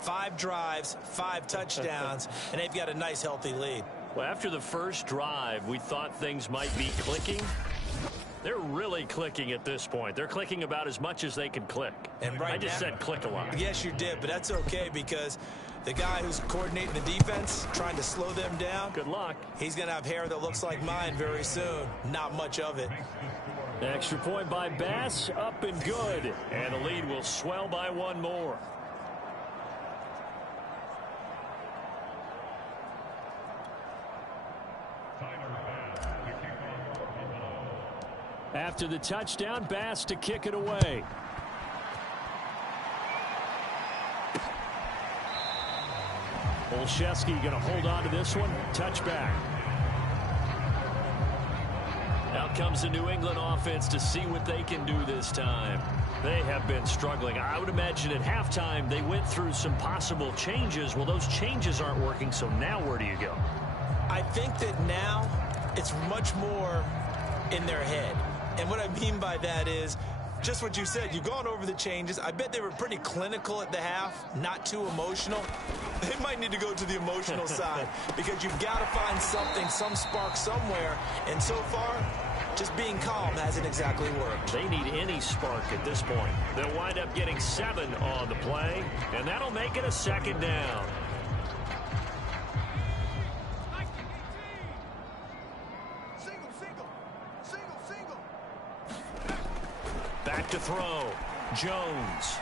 5 drives, 5 touchdowns, and they've got a nice, healthy lead. Well, after the first drive, we thought things might be clicking. They're really clicking at this point. They're clicking about as much as they can click. And right I just said click a lot. Yes, you did, but that's okay because the guy who's coordinating the defense, trying to slow them down. Good luck. He's going to have hair that looks like mine very soon. Not much of it. Extra point by Bass, up and good. And the lead will swell by 1 more. After the touchdown, Bass to kick it away. Olszewski going to hold on to this one. Touchback. Out comes the New England offense to see what they can do this time. They have been struggling. I would imagine at halftime they went through some possible changes. Well, those changes aren't working, so now where do you go? I think that now it's much more in their head. And what I mean by that is just what you said. You've gone over the changes. I bet they were pretty clinical at the half, not too emotional. They might need to go to the emotional side because you've got to find something, some spark somewhere. And so far, just being calm hasn't exactly worked. They need any spark at this point. They'll wind up getting 7 on the play, and that'll make it a 2nd down. Back to throw. Jones.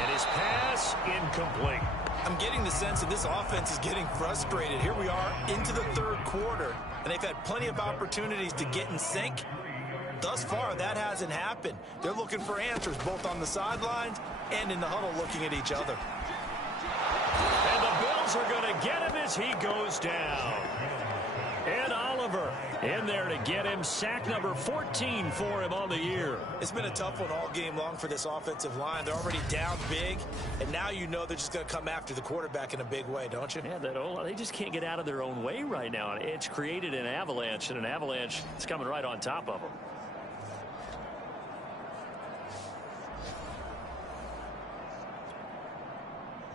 And his pass incomplete. I'm getting the sense that this offense is getting frustrated. Here we are into the 3rd quarter, and they've had plenty of opportunities to get in sync. Thus far, that hasn't happened. They're looking for answers both on the sidelines and in the huddle looking at each other. And the Bills are going to get him as he goes down. And Oliver in there to get him. Sack number 14 for him on the year. It's been a tough one all game long for this offensive line. They're already down big, and now you know they're just going to come after the quarterback in a big way, don't you? Yeah, they just can't get out of their own way right now. It's created an avalanche, and an avalanche is coming right on top of them.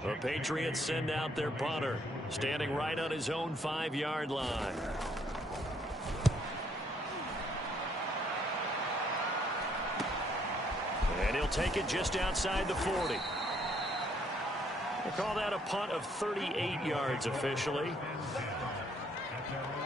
The Patriots send out their punter, standing right on his own 5-yard line. And he'll take it just outside the 40. We'll call that a punt of 38 yards officially.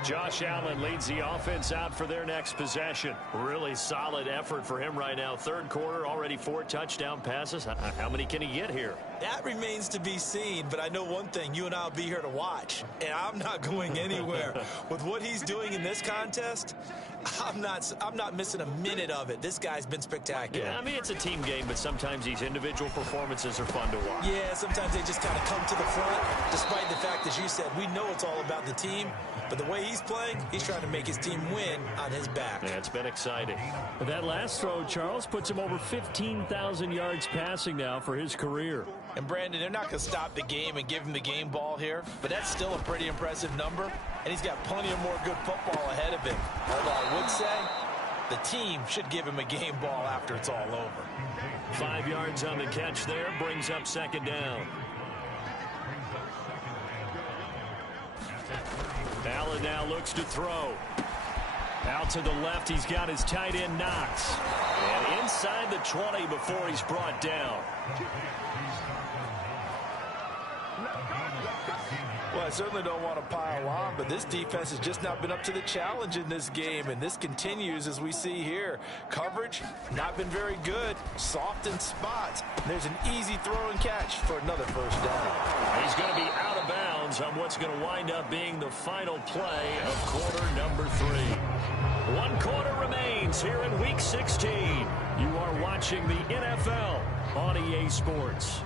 Josh Allen leads the offense out for their next possession. Really solid effort for him right now. 3rd quarter, already 4 touchdown passes. How many can he get here? That remains to be seen, but I know one thing. You and I will be here to watch, and I'm not going anywhere. With what he's doing in this contest, I'm not missing a minute of it. This guy's been spectacular. Yeah, I mean, it's a team game, but sometimes these individual performances are fun to watch. Yeah, sometimes they just kind of come to the front, despite the fact, as you said, we know it's all about the team. But the way he's playing, he's trying to make his team win on his back. Yeah, it's been exciting. But that last throw, Charles, puts him over 15,000 yards passing now for his career. And, Brandon, they're not going to stop the game and give him the game ball here, but that's still a pretty impressive number, and he's got plenty of more good football ahead of him. Although I would say the team should give him a game ball after it's all over. 5 yards on the catch there, brings up 2nd down. Allen now looks to throw. Out to the left, he's got his tight end Knox. And inside the 20 before he's brought down. Well, I certainly don't want to pile on, but this defense has just not been up to the challenge in this game, and this continues as we see here. Coverage, not been very good. Soft in spots. There's an easy throw and catch for another first down. He's going to be out of bounds on what's going to wind up being the final play of quarter number 3. 1 quarter remains here in Week 16. You are watching the NFL on EA Sports.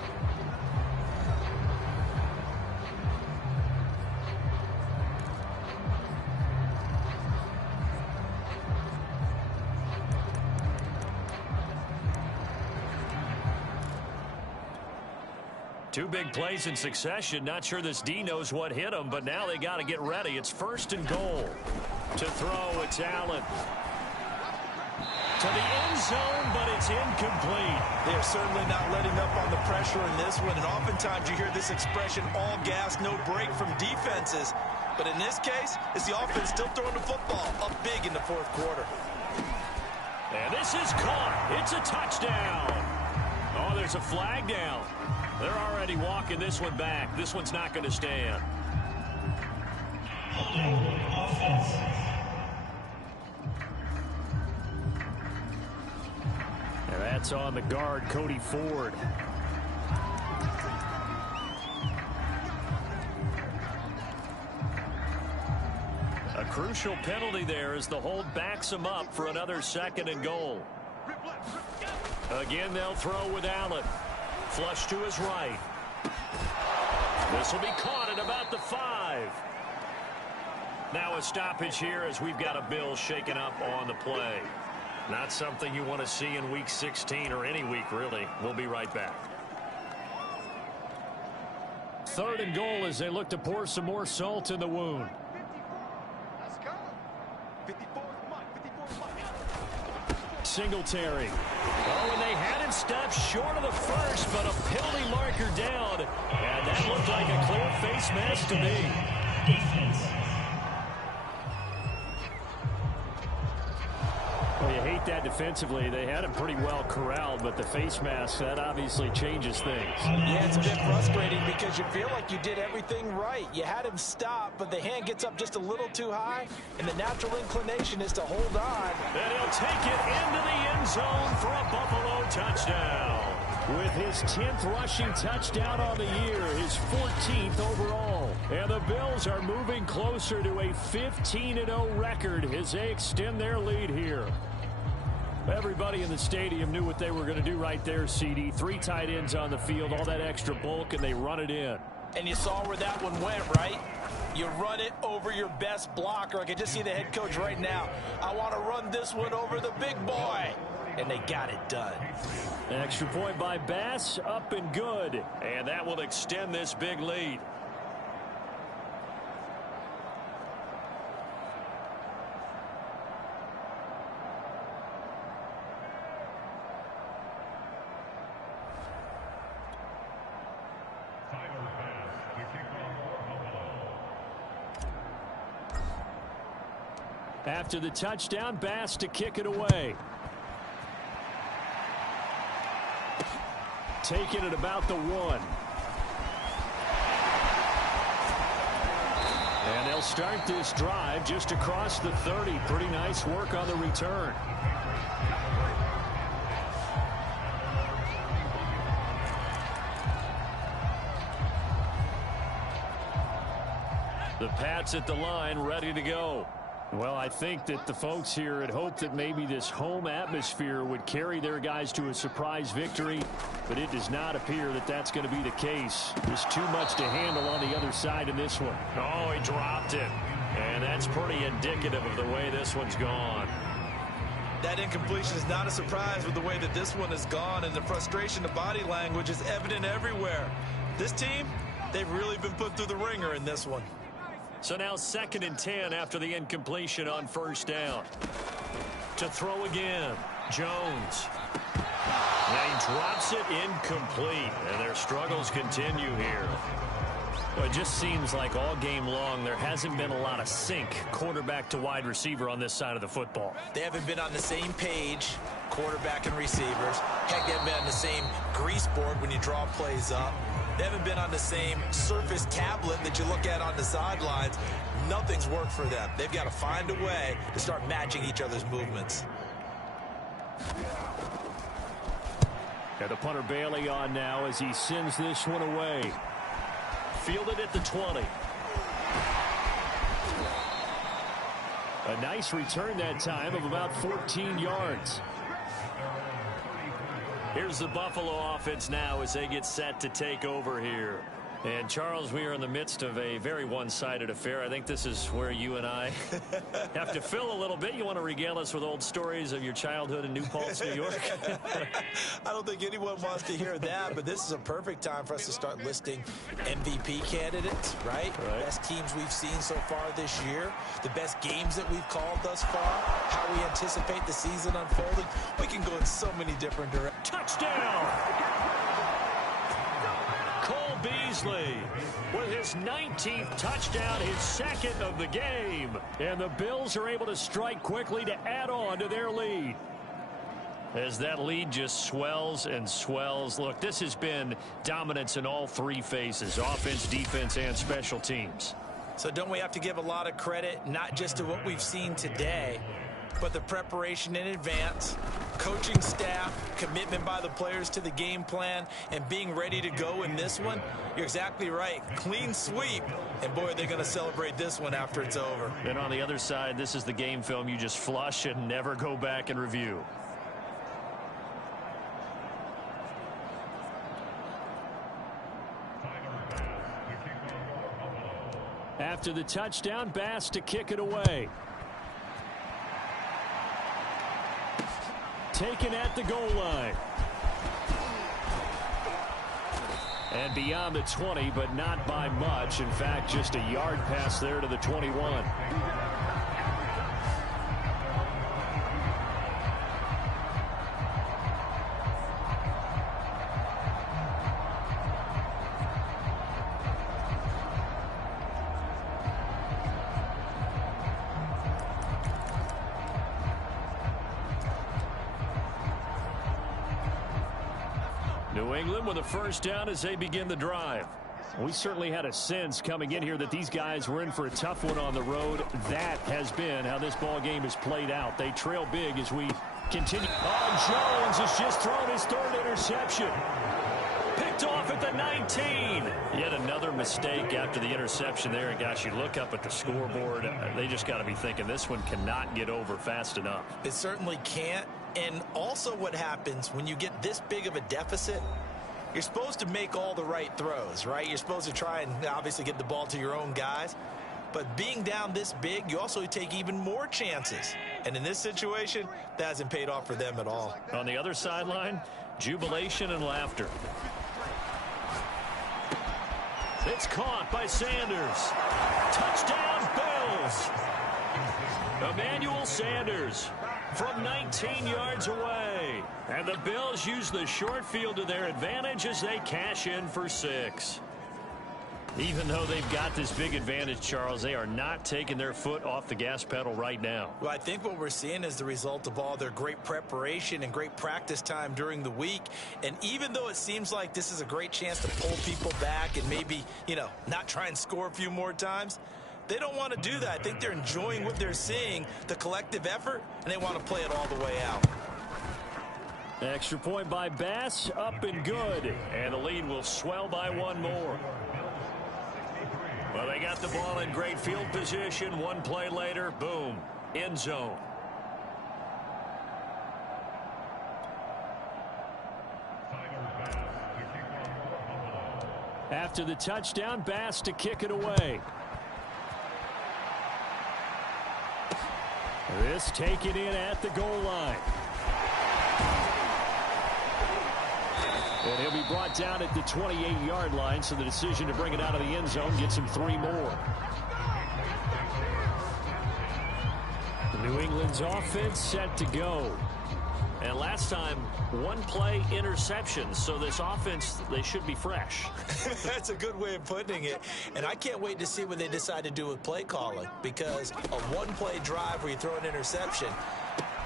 Two big plays in succession. Not sure this D knows what hit him, but now they got to get ready. It's 1st and goal. To throw, it's Allen. To the end zone, but it's incomplete. They're certainly not letting up on the pressure in this one, and oftentimes you hear this expression, all gas, no break from defenses. But in this case, it's the offense still throwing the football up big in the 4th quarter. And this is caught. It's a touchdown. Oh, there's a flag down. They're already walking this one back. This one's not going to stand. And that's on the guard, Cody Ford. A crucial penalty there as the hold backs him up for another 2nd and goal. Again, they'll throw with Allen. Flush to his right. This will be caught at about the 5. Now a stoppage here as we've got a Bill shaken up on the play. Not something you want to see in Week 16 or any week, really. We'll be right back. 3rd and goal as they look to pour some more salt in the wound. Let's go. 54, come on, 54, Singletary. Oh, and they had him stopped short of the 1st, but a penalty marker down. And that looked like a clear face mask to me. Well, you hate that defensively. They had him pretty well corralled, but the face mask, that obviously changes things. Yeah, it's a bit frustrating because you feel like you did everything right. You had him stop, but the hand gets up just a little too high, and the natural inclination is to hold on. And he'll take it into the end zone for a Buffalo touchdown. With his 10th rushing touchdown on the year, his 14th overall. And the Bills are moving closer to a 15-0 record as they extend their lead here. Everybody in the stadium knew what they were going to do right there, CD. 3 tight ends on the field, all that extra bulk, and they run it in. And you saw where that one went, right? You run it over your best blocker. I can just see the head coach right now. I want to run this one over the big boy. And they got it done. Extra point by Bass, up and good. And that will extend this big lead. After the touchdown, Bass to kick it away. Taking it about the 1. And they'll start this drive just across the 30. Pretty nice work on the return. The Pats at the line, ready to go. Well, I think that the folks here had hoped that maybe this home atmosphere would carry their guys to a surprise victory, but it does not appear that that's going to be the case. There's too much to handle on the other side in this one. Oh, he dropped it. And that's pretty indicative of the way this one's gone. That incompletion is not a surprise with the way that this one has gone, and the frustration, the body language is evident everywhere. This team, they've really been put through the ringer in this one. So now 2nd and 10 after the incompletion on 1st down. To throw again, Jones. And he drops it incomplete, and their struggles continue here. Well, it just seems like all game long there hasn't been a lot of sync quarterback to wide receiver on this side of the football. They haven't been on the same page, quarterback and receivers. Heck, they haven't been on the same grease board when you draw plays up. They haven't been on the same surface tablet that you look at on the sidelines. Nothing's worked for them. They've got to find a way to start matching each other's movements. Got the punter Bailey on now as he sends this one away. Fielded at the 20. A nice return that time of about 14 yards. Here's the Buffalo offense now as they get set to take over here. And, Charles, we are in the midst of a very one-sided affair. I think this is where you and I have to fill a little bit. You want to regale us with old stories of your childhood in New Paltz, New York? I don't think anyone wants to hear that, but this is a perfect time for us to start listing MVP candidates, right? Best teams we've seen so far this year, the best games that we've called thus far, how we anticipate the season unfolding. We can go in so many different directions. Touchdown! Cole Beasley with his 19th touchdown, his second of the game. And the Bills are able to strike quickly to add on to their lead. As that lead just swells and swells. Look, this has been dominance in all three phases, offense, defense, and special teams. So don't we have to give a lot of credit, not just to what we've seen today, but the preparation in advance, coaching staff, commitment by the players to the game plan, and being ready to go in this one? You're exactly right. Clean sweep. And, boy, they're going to celebrate this one after it's over. And on the other side, this is the game film you just flush and never go back and review. After the touchdown, Bass to kick it away. Taken at the goal line. And beyond the 20, but not by much. In fact, just a yard pass there to the 21. New England with a first down as they begin the drive. We certainly had a sense coming in here that these guys were in for a tough one on the road. That has been how this ball game has played out. They trail big as we continue. Oh, Jones has just thrown his third interception. Picked off at the 19. Yet another mistake after the interception there. And gosh, you look up at the scoreboard. They just got to be thinking this one cannot get over fast enough. It certainly can't. And also what happens when you get this big of a deficit, you're supposed to make all the right throws, right? You're supposed to try and obviously get the ball to your own guys. But being down this big, you also take even more chances. And in this situation, that hasn't paid off for them at all. On the other sideline, jubilation and laughter. It's caught by Sanders. Touchdown, Bills. Emmanuel Sanders from 19 yards away. And the Bills use the short field to their advantage as they cash in for 6. Even though they've got this big advantage, Charles, they are not taking their foot off the gas pedal right now. Well, I think what we're seeing is the result of all their great preparation and great practice time during the week. And even though it seems like this is a great chance to pull people back and maybe, not try and score a few more times, they don't want to do that. I think they're enjoying what they're seeing, the collective effort, and they want to play it all the way out. Extra point by Bass, up and good. And the lead will swell by one more. Well, they got the ball in great field position. One play later, boom, end zone. After the touchdown, Bass to kick it away. This taken in at the goal line. And he'll be brought down at the 28-yard line, so the decision to bring it out of the end zone gets him 3 more. New England's offense set to go. And last time, one play interception. So this offense, they should be fresh. That's a good way of putting it. And I can't wait to see what they decide to do with play calling, because a one-play drive where you throw an interception,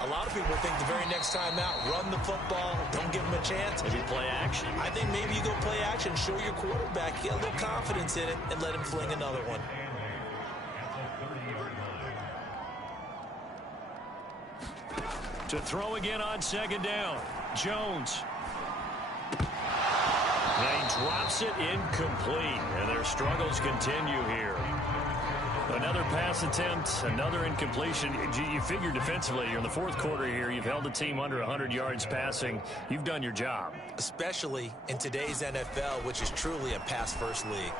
a lot of people think the very next time out, run the football, don't give them a chance. Maybe play action. I think maybe you go play action, show your quarterback, get a little confidence in it, and let him fling another one. To throw again on second down. Jones. He drops it incomplete, and their struggles continue here. Another pass attempt, another incompletion. You figure defensively, you're in the fourth quarter here. You've held the team under 100 yards passing. You've done your job. Especially in today's NFL, which is truly a pass-first league.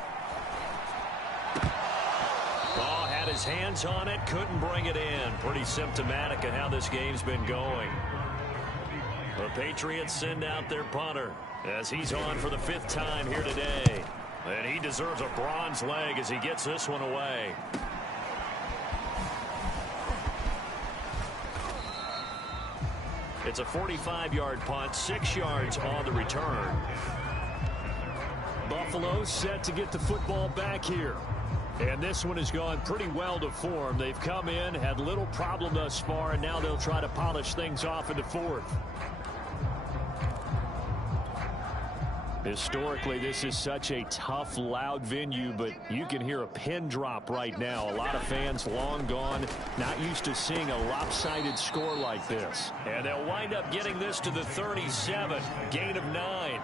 Ball had his hands on it, couldn't bring it in. Pretty symptomatic of how this game's been going. The Patriots send out their punter as he's on for the 5th time here today. And he deserves a bronze leg as he gets this one away. It's a 45-yard punt, 6 yards on the return. Buffalo set to get the football back here. And this one has gone pretty well to form. They've come in, had little problem thus far, and now they'll try to polish things off in the 4th. Historically, this is such a tough, loud venue, but you can hear a pin drop right now. A lot of fans long gone, not used to seeing a lopsided score like this. And they'll wind up getting this to the 37, gain of 9.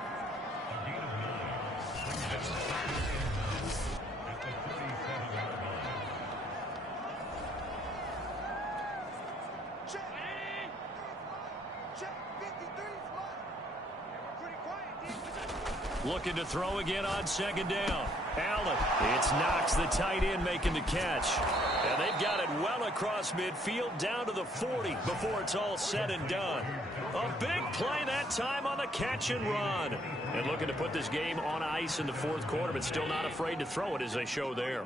Looking to throw again on second down. Allen. It's Knox, the tight end, making the catch. And they've got it well across midfield down to the 40 before it's all said and done. A big play that time on the catch and run. And looking to put this game on ice in the 4th quarter, but still not afraid to throw it as they show there.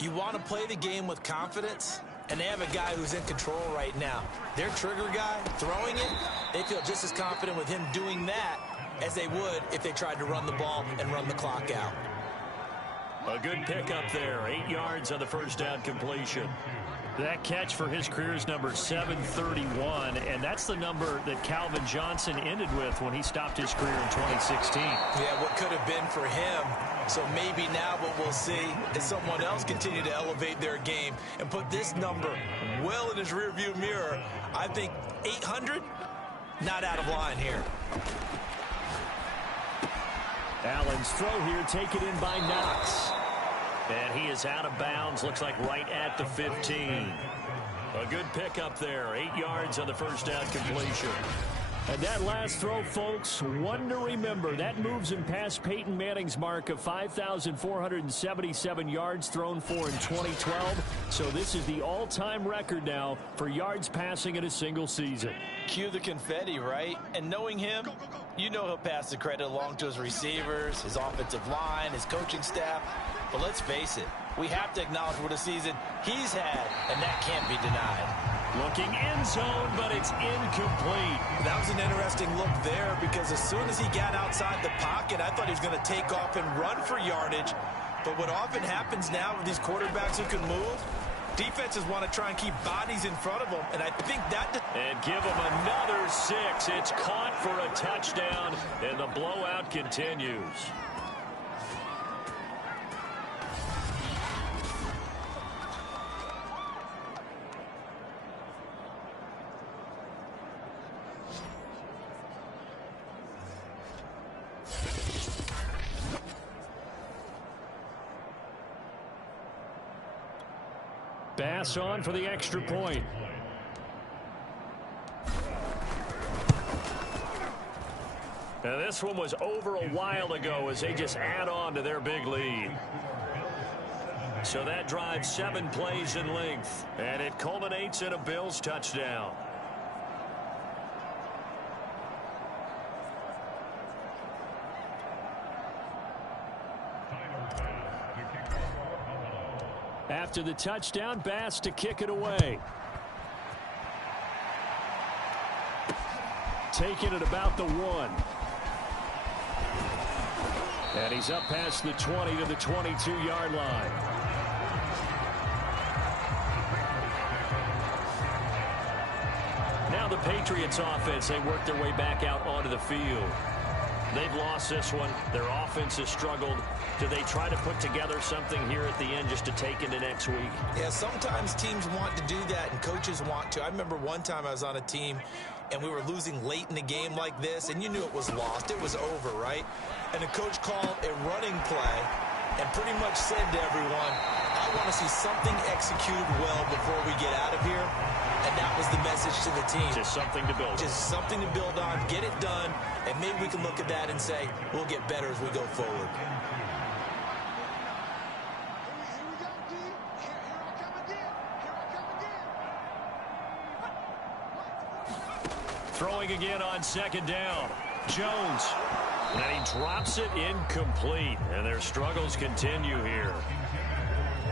You want to play the game with confidence, and they have a guy who's in control right now. Their trigger guy, throwing it, they feel just as confident with him doing that as they would if they tried to run the ball and run the clock out. A good pickup there, 8 yards on the first down completion. That catch for his career is number 731, and that's the number that Calvin Johnson ended with when he stopped his career in 2016. Yeah, what could have been for him. So maybe now what we'll see is someone else continue to elevate their game and put this number well in his rearview mirror. I think 800, not out of line here. Allen's throw here taken in by Knox. And he is out of bounds, looks like right at the 15. A good pickup there, 8 yards on the first down completion. And that last throw, folks, one to remember. That moves him past Peyton Manning's mark of 5,477 yards thrown for in 2012. So this is the all-time record now for yards passing in a single season. Cue the confetti, right? And knowing him, you know he'll pass the credit along to his receivers, his offensive line, his coaching staff. But let's face it, we have to acknowledge what a season he's had, and that can't be denied. Looking end zone, but it's incomplete. That was an interesting look there, because as soon as he got outside the pocket, I thought he was going to take off and run for yardage. But what often happens now with these quarterbacks who can move, defenses want to try and keep bodies in front of them, and I think that... And give them another 6. It's caught for a touchdown, and the blowout continues. Bass on for the extra point. Now this one was over a while ago as they just add on to their big lead. So that drives 7 plays in length, and it culminates in a Bills touchdown. After the touchdown, Bass to kick it away. taken at about the 1. And he's up past the 20 to the 22-yard line. Now the Patriots offense, they work their way back out onto the field. They've lost this one. Their offense has struggled. Do they try to put together something here at the end just to take into next week? Yeah, sometimes teams want to do that and coaches want to. I remember one time I was on a team and we were losing late in the game like this, and you knew it was lost. It was over, right? And the coach called a running play and pretty much said to everyone, I want to see something executed well before we get out of here. And that was the message to the team. Just something to build on. Just something to build on, get it done, and maybe we can look at that and say, we'll get better as we go forward. Throwing again on second down. Jones. And he drops it incomplete. And their struggles continue here.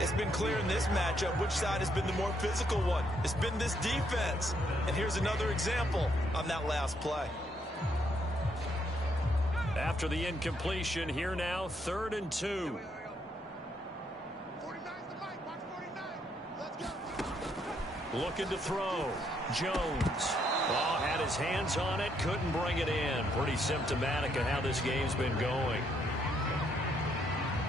It's been clear in this matchup which side has been the more physical one. It's been this defense. And here's another example on that last play. After the incompletion, here now, 3rd and 2. Looking to throw. Jones. Oh, had his hands on it, couldn't bring it in. Pretty symptomatic of how this game's been going.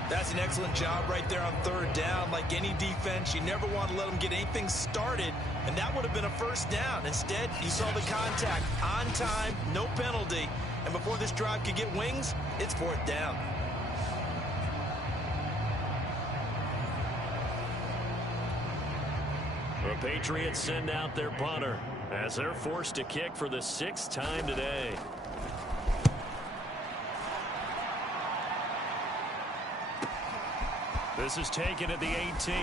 That's an excellent job right there on 3rd down. Like any defense, you never want to let them get anything started, and that would have been a 1st down. Instead, you saw the contact on time, no penalty, and before this drive could get wings, it's 4th down. The Patriots send out their punter as they're forced to kick for the 6th time today. This is taken at the 18.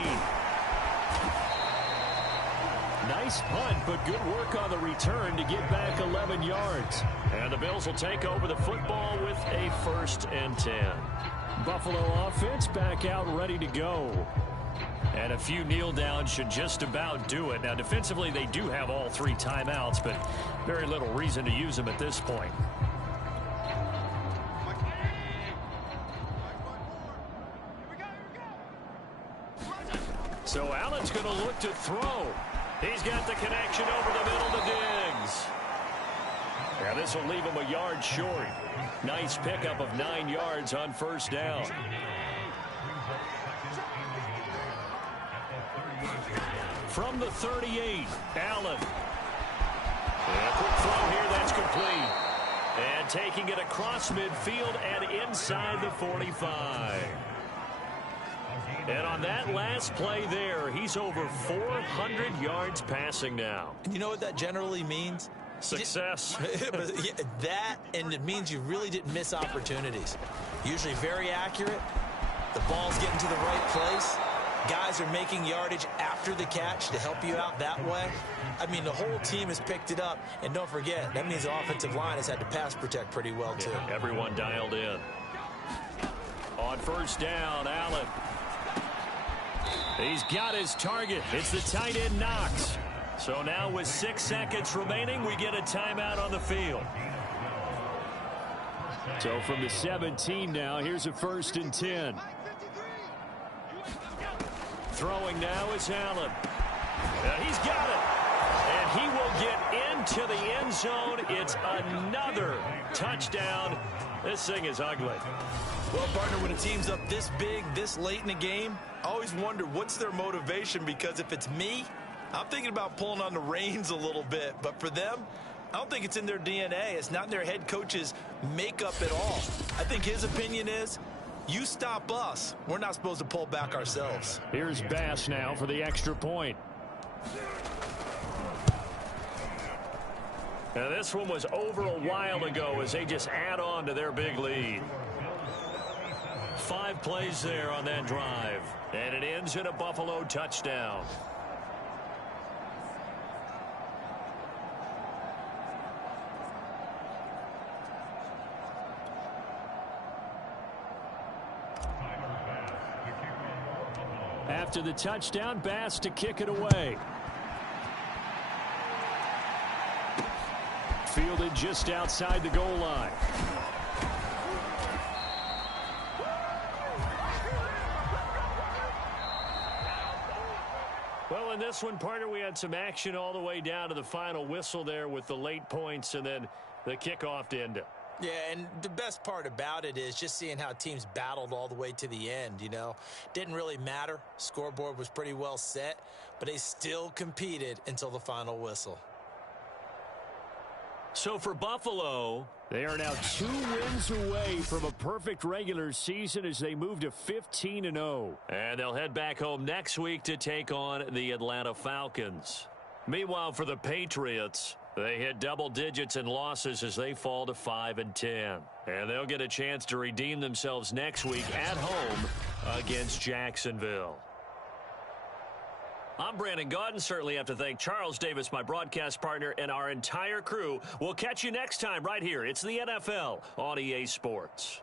Nice punt, but good work on the return to get back 11 yards. And the Bills will take over the football with a 1st and 10. Buffalo offense back out ready to go. And a few kneel downs should just about do it. Now, defensively, they do have all 3 timeouts, but very little reason to use them at this point. So Allen's going to look to throw. He's got the connection over the middle to Diggs. Yeah, this will leave him a yard short. Nice pickup of 9 yards on 1st down. From the 38, Allen. And a quick throw here, that's complete. And taking it across midfield and inside the 45. And on that last play there, he's over 400 yards passing now. You know what that generally means? Success. That, and it means you really didn't miss opportunities. Usually very accurate. The ball's getting to the right place. Guys are making yardage after the catch to help you out that way. I mean, the whole team has picked it up. And don't forget, that means the offensive line has had to pass protect pretty well, too. Yeah, everyone dialed in. On 1st down, Allen. He's got his target. It's the tight end Knox. So now with 6 seconds remaining, we get a timeout on the field. So from the 17 now, here's a 1st and 10. Throwing now is Allen. He's got it. And he will get into the end zone. It's another touchdown. This thing is ugly. Well, partner, when a team's up this big, this late in the game, I always wonder what's their motivation, because if it's me, I'm thinking about pulling on the reins a little bit. But for them, I don't think it's in their DNA. It's not in their head coach's makeup at all. I think his opinion is, you stop us, we're not supposed to pull back ourselves. Here's Bass now for the extra point. Now this one was over a while ago as they just add on to their big lead. 5 plays there on that drive. And it ends in a Buffalo touchdown. After the touchdown, Bass to kick it away. fielded just outside the goal line. Well, in this one, partner, we had some action all the way down to the final whistle there with the late points and then the kickoff to end it. Yeah, and the best part about it is just seeing how teams battled all the way to the end, you know. Didn't really matter. Scoreboard was pretty well set, but they still competed until the final whistle. So for Buffalo, they are now 2 wins away from a perfect regular season as they move to 15-0. And they'll head back home next week to take on the Atlanta Falcons. Meanwhile, for the Patriots, they hit double digits in losses as they fall to 5-10. And they'll get a chance to redeem themselves next week at home against Jacksonville. I'm Brandon Gaudin. Certainly have to thank Charles Davis, my broadcast partner, and our entire crew. We'll catch you next time right here. It's the NFL on EA Sports.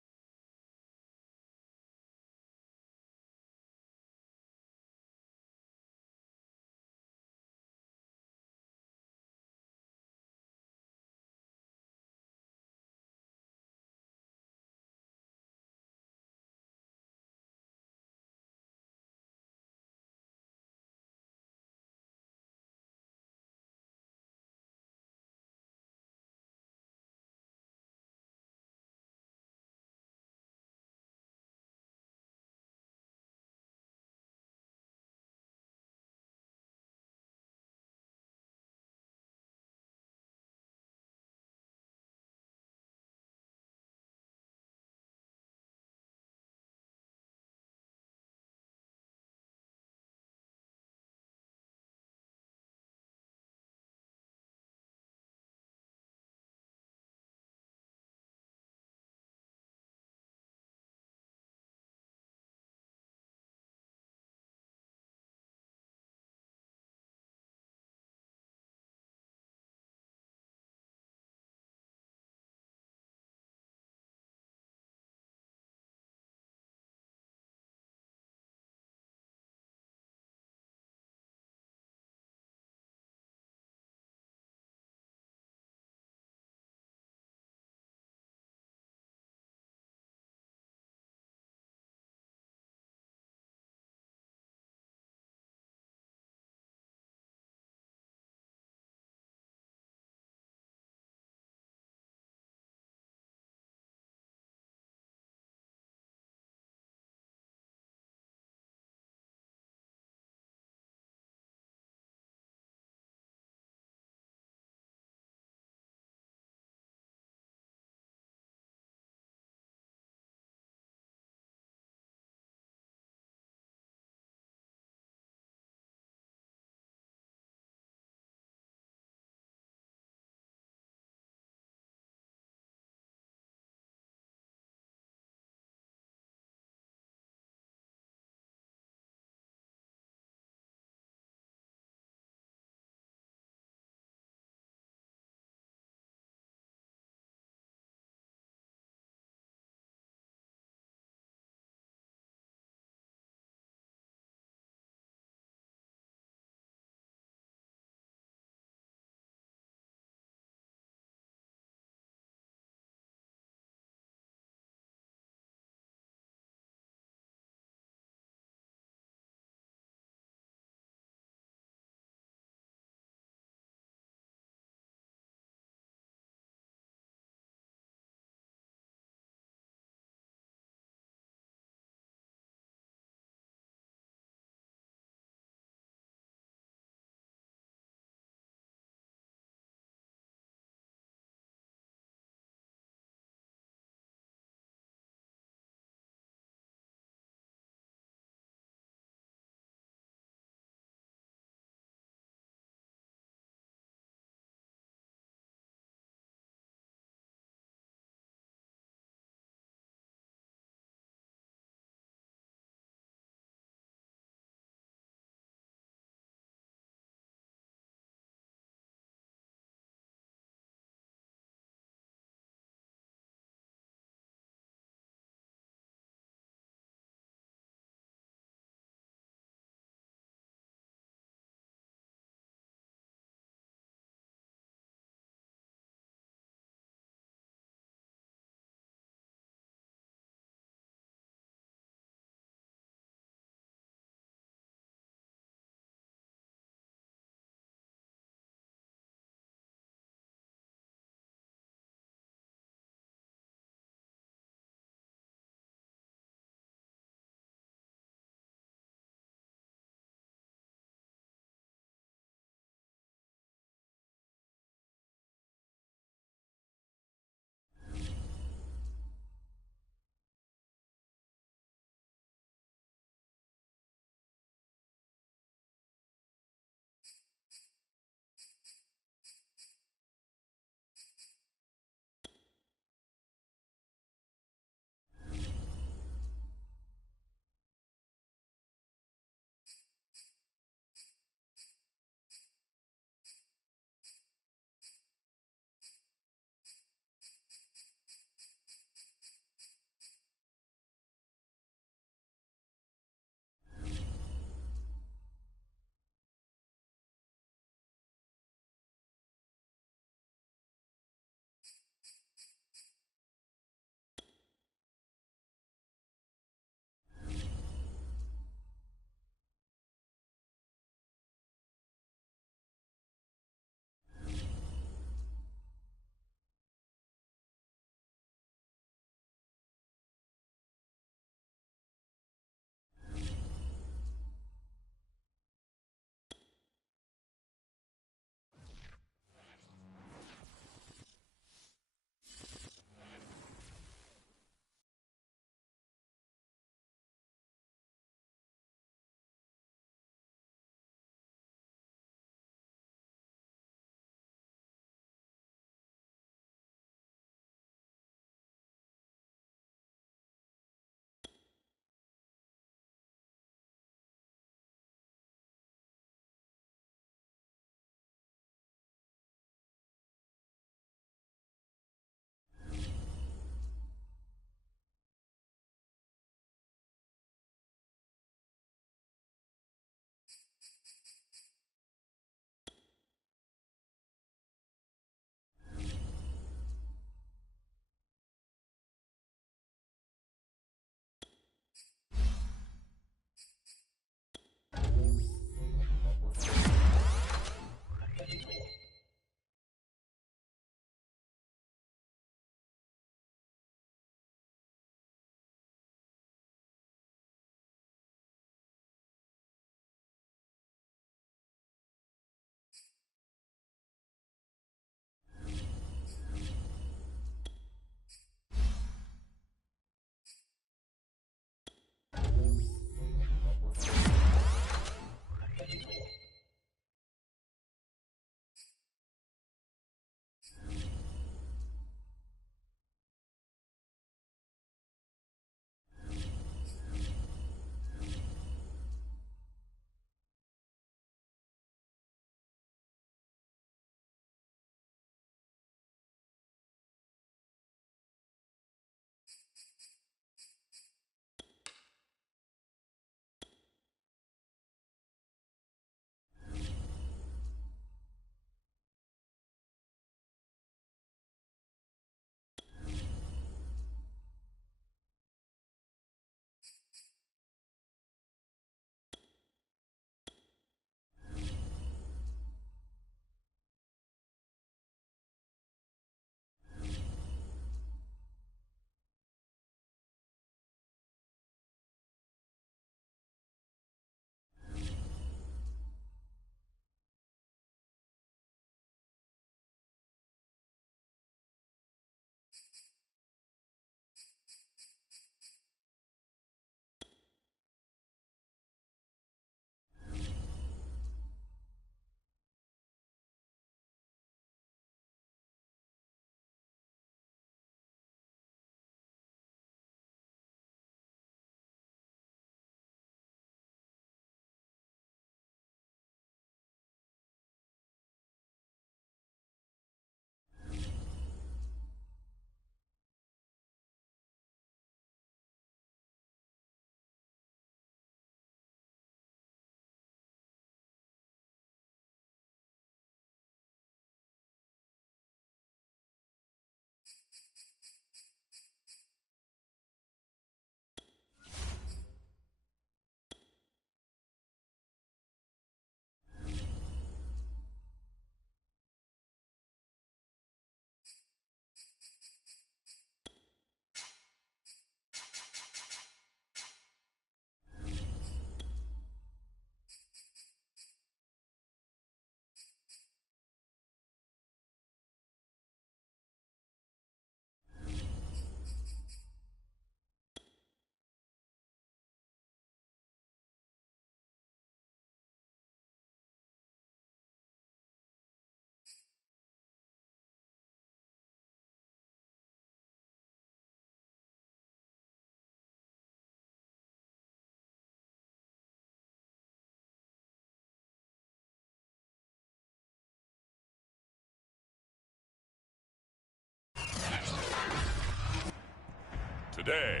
today.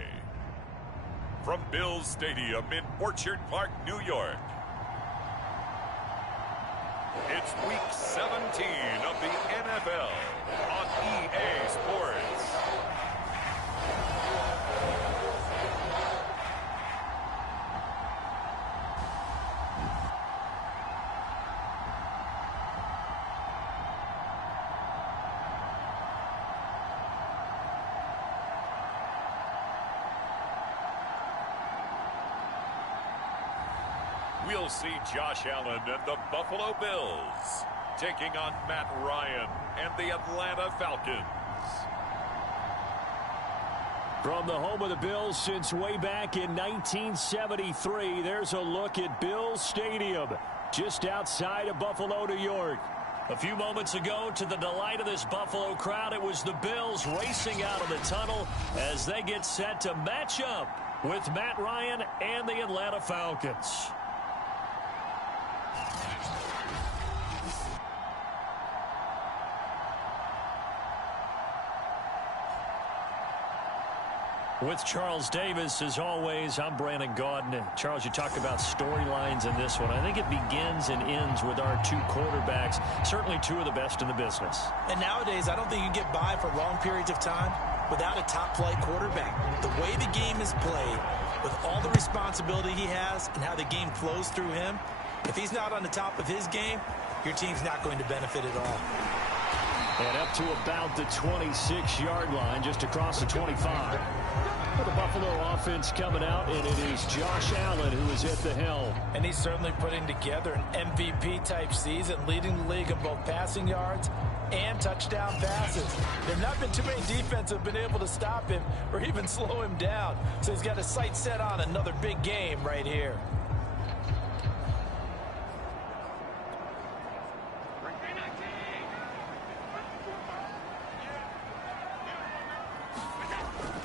From Bills Stadium in Orchard Park, New York, it's Week 17 of the NFL on EA Sports. We'll see Josh Allen and the Buffalo Bills taking on Matt Ryan and the Atlanta Falcons. From the home of the Bills since way back in 1973, there's a look at Bills Stadium just outside of Buffalo, New York. A few moments ago, to the delight of this Buffalo crowd, it was the Bills racing out of the tunnel as they get set to match up with Matt Ryan and the Atlanta Falcons. With Charles Davis, as always, I'm Brandon Gaudin. Charles, you talked about storylines in this one. I think it begins and ends with our two quarterbacks, certainly two of the best in the business. And nowadays, I don't think you get by for long periods of time without a top-flight quarterback. The way the game is played, with all the responsibility he has and how the game flows through him, if he's not on the top of his game, your team's not going to benefit at all. And up to about the 26-yard line, just across the 25. The Buffalo offense coming out, and it is Josh Allen who is at the helm. And he's certainly putting together an MVP-type season, leading the league in both passing yards and touchdown passes. There have not been too many defenses have been able to stop him or even slow him down. So he's got his sights set on another big game right here.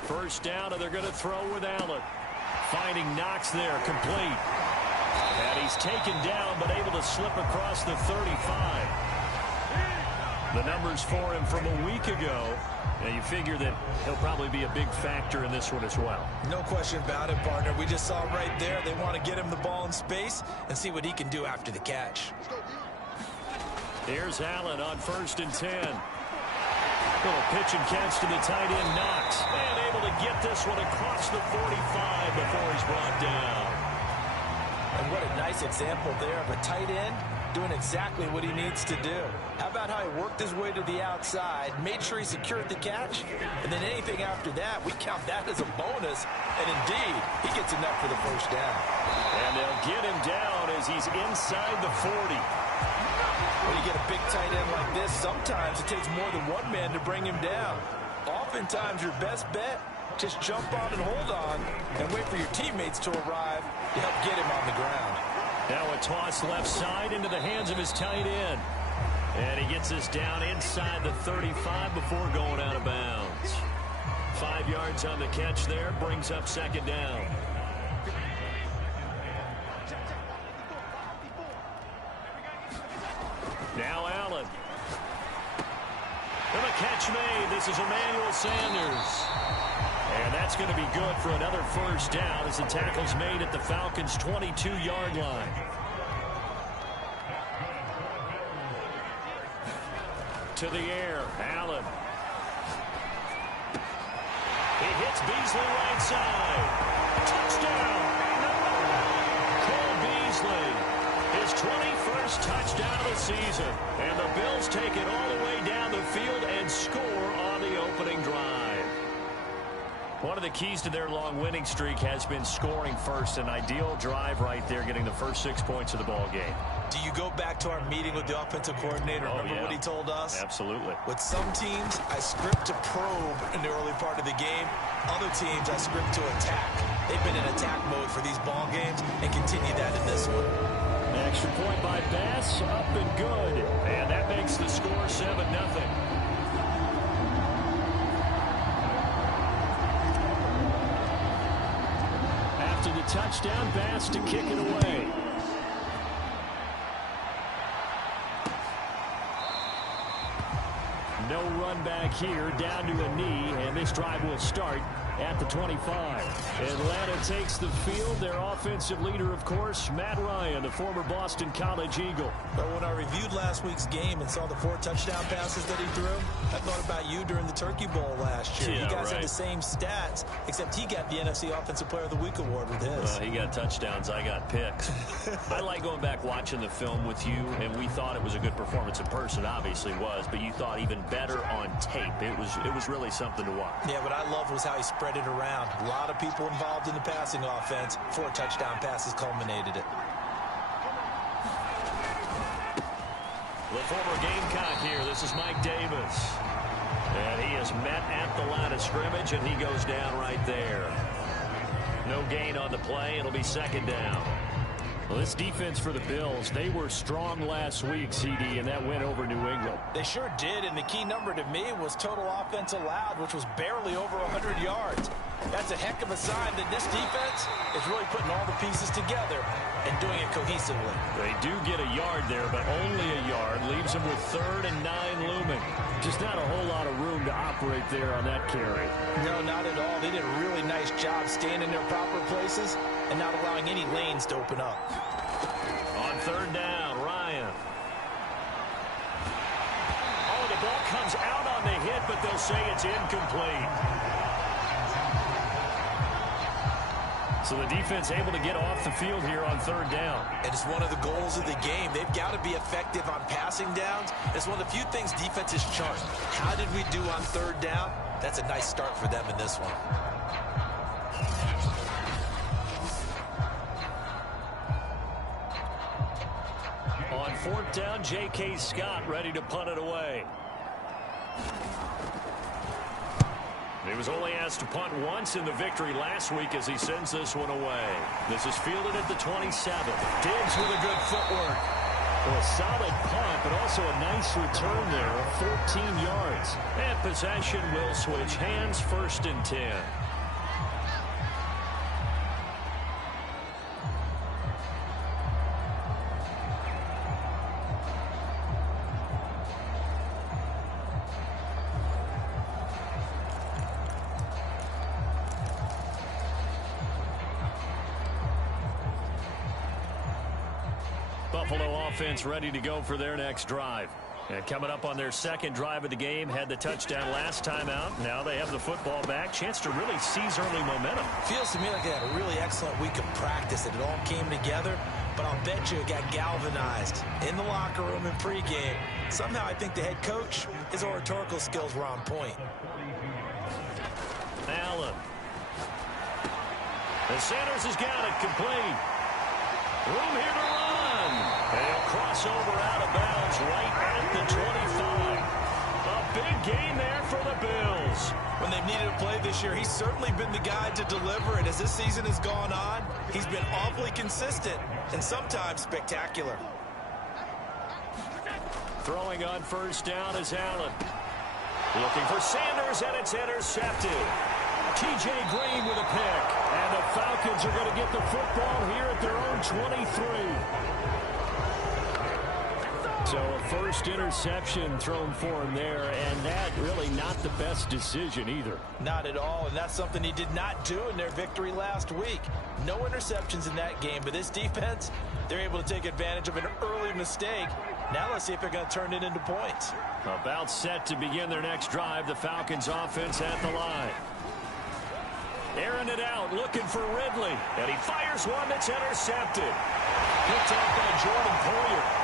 First down, and they're going to throw with Allen. Finding Knox there, complete. And he's taken down, but able to slip across the 35. The numbers for him from a week ago. Now you figure that he'll probably be a big factor in this one as well. No question about it, partner. We just saw right there they want to get him the ball in space and see what he can do after the catch. Here's Allen on 1st and 10. Little pitch and catch to the tight end, Knox. And able to get this one across the 45 before he's brought down. And what a nice example there of a tight end doing exactly what he needs to do. How about how he worked his way to the outside, made sure he secured the catch, and then anything after that, we count that as a bonus. And indeed, he gets enough for the first down. And they'll get him down as he's inside the 40. When you get a big tight end like this, sometimes it takes more than one man to bring him down. Oftentimes, your best bet, just jump on and hold on and wait for your teammates to arrive to help get him on the ground. Now a toss left side into the hands of his tight end. And he gets us down inside the 35 before going out of bounds. 5 yards on the catch there, brings up second down. Now Allen. And the catch made. This is Emmanuel Sanders. And that's going to be good for another first down as the tackle's made at the Falcons' 22-yard line. To the air, Allen. He hits Beasley right side. Touchdown! Cole Beasley, his 21st touchdown of the season. And the Bills take it all the way down the field and score on the opening drive. One of the keys to their long winning streak has been scoring first. An ideal drive right there, getting the first 6 points of the ball game. Do you go back to our meeting with the offensive coordinator? Remember what he told us? Absolutely. With some teams, I script to probe in the early part of the game. Other teams, I script to attack. They've been in attack mode for these ball games and continue that in this one. An extra point by Bass, up and good. And that makes the score 7-0. After the touchdown, Bass to kick it away. No run back here, down to a knee, and this drive will start at the 25. Atlanta takes the field. Their offensive leader, of course, Matt Ryan, the former Boston College Eagle. But when I reviewed last week's game and saw the 4 touchdown passes that he threw, I thought about you during the Turkey Bowl last year. Yeah, you guys right. had the same stats, except he got the NFC Offensive Player of the Week award with his. He got touchdowns. I got picks. I like going back watching the film with you, and we thought it was a good performance in person. Obviously was, but you thought even better on tape. It was really something to watch. Yeah, what I loved was how he spread it around. A lot of people involved in the passing offense. 4 touchdown passes culminated it. The former Gamecock here. This is Mike Davis. And he is met at the line of scrimmage, and he goes down right there. No gain on the play. It'll be second down. Well, this defense for the Bills, they were strong last week, CD, and that went over New England. They sure did, and the key number to me was total offense allowed, which was barely over 100 yards. That's a heck of a sign that this defense is really putting all the pieces together and doing it cohesively. They do get a yard there, but only a yard. Leaves them with 3rd and 9 looming. Just not a whole lot of room to operate there on that carry. No, not at all. They did a really nice job staying in their proper places and not allowing any lanes to open up. On 3rd down, Ryan. Oh, the ball comes out on the hit, but they'll say it's incomplete. So the defense able to get off the field here on 3rd down. And it's one of the goals of the game. They've got to be effective on passing downs. It's one of the few things defenses chart. How did we do on 3rd down? That's a nice start for them in this one. On 4th down, J.K. Scott ready to punt it away. He was only asked to punt once in the victory last week as he sends this one away. This is fielded at the 27. Diggs with a good footwork. Well, a solid punt, but also a nice return there of 14 yards. And possession will switch hands, 1st and 10. Buffalo offense ready to go for their next drive. And coming up on their 2nd drive of the game, had the touchdown last time out. Now they have the football back. Chance to really seize early momentum. Feels to me like they had a really excellent week of practice and it all came together. But I'll bet you it got galvanized in the locker room and pregame. Somehow I think the head coach, his oratorical skills were on point. Allen. And Sanders has got it complete. Room here to run. They'll cross over out of bounds right at the 25. A big gain there for the Bills. When they've needed a play this year, he's certainly been the guy to deliver. And as this season has gone on, he's been awfully consistent and sometimes spectacular. Throwing on 1st down is Allen. Looking for Sanders, and it's intercepted. T.J. Green with a pick. And the Falcons are going to get the football here at their own 23. So a 1st interception thrown for him there, and that really not the best decision either. Not at all, and that's something he did not do in their victory last week. No interceptions in that game, but this defense, they're able to take advantage of an early mistake. Now let's see if they're going to turn it into points. About set to begin their next drive, the Falcons offense at the line. Airing it out, looking for Ridley. And he fires one that's intercepted. Picked off by Jordan Poyer.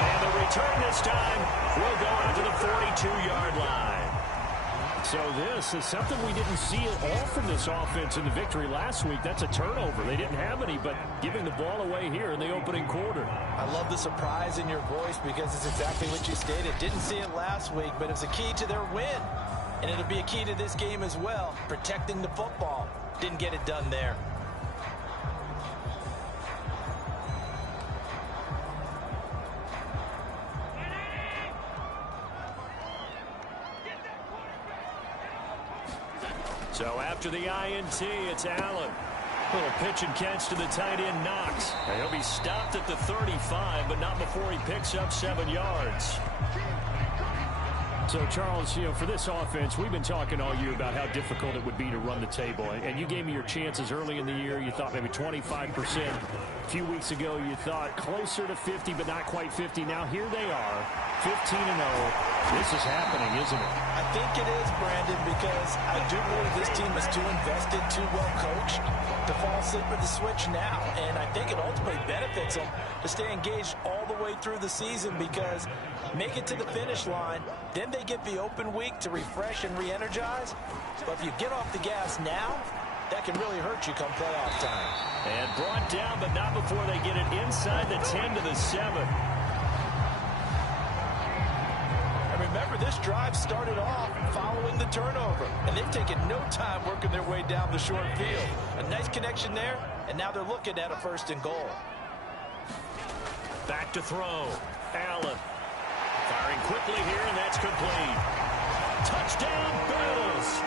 And the return this time will go out to the 42-yard line. So this is something we didn't see at all from this offense in the victory last week. That's a turnover. They didn't have any, but giving the ball away here in the opening quarter. I love the surprise in your voice because it's exactly what you stated. Didn't see it last week, but it's a key to their win. And it'll be a key to this game as well, protecting the football. Didn't get it done there. So after the INT, it's Allen. Little pitch and catch to the tight end, Knox. And he'll be stopped at the 35, but not before he picks up 7 yards. So, Charles, for this offense, we've been talking all year about how difficult it would be to run the table. And you gave me your chances early in the year. You thought maybe 25%. A few weeks ago, you thought closer to 50, but not quite 50. Now, here they are, 15-0. This is happening, isn't it? I think it is, Brandon, because I do believe this team is too invested, too well coached to fall asleep at the switch now. And I think it ultimately benefits them to stay engaged all the way through the season because make it to the finish line, then they get the open week to refresh and re-energize. But if you get off the gas now, that can really hurt you come playoff time. And brought down, but not before they get it inside the 10 to the 7. And remember, this drive started off following the turnover, and they've taken no time working their way down the short field. A nice connection there, and now they're looking at a 1st and goal. Back to throw. Allen. Firing quickly here, and that's complete. Touchdown, Bills.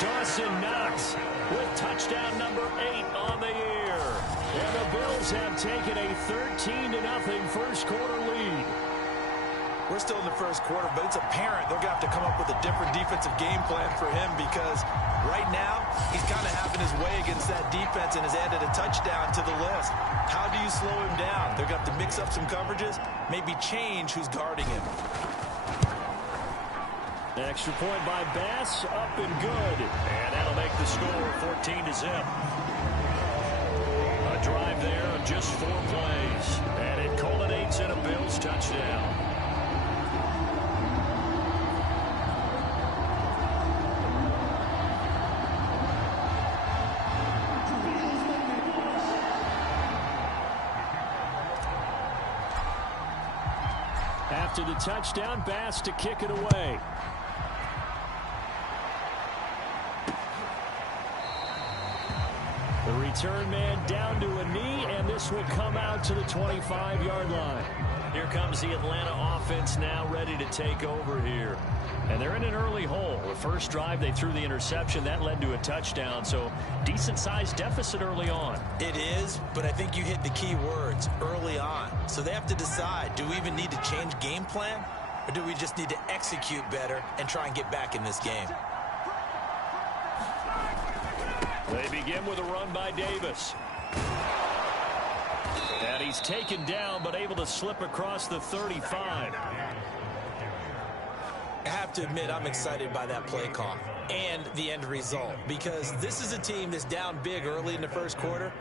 Dawson Knox with touchdown number 8 on the year. And the Bills have taken a 13-0 first quarter lead. We're still in the first quarter, but it's apparent they're going to have to come up with a different defensive game plan for him because right now he's kind of having his way against that defense and has added a touchdown to the list. How do you slow him down? They're going to have to mix up some coverages, maybe change who's guarding him. The extra point by Bass, up and good. And that'll make the score 14-0. A drive there of just 4 plays. And it culminates in a Bills touchdown. After the touchdown, Bass to kick it away. The return man down to a knee, and this will come out to the 25-yard line. Here comes the Atlanta offense now ready to take over here. And they're in an early hole. The first drive, they threw the interception. That led to a touchdown, so decent-sized deficit early on. It is, but I think you hit the key words, early on. So they have to decide, do we even need to change game plan, or do we just need to execute better and try and get back in this game? They begin with a run by Davis. And he's taken down, but able to slip across the 35. I have to admit, I'm excited by that play call and the end result because this is a team that's down big early in the first quarter,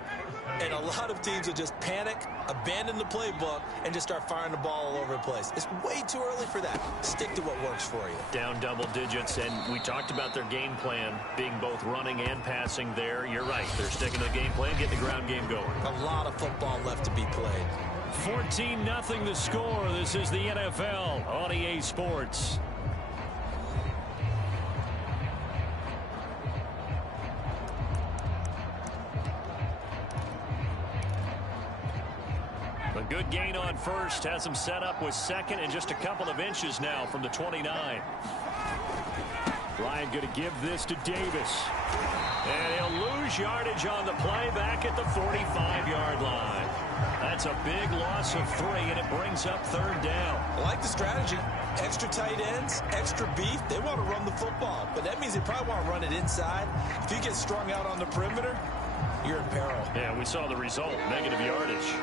and a lot of teams will just panic, abandon the playbook, and just start firing the ball all over the place. It's way too early for that. Stick to what works for you. Down double digits, and we talked about their game plan being both running and passing there. You're right. They're sticking to the game plan, getting the ground game going. A lot of football left to be played. 14-0 the score. This is the NFL on EA Sports. A good gain on first has him set up with second and just a couple of inches now from the 29. Ryan going to give this to Davis. And he'll lose yardage on the play back at the 45-yard line. That's a big loss of 3, and it brings up 3rd down. I like the strategy. Extra tight ends, extra beef. They want to run the football, but that means they probably want to run it inside. If you get strung out on the perimeter, you're in peril. Yeah, we saw the result, negative yardage.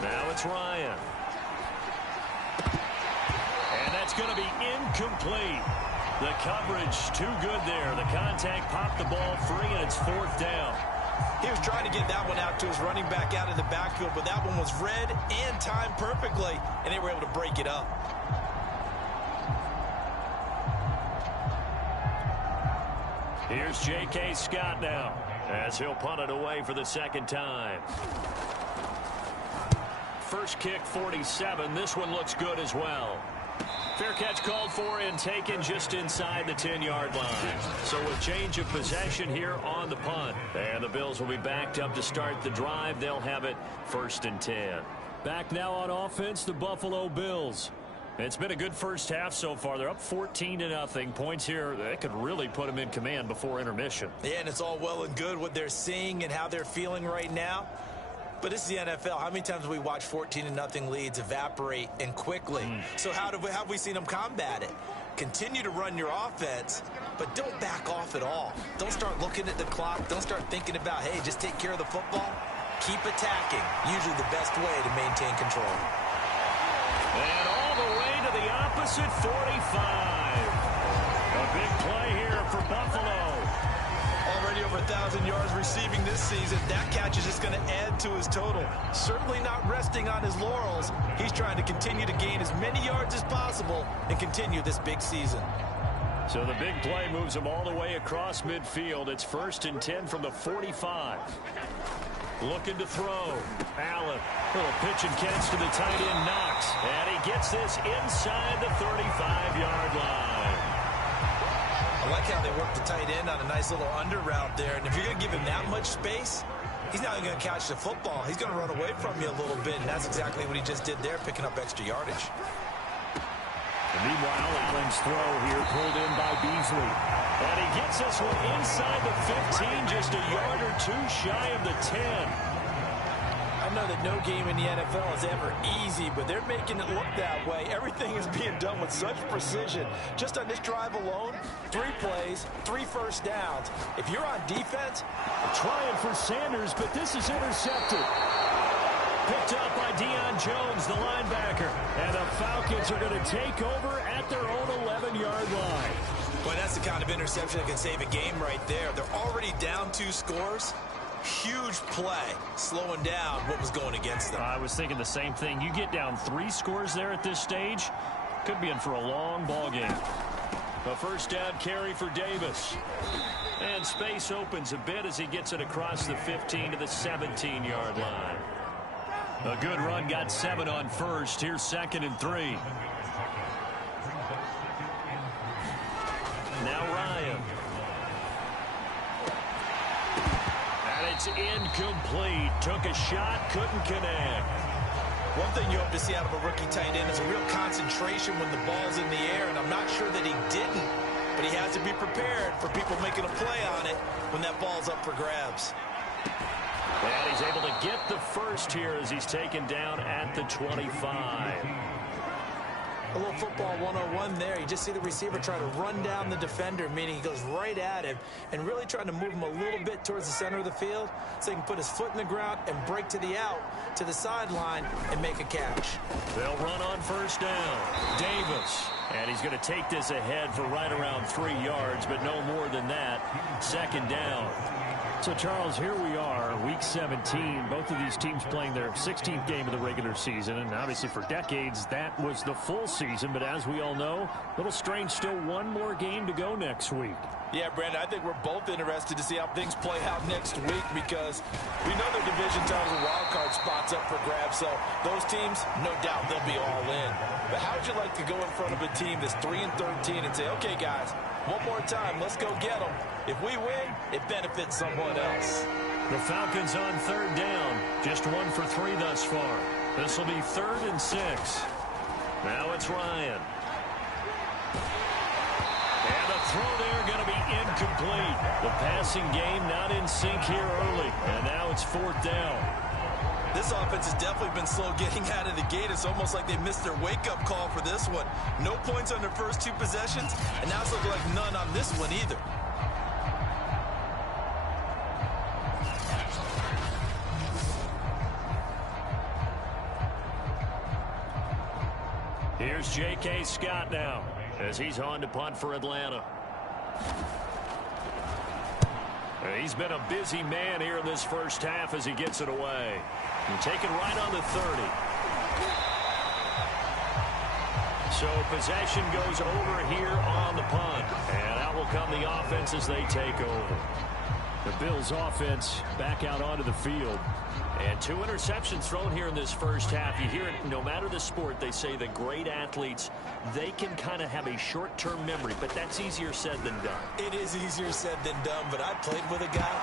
Now it's Ryan. And that's going to be incomplete. The coverage too good there. The contact popped the ball free, and it's 4th down. He was trying to get that one out to his running back out in the backfield, but that one was read and timed perfectly, and they were able to break it up. Here's J.K. Scott now as he'll punt it away for the 2nd time. First kick, 47. This one looks good as well. Fair catch called for and taken just inside the 10-yard line. So a change of possession here on the punt. And the Bills will be backed up to start the drive. They'll have it 1st and 10. Back now on offense, the Buffalo Bills. It's been a good first half so far. They're up 14-0. Points here, that could really put them in command before intermission. Yeah, and it's all well and good what they're seeing and how they're feeling right now. But it's the NFL. How many times have we watched 14-0 leads evaporate and quickly? So how have we seen them combat it? Continue to run your offense, but don't back off at all. Don't start looking at the clock. Don't start thinking about, hey, just take care of the football. Keep attacking. Usually the best way to maintain control. And all the way to the opposite 45. A big play here for Buffalo. Already over 1,000 yards receiving this season. That catch is just going to add to his total. Certainly not resting on his laurels. He's trying to continue to gain as many yards as possible and continue this big season. So the big play moves him all the way across midfield. It's 1st and 10 from the 45. Looking to throw. Allen. Little pitch and catch to the tight end, Knox. And he gets this inside the 35-yard line. I like how they work the tight end on a nice little under route there. And if you're going to give him that much space, he's not going to catch the football. He's going to run away from you a little bit, and that's exactly what he just did there, picking up extra yardage. And meanwhile, Allen's throw here pulled in by Beasley. And he gets this one inside the 15, just a yard or two shy of the 10. I know that no game in the NFL is ever easy, but they're making it look that way. Everything is being done with such precision. Just on this drive alone, 3 plays, 3 first downs. If you're on defense, trying for Sanders, but this is intercepted. Picked up by Deion Jones, the linebacker. And the Falcons are going to take over at their own 11-yard line. Boy, that's the kind of interception that can save a game right there. They're already down 2 scores. Huge play, slowing down what was going against them. I was thinking the same thing. You get down 3 scores there at this stage, could be in for a long ball game. A first down carry for Davis. And space opens a bit as he gets it across the 15 to the 17-yard line. A good run, got 7 on first. Here's 2nd and 3. Now Ryan. It's incomplete. Took a shot, couldn't connect. One thing you hope to see out of a rookie tight end is a real concentration when the ball's in the air, and I'm not sure that he didn't, but he has to be prepared for people making a play on it when that ball's up for grabs. And he's able to get the first here as he's taken down at the 25. A little football 101 there. You just see the receiver try to run down the defender, meaning he goes right at him and really trying to move him a little bit towards the center of the field so he can put his foot in the ground and break to the out, to the sideline, and make a catch. They'll run on first down. Davis. And he's going to take this ahead for right around 3 yards, but no more than that. 2nd down. So, Charles, here we are, Week 17. Both of these teams playing their 16th game of the regular season. And obviously for decades, that was the full season. But as we all know, a little strange, still one more game to go next week. yeah, Brandon, I think we're both interested to see how things play out next week because we know the division titles and wild card spots up for grabs. So those teams, no doubt, they'll be all in. But how would you like to go in front of a team that's 3-13 and say, okay, guys, one more time, let's go get them. If we win, it benefits someone else. The Falcons on 3rd down. Just 1 for 3 thus far. This will be 3rd and 6. Now it's Ryan. And the throw there going to be incomplete. The passing game not in sync here early. And now it's 4th down. This offense has definitely been slow getting out of the gate. It's almost like they missed their wake-up call for this one. No points on their first 2 possessions, and now it's looking like none on this one either. Here's J.K. Scott now as he's on to punt for Atlanta. He's been a busy man here in this first half as he gets it away. And taken right on the 30. So possession goes over here on the punt. And out will come the offense as they take over. The Bills offense back out onto the field. And 2 interceptions thrown here in this first half. You hear it, no matter the sport, they say the great athletes, they can kind of have a short-term memory, but that's easier said than done. It is easier said than done, but I played with a guy.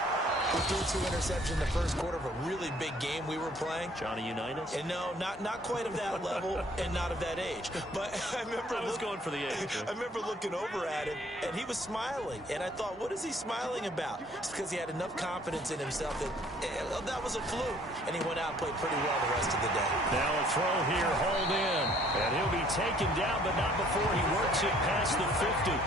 who threw 2 interceptions in the first quarter of a really big game we were playing. Johnny Unitas? And no, not quite of that level and not of that age. But I was going for the age. I remember looking over at him, and he was smiling. And I thought, what is he smiling about? It's because he had enough confidence in himself that was a fluke. And he went out and played pretty well the rest of the day. Now a throw here, hauled in. And he'll be taken down, but not before he works it past the 50.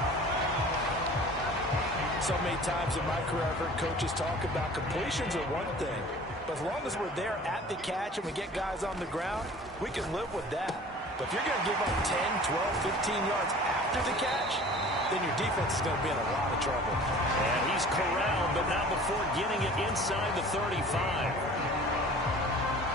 So many times in my career, I've heard coaches talk about completions are one thing. But as long as we're there at the catch and we get guys on the ground, we can live with that. But if you're going to give up 10, 12, 15 yards after the catch, then your defense is going to be in a lot of trouble. And he's corralled, but not before getting it inside the 35.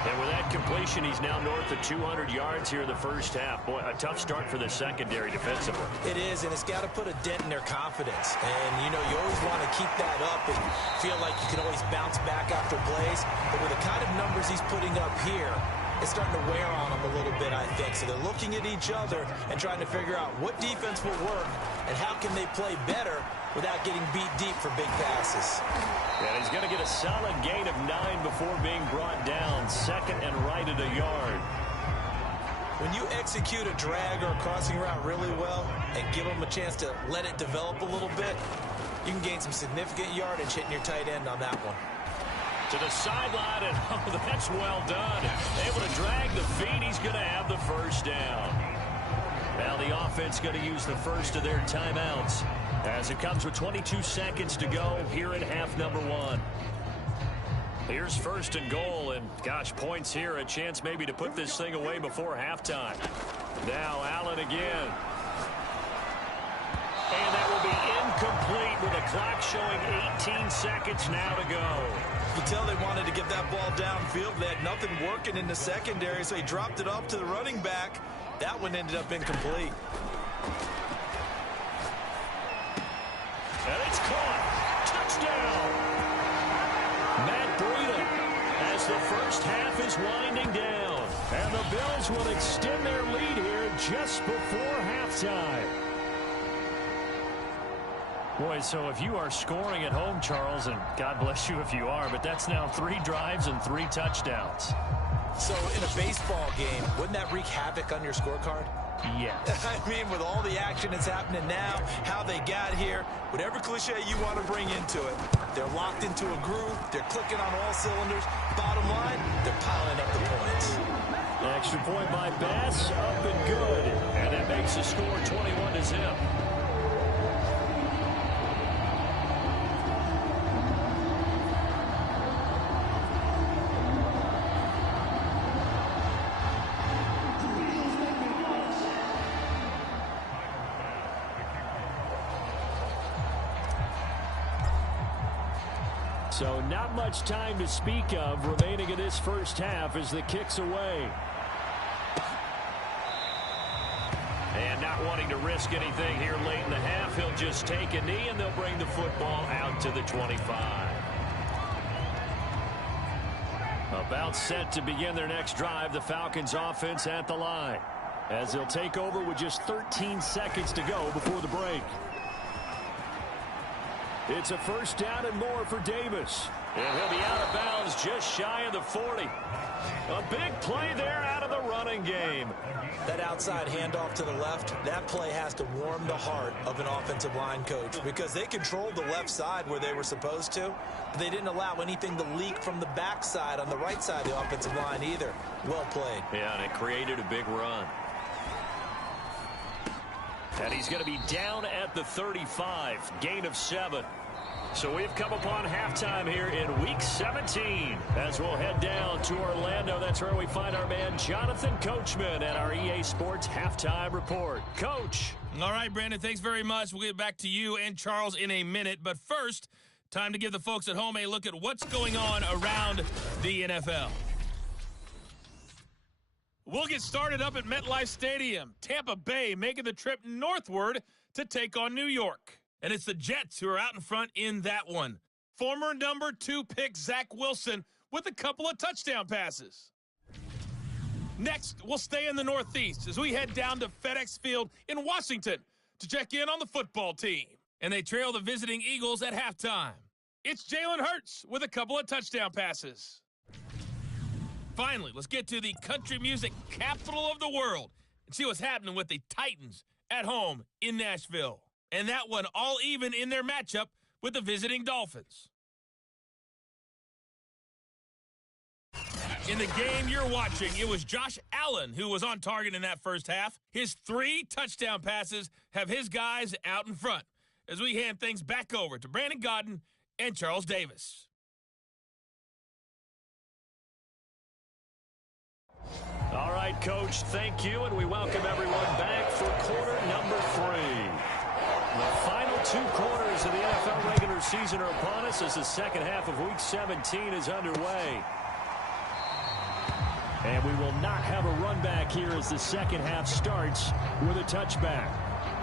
And with that completion, he's now north of 200 yards here in the first half. Boy, a tough start for the secondary defensively. It is, and it's got to put a dent in their confidence. And, you know, you always want to keep that up and feel like you can always bounce back after plays. But with the kind of numbers he's putting up here, it's starting to wear on them a little bit, I think. So they're looking at each other and trying to figure out what defense will work and how can they play better without getting beat deep for big passes. And he's going to get a solid gain of 9 before being brought down. Second and right at a yard. When you execute a drag or a crossing route really well and give them a chance to let it develop a little bit, you can gain some significant yardage hitting your tight end on that one. To the sideline, and oh, that's well done. Able to drag the feet. He's going to have the first down. Now the offense going to use the first of their timeouts as it comes with 22 seconds to go here in half number 1. Here's first and goal, and gosh, points here, a chance maybe to put this thing away before halftime. Now Allen again. And that will be incomplete with a clock showing 18 seconds now to go. You can tell they wanted to get that ball downfield. They had nothing working in the secondary, so he dropped it off to the running back. That one ended up incomplete. And it's caught. Touchdown. Matt Breida as the first half is winding down. And the Bills will extend their lead here just before halftime. Boy, so if you are scoring at home, Charles, and God bless you if you are, but that's now 3 drives and 3 touchdowns. So in a baseball game, wouldn't that wreak havoc on your scorecard? Yes. I mean, with all the action that's happening now, how they got here, whatever cliche you want to bring into it, they're locked into a groove, they're clicking on all cylinders. Bottom line, they're piling up the points. Extra point by Bass, up and good. And that makes the score 21-0. So not much time to speak of remaining in this first half as the kick's away. And not wanting to risk anything here late in the half, he'll just take a knee and they'll bring the football out to the 25. About set to begin their next drive, the Falcons offense at the line, as they'll take over with just 13 seconds to go before the break. It's a first down and more for Davis. And he'll be out of bounds just shy of the 40. A big play there out of the running game. That outside handoff to the left, that play has to warm the heart of an offensive line coach because they controlled the left side where they were supposed to, but they didn't allow anything to leak from the backside on the right side of the offensive line either. Well played. Yeah, and it created a big run. And he's going to be down at the 35, gain of 7. So we've come upon halftime here in Week 17. As we'll head down to Orlando, that's where we find our man Jonathan Coachman at our EA Sports Halftime Report. Coach. All right, Brandon, thanks very much. We'll get back to you and Charles in a minute. But first, time to give the folks at home a look at what's going on around the NFL. We'll get started up at MetLife Stadium. Tampa Bay making the trip northward to take on New York. And it's the Jets who are out in front in that one. Former number 2 pick Zach Wilson with a couple of touchdown passes. Next, we'll stay in the Northeast as we head down to FedEx Field in Washington to check in on the football team. And they trail the visiting Eagles at halftime. It's Jalen Hurts with a couple of touchdown passes. Finally, let's get to the country music capital of the world and see what's happening with the Titans at home in Nashville. And that one all even in their matchup with the visiting Dolphins. In the game you're watching, it was Josh Allen who was on target in that first half. His 3 touchdown passes have his guys out in front as we hand things back over to Brandon Godden and Charles Davis. All right, Coach, thank you, and we welcome everyone back for quarter number 3. The final 2 quarters of the NFL regular season are upon us as the second half of Week 17 is underway. And we will not have a run back here as the second half starts with a touchback.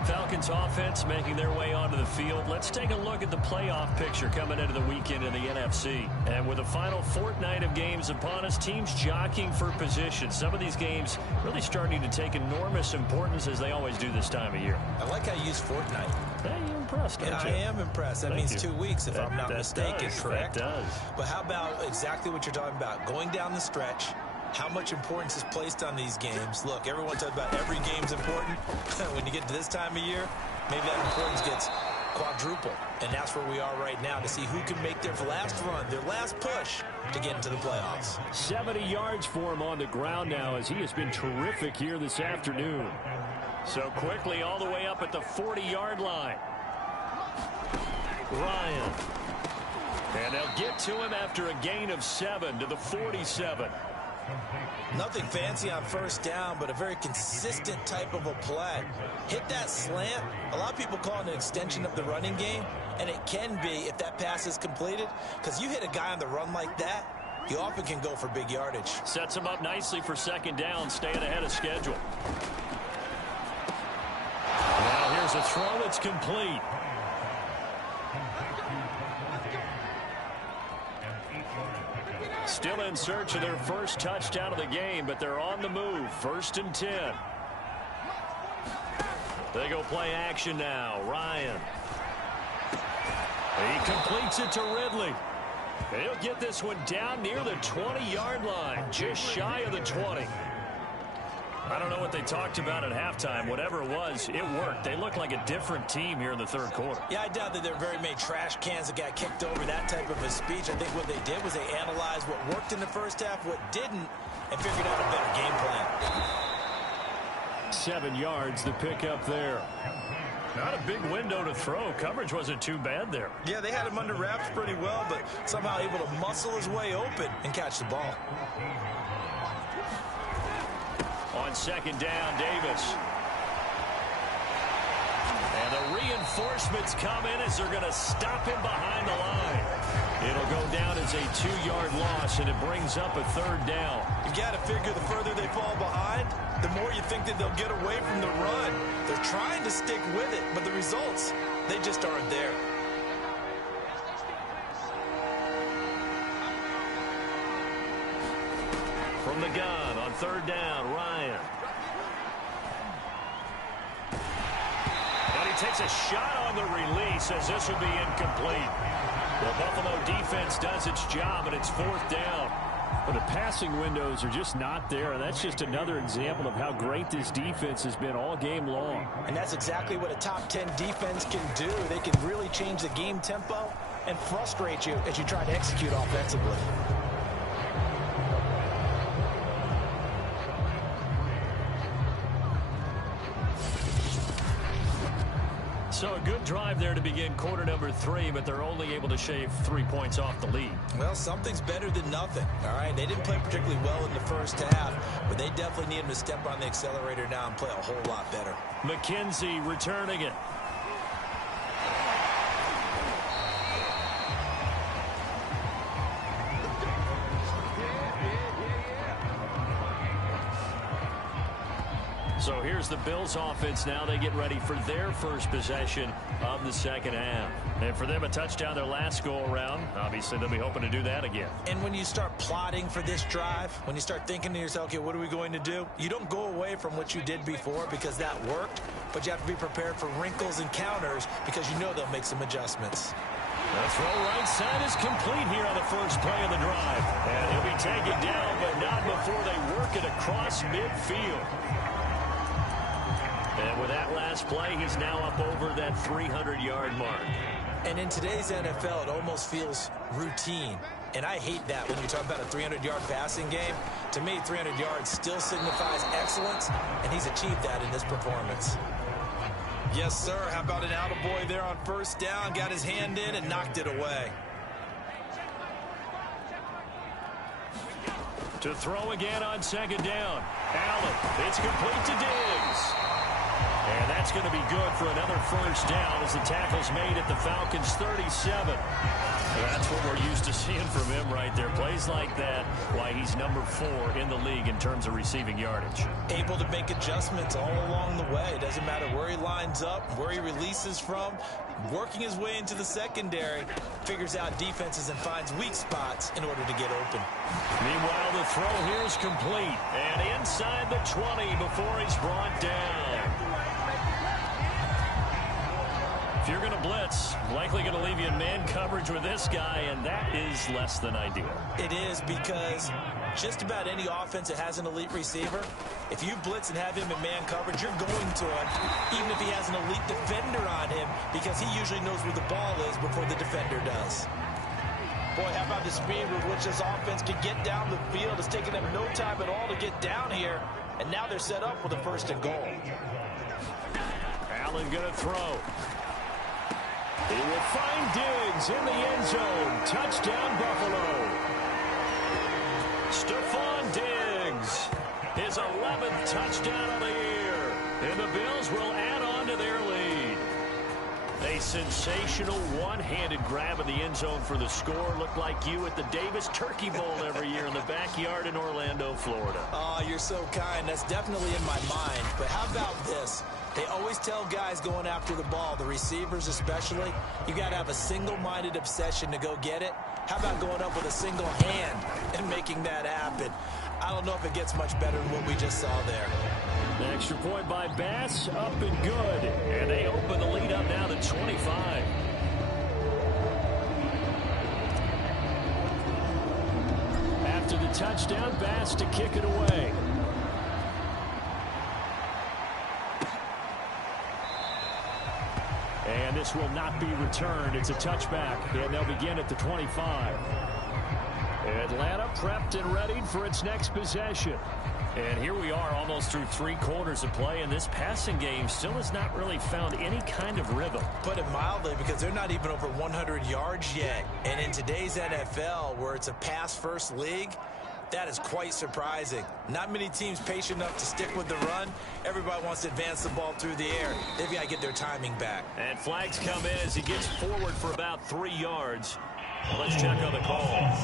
Falcons offense making their way onto the field. Let's take a look at the playoff picture coming into the weekend in the NFC. And with the final fortnight of games upon us, teams jockeying for position. Some of these games really starting to take enormous importance as they always do this time of year. I like how you use fortnight. Yeah, you're impressed, aren't you? I am impressed. That means 2 weeks if I'm not mistaken, correct? That does. But how about exactly what you're talking about? Going down the stretch, how much importance is placed on these games. Look, everyone talks about every game's important. When you get to this time of year, maybe that importance gets quadruple. And that's where we are right now to see who can make their last run, their last push to get into the playoffs. 70 yards for him on the ground now as he has been terrific here this afternoon. So quickly all the way up at the 40-yard line. Ryan. And they'll get to him after a gain of 7 to the 47. Nothing fancy on first down, but a very consistent type of a play. Hit that slant. A lot of people call it an extension of the running game, and it can be if that pass is completed, because you hit a guy on the run like that, you often can go for big yardage. Sets him up nicely for second down, staying ahead of schedule. Now here's a throw that's complete. Still in search of their first touchdown of the game, but they're on the move. 1st and 10. They go play action now. Ryan. He completes it to Ridley. He'll get this one down near the 20-yard line, just shy of the 20. I don't know what they talked about at halftime. Whatever it was, it worked. They look like a different team here in the third quarter. Yeah, I doubt that there are very many trash cans that got kicked over, that type of a speech. I think what they did was they analyzed what worked in the first half, what didn't, and figured out a better game plan. 7 yards to pick up there. Not a big window to throw. Coverage wasn't too bad there. Yeah, they had him under wraps pretty well, but somehow able to muscle his way open and catch the ball. On second down, Davis. And the reinforcements come in as they're going to stop him behind the line. It'll go down as a 2-yard loss, and it brings up a 3rd down. You got to figure the further they fall behind, the more you think that they'll get away from the run. They're trying to stick with it, but the results, they just aren't there. From the gun on 3rd down, Ryan. And he takes a shot on the release as this will be incomplete. The Buffalo defense does its job, and it's 4th down. But the passing windows are just not there, and that's just another example of how great this defense has been all game long. And that's exactly what a top 10 defense can do. They can really change the game tempo and frustrate you as you try to execute offensively. So a good drive there to begin quarter number 3, but they're only able to shave 3 points off the lead. Well, something's better than nothing, all right? They didn't play particularly well in the first half, but they definitely need him to step on the accelerator now and play a whole lot better. McKenzie returning it. So here's the Bills offense now. They get ready for their first possession of the second half. And for them, a touchdown their last go-around. Obviously, they'll be hoping to do that again. And when you start plotting for this drive, when you start thinking to yourself, okay, what are we going to do? You don't go away from what you did before because that worked, but you have to be prepared for wrinkles and counters because you know they'll make some adjustments. The throw right side is complete here on the first play of the drive. And he'll be taken down, but not before they work it across midfield. And with that last play, he's now up over that 300-yard mark. And in today's NFL, it almost feels routine. And I hate that when you talk about a 300-yard passing game. To me, 300 yards still signifies excellence, and he's achieved that in this performance. Yes, sir. How about an attaboy there on first down? Got his hand in and knocked it away. To throw again on second down. Allen, it's complete to Diggs. And that's going to be good for another first down as the tackle's made at the Falcons' 37. That's what we're used to seeing from him right there. Plays like that, why he's number 4 in the league in terms of receiving yardage. Able to make adjustments all along the way. Doesn't matter where he lines up, where he releases from. Working his way into the secondary, figures out defenses and finds weak spots in order to get open. Meanwhile, the throw here is complete. And inside the 20 before he's brought down. If you're going to blitz, likely going to leave you in man coverage with this guy, and that is less than ideal. It is, because just about any offense that has an elite receiver, if you blitz and have him in man coverage, you're going to him, even if he has an elite defender on him, because he usually knows where the ball is before the defender does. Boy, how about the speed with which this offense can get down the field? It's taken them no time at all to get down here, and now they're set up with a first and goal. Allen going to throw. He will find Diggs in the end zone. Touchdown, Buffalo. Stephon Diggs, his 11th touchdown of the year. And the Bills will add on to their lead. A sensational one-handed grab in the end zone for the score. Looked like you at the Davis Turkey Bowl every year in the backyard in Orlando, Florida. Oh, you're so kind. That's definitely in my mind. But how about this? They always tell guys going after the ball, the receivers especially, you got to have a single-minded obsession to go get it. How about going up with a single hand and making that happen? I don't know if it gets much better than what we just saw there. The extra point by Bass, up and good. And they open the lead up now to 25. After the touchdown, Bass to kick it away. And this will not be returned. It's a touchback, and they'll begin at the 25. Atlanta prepped and ready for its next possession. And here we are almost through 3 quarters of play, and this passing game still has not really found any kind of rhythm. Put it mildly, because they're not even over 100 yards yet. And in today's NFL, where it's a pass-first league, that is quite surprising. Not many teams patient enough to stick with the run. Everybody wants to advance the ball through the air. They've got to get their timing back. And flags come in as he gets forward for about 3 yards. Well, let's check on the call.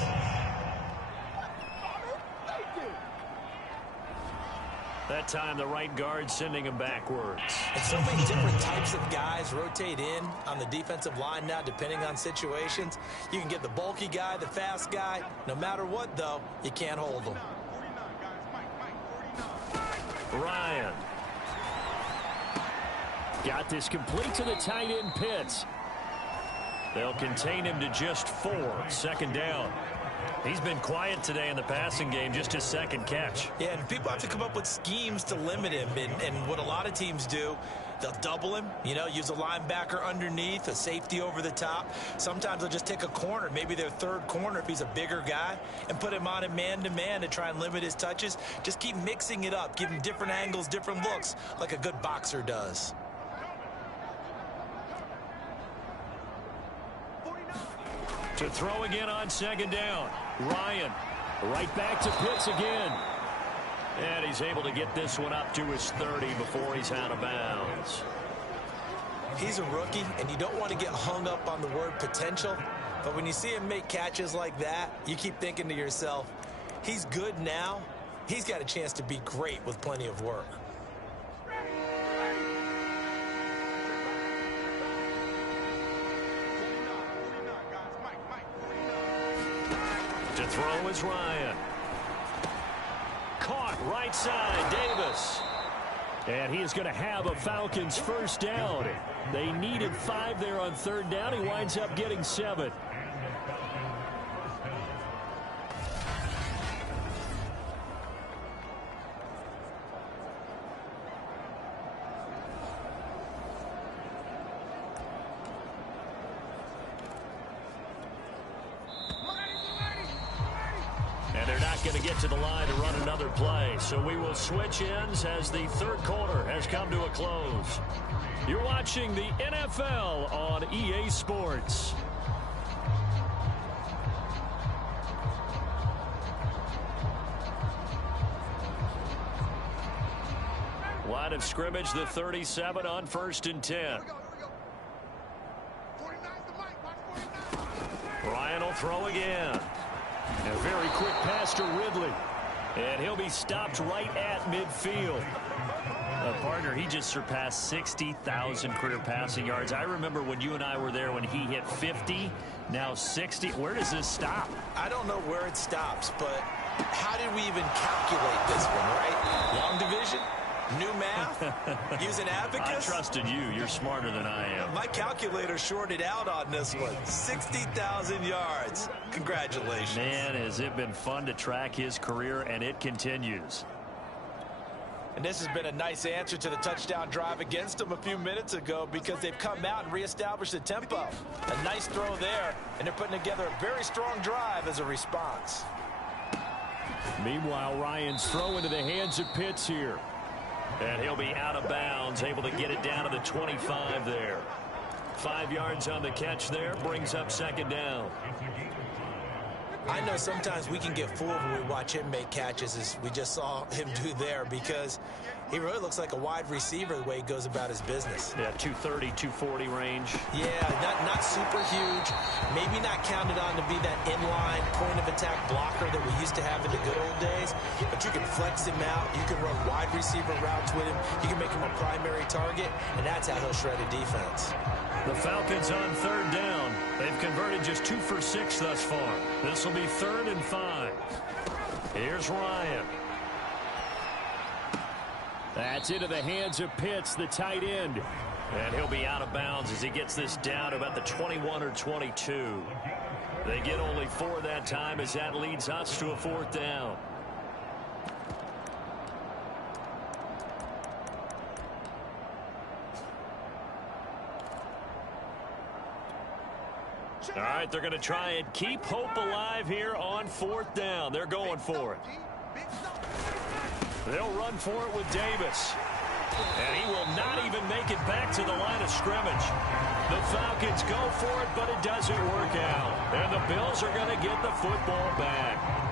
That time, the right guard sending him backwards. And so many different types of guys rotate in on the defensive line now, depending on situations. You can get the bulky guy, the fast guy. No matter what, though, you can't hold them. Ryan. Got this complete to the tight end Pitts. They'll contain him to just 4. Second down. He's been quiet today in the passing game, just his second catch. Yeah, and people have to come up with schemes to limit him. And what a lot of teams do, they'll double him, use a linebacker underneath, a safety over the top. Sometimes they'll just take a corner, maybe their third corner if he's a bigger guy, and put him on a man-to-man to try and limit his touches. Just keep mixing it up, give him different angles, different looks, like a good boxer does. To throw again on second down. Ryan right back to Pitts again. And he's able to get this one up to his 30 before he's out of bounds. He's a rookie, and you don't want to get hung up on the word potential. But when you see him make catches like that, you keep thinking to yourself, he's good now. He's got a chance to be great with plenty of work. To throw is Ryan. Caught right side, Davis. And he is going to have a Falcons first down. They needed 5 there on third down. He winds up getting 7. And they're not going to get to the line to run another play. So we will switch ends as the third quarter has come to a close. You're watching the NFL on EA Sports. Line of scrimmage, the 37 on 1st and 10. Ryan will throw again. A very quick pass to Ridley. And he'll be stopped right at midfield. Partner, he just surpassed 60,000 career passing yards. I remember when you and I were there when he hit 50, now 60. Where does this stop? I don't know where it stops, but how did we even calculate this one, right? Long division? New math? Using abacus? I trusted you. You're smarter than I am. My calculator shorted out on this one. 60,000 yards. Congratulations. Man, has it been fun to track his career, and it continues. And this has been a nice answer to the touchdown drive against them a few minutes ago because they've come out and reestablished the tempo. A nice throw there, and they're putting together a very strong drive as a response. Meanwhile, Ryan's throw into the hands of Pitts here. And he'll be out of bounds, able to get it down to the 25 there. 5 yards on the catch there, brings up second down. I know sometimes we can get fooled when we watch him make catches, as we just saw him do there, because he really looks like a wide receiver the way he goes about his business. Yeah, 230, 240 range. Yeah, not super huge. Maybe not counted on to be that inline point-of-attack blocker that we used to have in the good old days. But you can flex him out. You can run wide receiver routes with him. You can make him a primary target, and that's how he'll shred a defense. The Falcons on third down. They've converted just 2 for 6 thus far. This will be 3rd and 5. Here's Ryan. That's into the hands of Pitts, the tight end. And he'll be out of bounds as he gets this down to about the 21 or 22. They get only 4 that time as that leads us to a 4th down. All right, they're going to try and keep hope alive here on 4th down. They're going for it. They'll run for it with Davis. And he will not even make it back to the line of scrimmage. The Falcons go for it, but it doesn't work out. And the Bills are going to get the football back.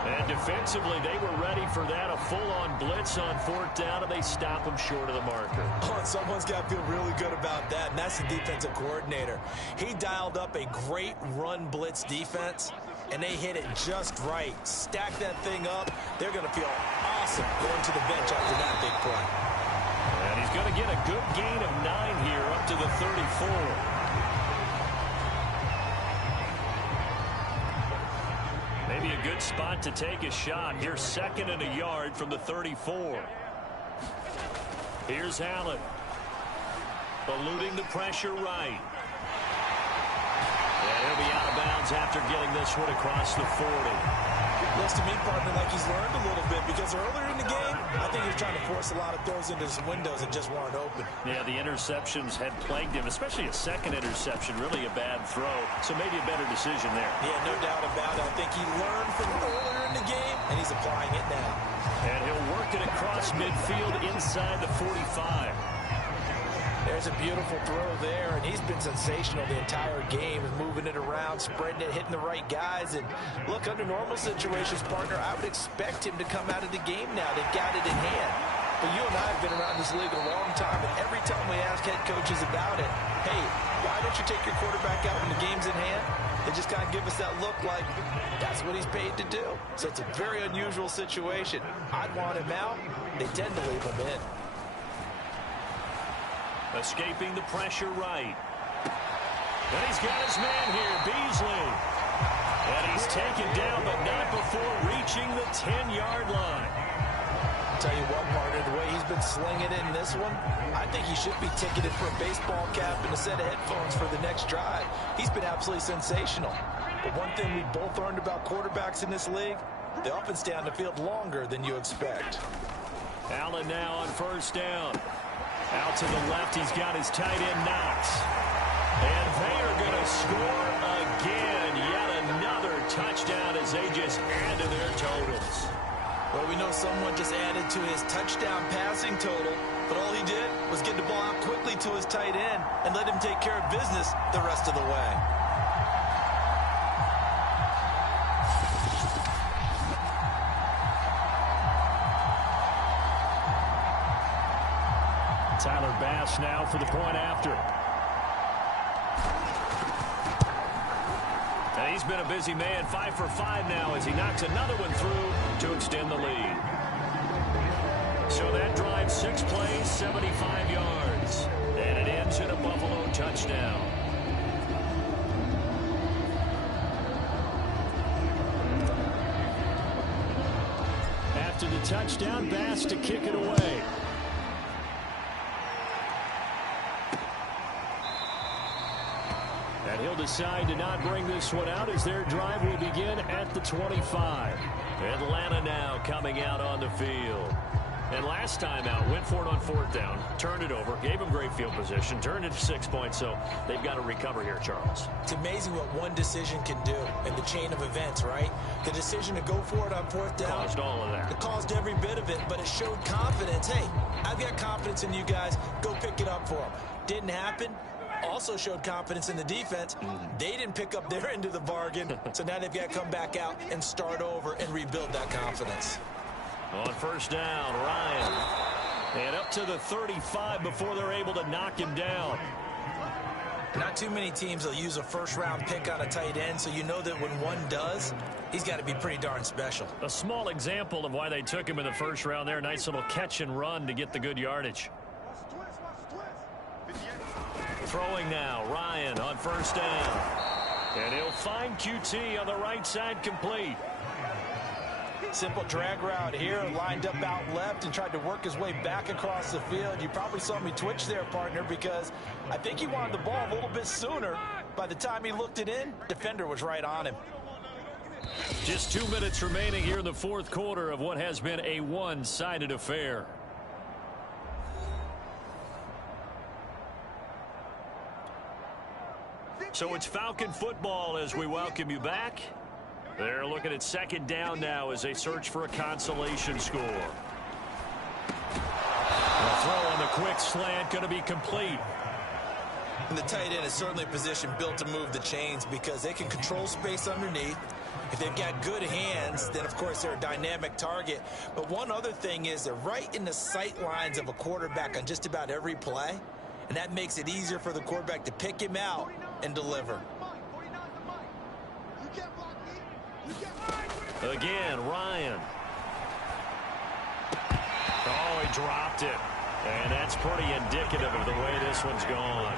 And defensively, they were ready for that, a full-on blitz on 4th down, and they stop them short of the marker. Oh, someone's got to feel really good about that, and that's the defensive coordinator. He dialed up a great run blitz defense, and they hit it just right. Stack that thing up. They're going to feel awesome going to the bench after that big play. And he's going to get a good gain of 9 here up to the 34. Maybe a good spot to take a shot. Here's 2nd and a yard from the 34. Here's Allen. Eluding the pressure right. And he'll be out of bounds after getting this one across the 40. Looks to me, partner, like he's learned a little bit, because earlier in the game, I think he was trying to force a lot of throws into some windows that just weren't open. Yeah, the interceptions had plagued him, especially a second interception, really a bad throw. So maybe a better decision there. Yeah, no doubt about it. I think he learned from earlier in the game, and he's applying it now. And he'll work it across midfield inside the 45. There's a beautiful throw there, and he's been sensational the entire game, moving it around, spreading it, hitting the right guys. And look, under normal situations, partner, I would expect him to come out of the game now. They've got it in hand. But you and I have been around this league a long time, and every time we ask head coaches about it, hey, why don't you take your quarterback out when the game's in hand? They just kind of give us that look like that's what he's paid to do. So it's a very unusual situation. I'd want him out. They tend to leave him in. Escaping the pressure right. And he's got his man here, Beasley. And he's taken down, but not before reaching the 10-yard line. Tell you what, partner, the way he's sling it in this one, I think he should be ticketed for a baseball cap and a set of headphones for the next drive. He's been absolutely sensational. But one thing we both learned about quarterbacks in this league, they often stay on the field longer than you expect. Allen now on first down. Out to the left, he's got his tight end Knox. And they are going to score again. Yet another touchdown as they just add to their totals. Well, we know someone just added to his touchdown passing total, but all he did was get the ball out quickly to his tight end and let him take care of business the rest of the way. Tyler Bass now for the point after. And he's been a busy man, 5 for 5 now as he knocks another one through to extend the lead. So that drive, 6 plays, 75 yards. And it ends in a Buffalo touchdown. After the touchdown, Bass to kick it away. And he'll decide to not bring this one out as their drive will begin at the 25. Atlanta now coming out on the field. And last time out, went for it on 4th down, turned it over, gave them great field position, turned it to 6 points, so they've got to recover here, Charles. It's amazing what one decision can do in the chain of events, right? The decision to go for it on 4th down. Caused all of that. It caused every bit of it, but it showed confidence. Hey, I've got confidence in you guys. Go pick it up for them. Didn't happen. Also showed confidence in the defense. They didn't pick up their end of the bargain, so now they've got to come back out and start over and rebuild that confidence. On first down, Ryan. And up to the 35 before they're able to knock him down. Not too many teams will use a first-round pick on a tight end, so you know that when one does, he's got to be pretty darn special. A small example of why they took him in the first round there. Nice little catch and run to get the good yardage. Throwing now, Ryan on first down. And he'll find QT on the right side complete. Simple drag route here, lined up out left and tried to work his way back across the field. You probably saw me twitch there, partner, because I think he wanted the ball a little bit sooner. By the time he looked it in, defender was right on him. Just 2 minutes remaining here in the 4th quarter of what has been a one-sided affair. So it's Falcon football as we welcome you back. They're looking at 2nd down now as they search for a consolation score. The throw on the quick slant going to be complete. And the tight end is certainly a position built to move the chains because they can control space underneath. If they've got good hands, then, of course, they're a dynamic target. But one other thing is they're right in the sight lines of a quarterback on just about every play. And that makes it easier for the quarterback to pick him out and deliver. Again, Ryan. Oh, he dropped it. And that's pretty indicative of the way this one's gone.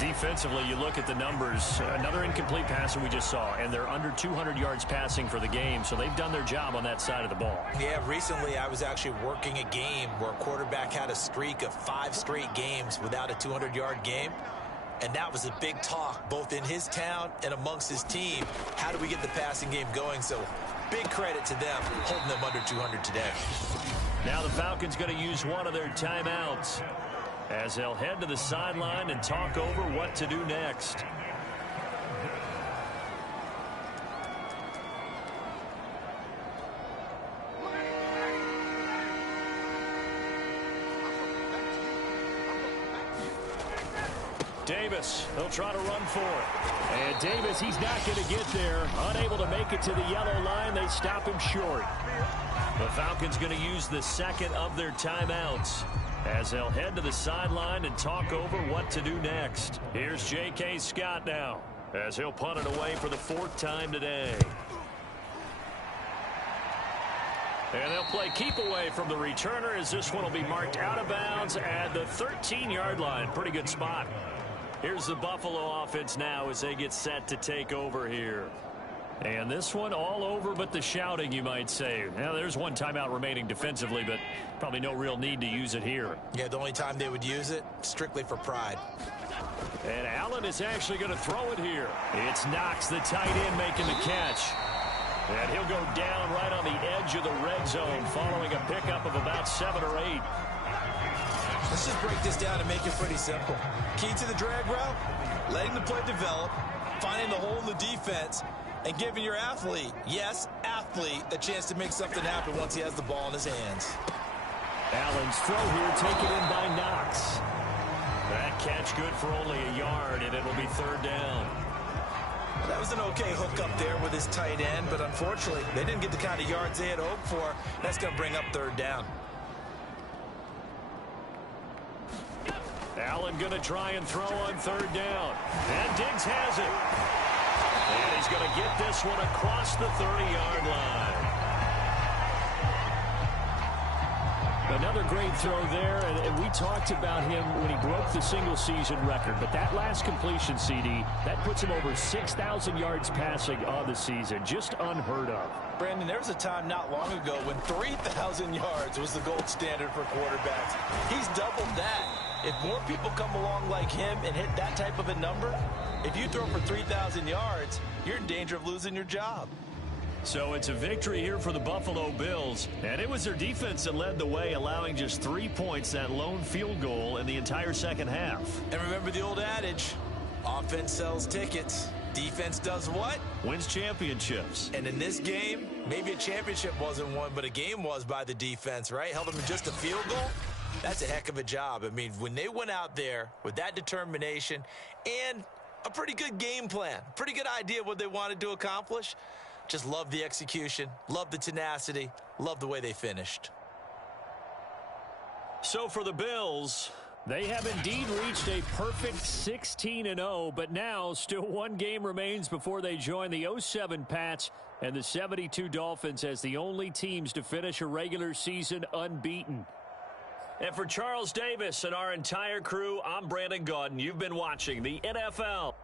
Defensively, you look at the numbers. Another incomplete pass that we just saw, and they're under 200 yards passing for the game, so they've done their job on that side of the ball. Yeah, recently I was actually working a game where a quarterback had a streak of 5 straight games without a 200-yard game. And that was a big talk, both in his town and amongst his team. How do we get the passing game going? So big credit to them holding them under 200 today. Now the Falcons going to use one of their timeouts as they'll head to the sideline and talk over what to do next. Davis, they'll try to run for it. And Davis, he's not going to get there. Unable to make it to the yellow line. They stop him short. The Falcons going to use the 2nd of their timeouts as they'll head to the sideline and talk over what to do next. Here's J.K. Scott now as he'll punt it away for the 4th time today. And they'll play keep away from the returner as this one will be marked out of bounds at the 13-yard line. Pretty good spot. Here's the Buffalo offense now as they get set to take over here. And this one all over but the shouting, you might say. Now, there's one timeout remaining defensively, but probably no real need to use it here. Yeah, the only time they would use it, strictly for pride. And Allen is actually going to throw it here. It's Knox, the tight end, making the catch. And he'll go down right on the edge of the red zone following a pickup of about 7 or 8. Let's just break this down and make it pretty simple. Key to the drag route, letting the play develop, finding the hole in the defense, and giving your athlete, yes, athlete, a chance to make something happen once he has the ball in his hands. Allen's throw here taken in by Knox. That catch good for only a yard, and it'll be 3rd down. That was an okay hook up there with his tight end, but unfortunately, they didn't get the kind of yards they had hoped for. That's going to bring up 3rd down. Allen going to try and throw on 3rd down. And Diggs has it. And he's going to get this one across the 30-yard line. Another great throw there, and we talked about him when he broke the single-season record. But that last completion, CD, that puts him over 6,000 yards passing on the season. Just unheard of. Brandon, there was a time not long ago when 3,000 yards was the gold standard for quarterbacks. He's doubled that. If more people come along like him and hit that type of a number, if you throw for 3,000 yards, you're in danger of losing your job. So it's a victory here for the Buffalo Bills, and it was their defense that led the way, allowing just 3 points, that lone field goal in the entire second half. And remember the old adage, offense sells tickets, defense does what? Wins championships. And in this game, maybe a championship wasn't won, but a game was by the defense, right? Held them to just a field goal. That's a heck of a job. I mean, when they went out there with that determination and a pretty good game plan, pretty good idea what they wanted to accomplish, just love the execution, love the tenacity, love the way they finished. So for the Bills, they have indeed reached a perfect 16-0, but now still one game remains before they join the 07 Pats and the 72 Dolphins as the only teams to finish a regular season unbeaten. And for Charles Davis and our entire crew, I'm Brandon Gaudin. You've been watching the NFL.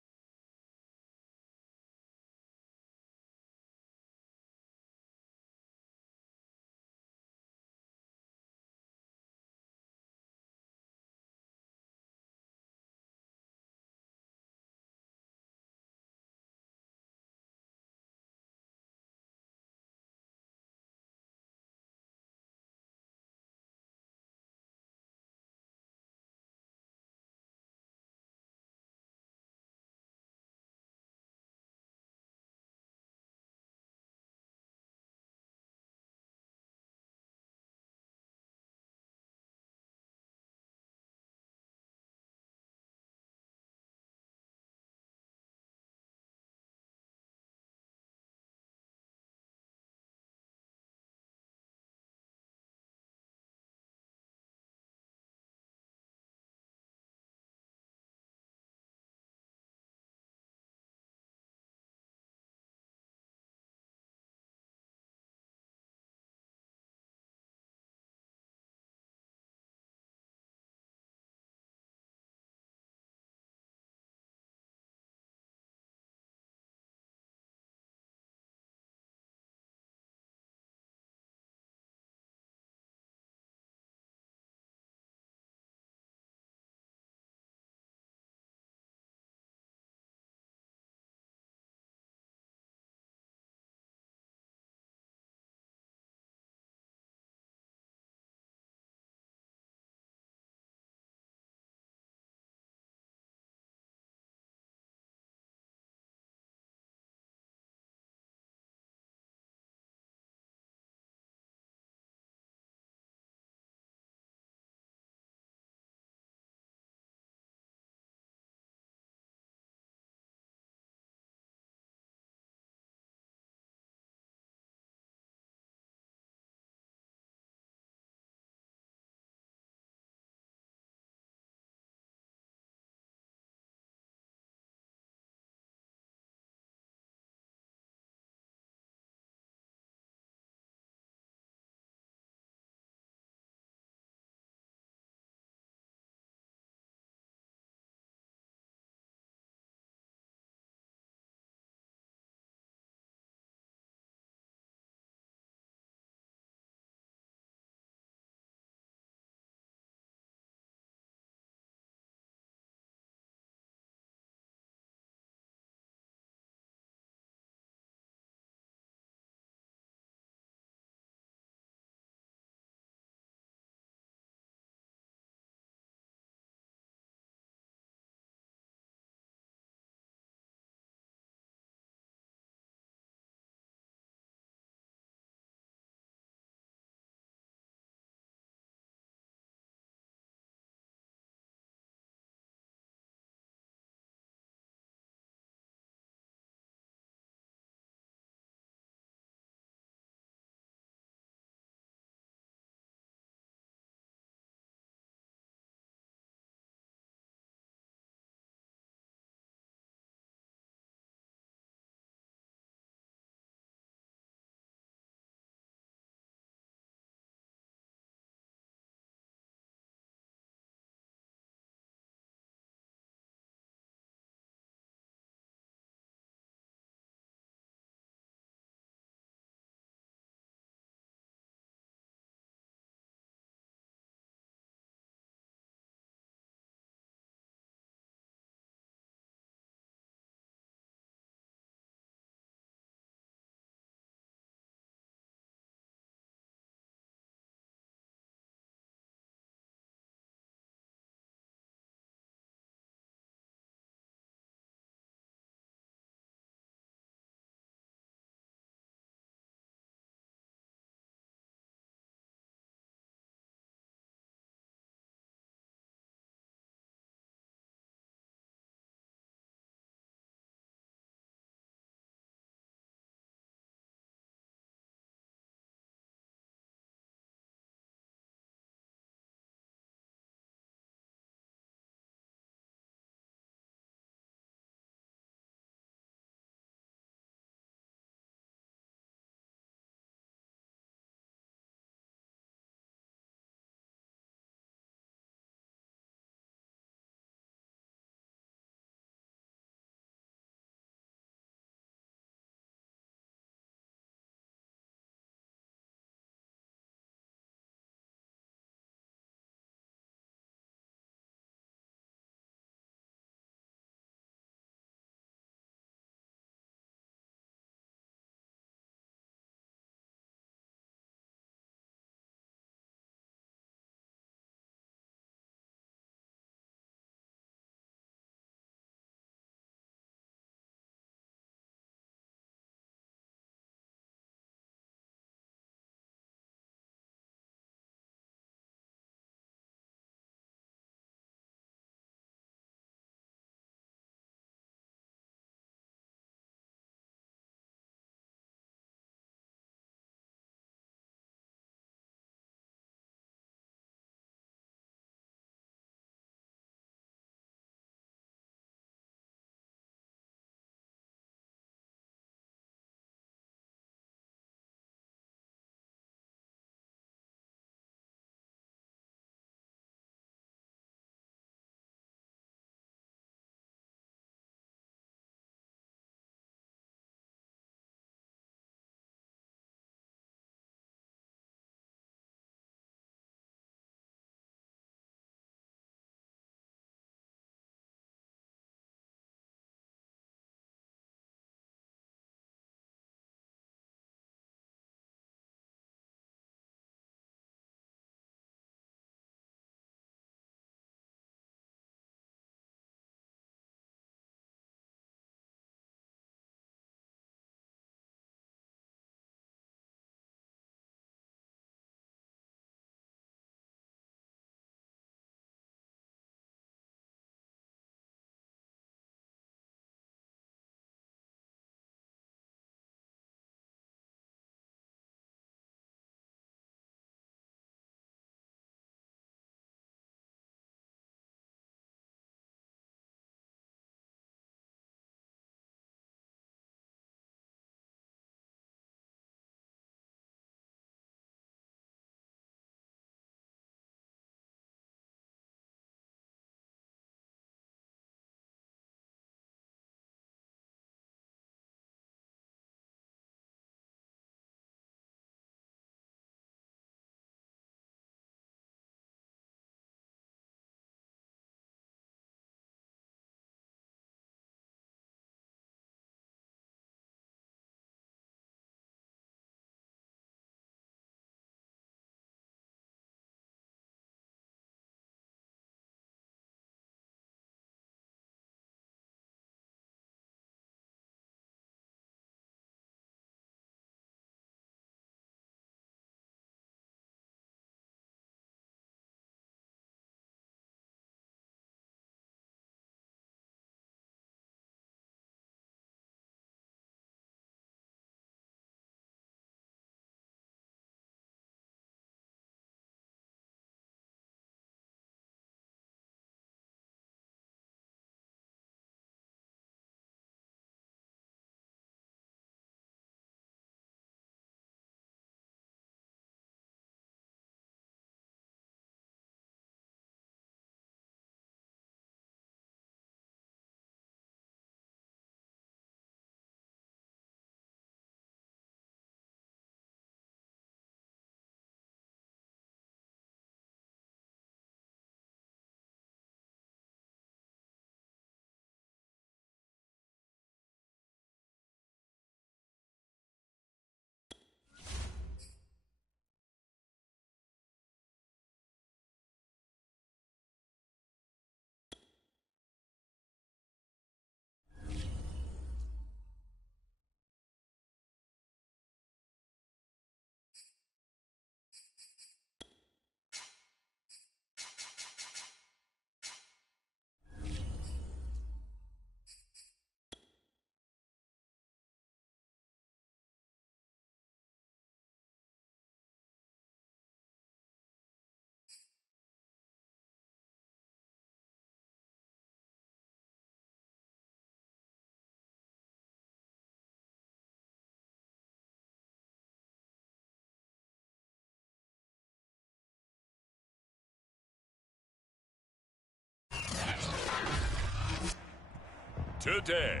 today.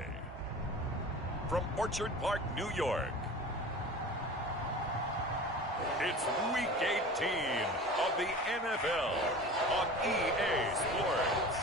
From Orchard Park, New York, it's Week 18 of the NFL on EA Sports.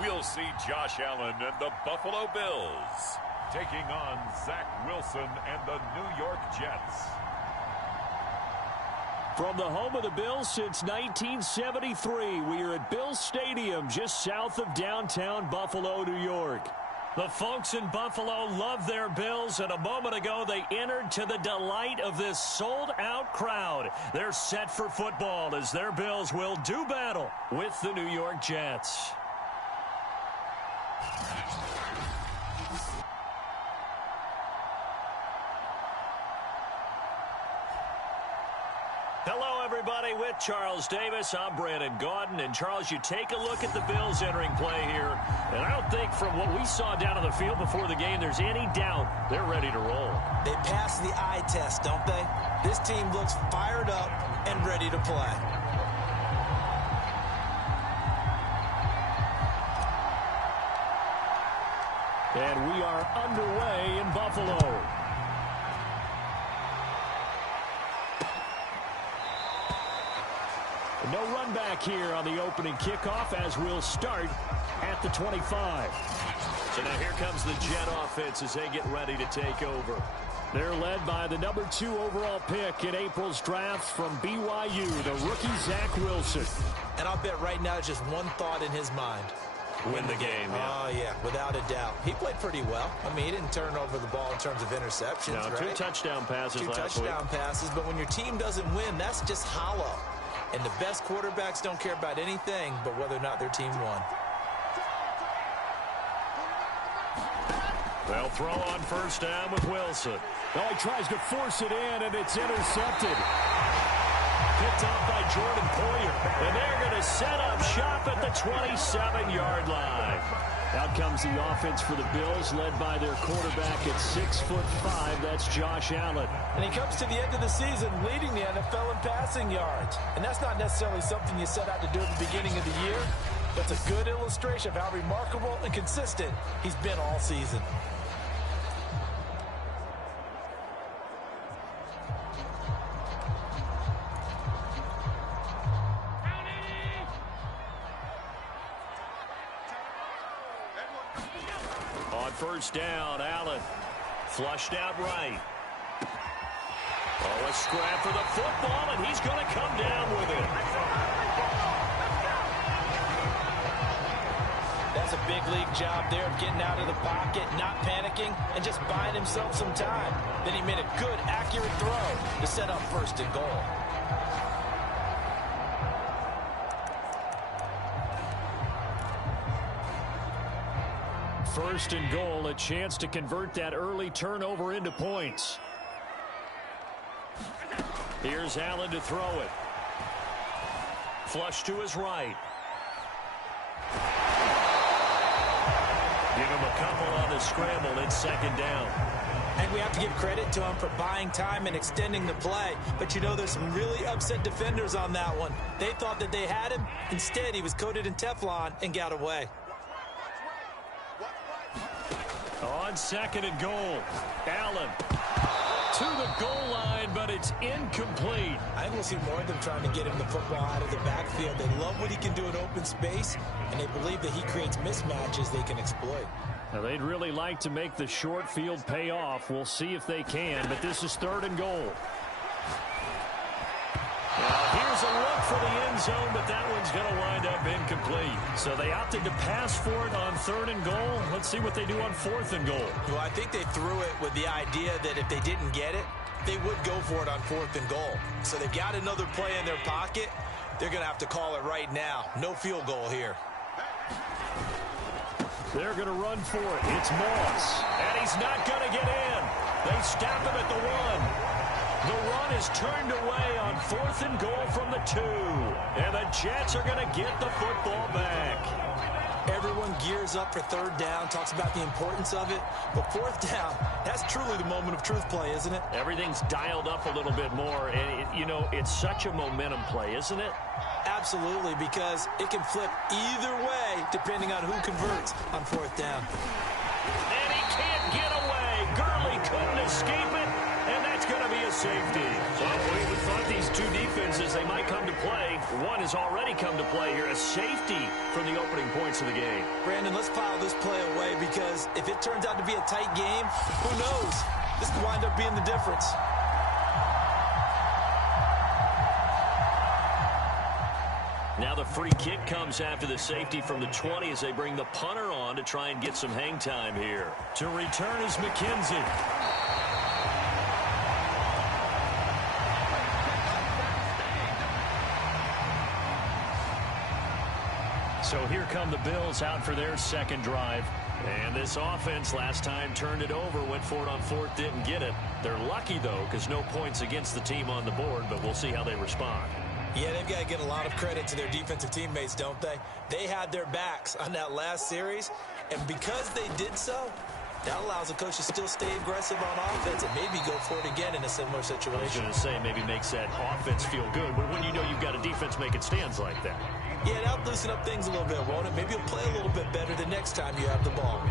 We'll see Josh Allen and the Buffalo Bills taking on Zach Wilson and the New York Jets. From the home of the Bills since 1973, we are at Bill Stadium just south of downtown Buffalo, New York. The folks in Buffalo love their Bills, and a moment ago they entered to the delight of this sold-out crowd. They're set for football as their Bills will do battle with the New York Jets. Hello, everybody. With Charles Davis, I'm Brandon Gaudin. And, Charles, you take a look at the Bills entering play here, and I don't think from what we saw down on the field before the game there's any doubt they're ready to roll. They pass the eye test, don't they? This team looks fired up and ready to play. And we are underway in Buffalo. No run back here on the opening kickoff as we'll start at the 25. So now here comes the Jet offense as they get ready to take over. They're led by the number 2 overall pick in April's draft from BYU, the rookie Zach Wilson. And I'll bet right now just one thought in his mind. Win the game, yeah. Oh, yeah, without a doubt. He played pretty well. I mean, he didn't turn over the ball in terms of interceptions, no, right? 2 touchdown passes last week. 2 touchdown passes, but when your team doesn't win, that's just hollow. And the best quarterbacks don't care about anything but whether or not their team won. They'll throw on first down with Wilson. Oh, he tries to force it in, and it's intercepted. Picked off by Jordan Poyer. And they're going to set up shop at the 27-yard line. Out comes the offense for the Bills, led by their quarterback at 6'5". That's Josh Allen. And he comes to the end of the season leading the NFL in passing yards. And that's not necessarily something you set out to do at the beginning of the year, but it's a good illustration of how remarkable and consistent he's been all season. First down, Allen. Flushed out right. Oh, a scrap for the football, and he's going to come down with it. That's a big league job there of getting out of the pocket, not panicking, and just buying himself some time. Then he made a good, accurate throw to set up first and goal. First and goal, a chance to convert that early turnover into points. Here's Allen to throw it. Flush to his right. Give him a couple on the scramble. It's second down. And we have to give credit to him for buying time and extending the play. But, you know, there's some really upset defenders on that one. They thought that they had him. Instead, he was coated in Teflon and got away. On second and goal, Allen to the goal line, but it's incomplete. I think we'll see more of them trying to get him the football out of the backfield. They love what he can do in open space, and they believe that he creates mismatches they can exploit. Now, they'd really like to make the short field pay off. We'll see if they can, but this is third and goal. Here's a look for the end zone, but that one's going to wind up incomplete. So they opted to pass for it on third and goal. Let's see what they do on fourth and goal. Well, I think they threw it with the idea that if they didn't get it, they would go for it on fourth and goal. So they've got another play in their pocket. They're going to have to call it right now. No field goal here. They're going to run for it. It's Moss, and he's not going to get in. They stop him at the 1. The run is turned away on 4th and goal from the 2. And the Jets are going to get the football back. Everyone gears up for 3rd down, talks about the importance of it. But 4th down, that's truly the moment of truth play, isn't it? Everything's dialed up a little bit more. And, it's such a momentum play, isn't it? Absolutely, because it can flip either way depending on who converts on 4th down. And he can't get away. Gurley couldn't escape it. And that's going to be a safety. Well, we thought these two defenses, they might come to play. One has already come to play here. A safety for the opening points of the game. Brandon, let's file this play away because if it turns out to be a tight game, who knows? This could wind up being the difference. Now the free kick comes after the safety from the 20 as they bring the punter on to try and get some hang time here. To return is McKenzie. So here come the Bills out for their second drive. And this offense last time turned it over, went for it on 4th, didn't get it. They're lucky, though, because no points against the team on the board, but we'll see how they respond. Yeah, they've got to get a lot of credit to their defensive teammates, don't they? They had their backs on that last series, and because they did so, that allows the coach to still stay aggressive on offense and maybe go for it again in a similar situation. I was going to say maybe makes that offense feel good, but when you know you've got a defense making stands like that. Yeah, that'll loosen up things a little bit, won't it? Maybe you'll play a little bit better the next time you have the ball.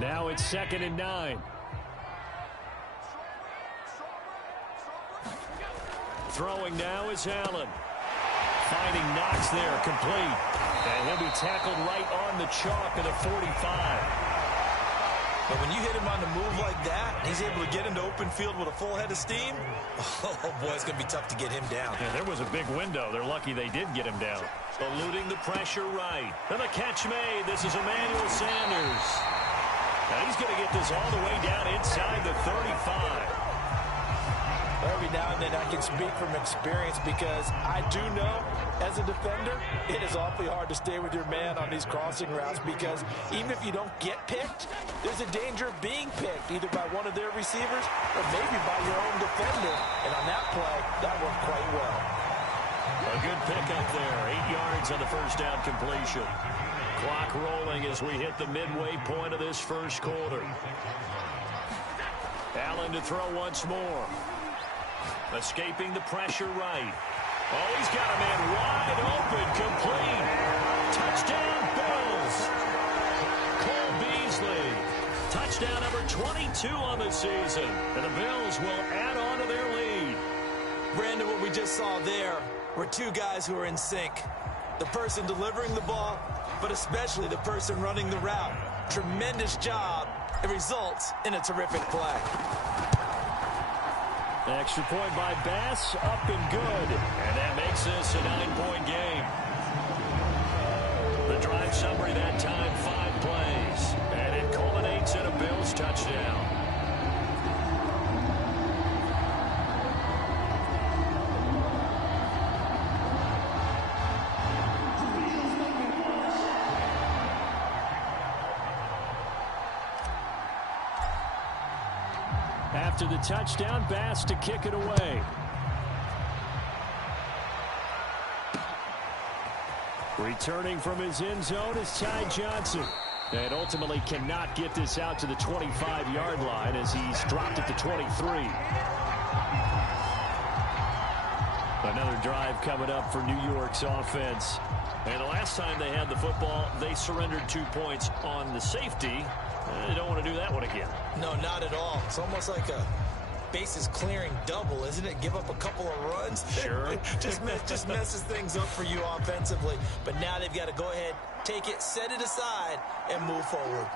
Now it's 2nd and 9. Throwing now is Allen. Finding Knox there, complete. And he'll be tackled right on the chalk of the 45. But when you hit him on the move like that, he's able to get into open field with a full head of steam, oh boy, it's going to be tough to get him down. Yeah, there was a big window. They're lucky they did get him down. Eluding the pressure right. And the catch made. This is Emmanuel Sanders. Now he's going to get this all the way down inside the 35. Every now and then I can speak from experience because I do know as a defender it is awfully hard to stay with your man on these crossing routes because even if you don't get picked, there's a danger of being picked either by one of their receivers or maybe by your own defender. And on that play, that worked quite well. A good pickup there. 8 yards on the first down completion. Clock rolling as we hit the midway point of this first quarter. Allen to throw once more. Escaping the pressure right. Oh, he's got a man wide open, complete. Touchdown, Bills. Cole Beasley. Touchdown. touchdown number 22 on the season. And the Bills will add on to their lead. Brandon, what we just saw there were two guys who are in sync. The person delivering the ball, but especially the person running the route. Tremendous job. It results in a terrific play. Extra point by Bass, up and good. And that makes this a 9-point game. The drive summary that time, 5 plays. And it culminates in a Bills touchdown. After the touchdown, Bass to kick it away. Returning from his end zone is Ty Johnson. And ultimately cannot get this out to the 25-yard line as he's dropped at the 23. Another drive coming up for New York's offense. And the last time they had the football, they surrendered 2 points on the safety. They don't want to do that one again. No, not at all. It's almost like a bases clearing double, isn't it? Give up a couple of runs. Sure. just messes things up for you offensively. But now they've got to go ahead, take it, set it aside, and move forward.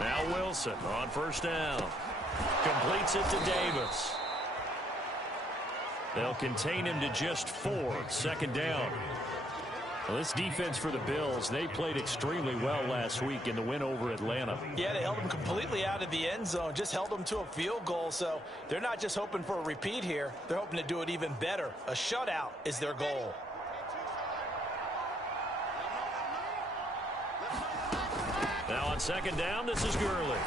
Now Wilson on first down. Completes it to Davis. They'll contain him to just 4. Second down. Well, this defense for the Bills, they played extremely well last week in the win over Atlanta. Yeah, they held them completely out of the end zone, just held them to a field goal. So they're not just hoping for a repeat here. They're hoping to do it even better. A shutout is their goal. Now on second down, this is Gurley.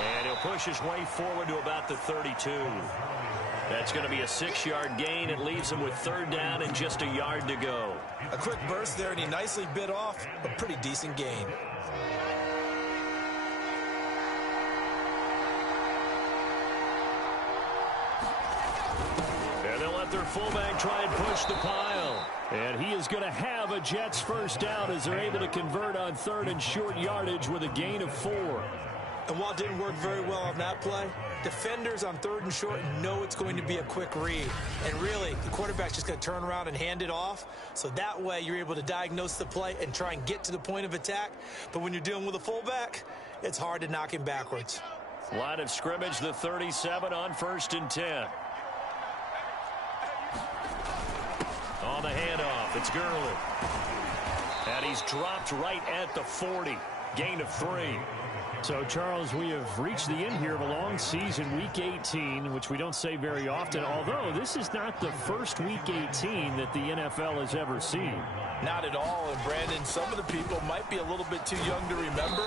And he'll push his way forward to about the 32. That's going to be a 6-yard gain. It leaves him with third down and just a yard to go. A quick burst there, and he nicely bit off a pretty decent gain. And they'll let their fullback try and push the pile. And he is going to have a Jets first down as they're able to convert on third and short yardage with a gain of 4. And while it didn't work very well on that play, defenders on third and short know it's going to be a quick read. And really, the quarterback's just going to turn around and hand it off. So that way, you're able to diagnose the play and try and get to the point of attack. But when you're dealing with a fullback, it's hard to knock him backwards. Line of scrimmage, the 37 on first and 10. On the handoff, it's Gurley. And he's dropped right at the 40. Gain of 3. So, Charles, we have reached the end here of a long season, Week 18, which we don't say very often, although this is not the first Week 18 that the NFL has ever seen. Not at all. And, Brandon, some of the people might be a little bit too young to remember.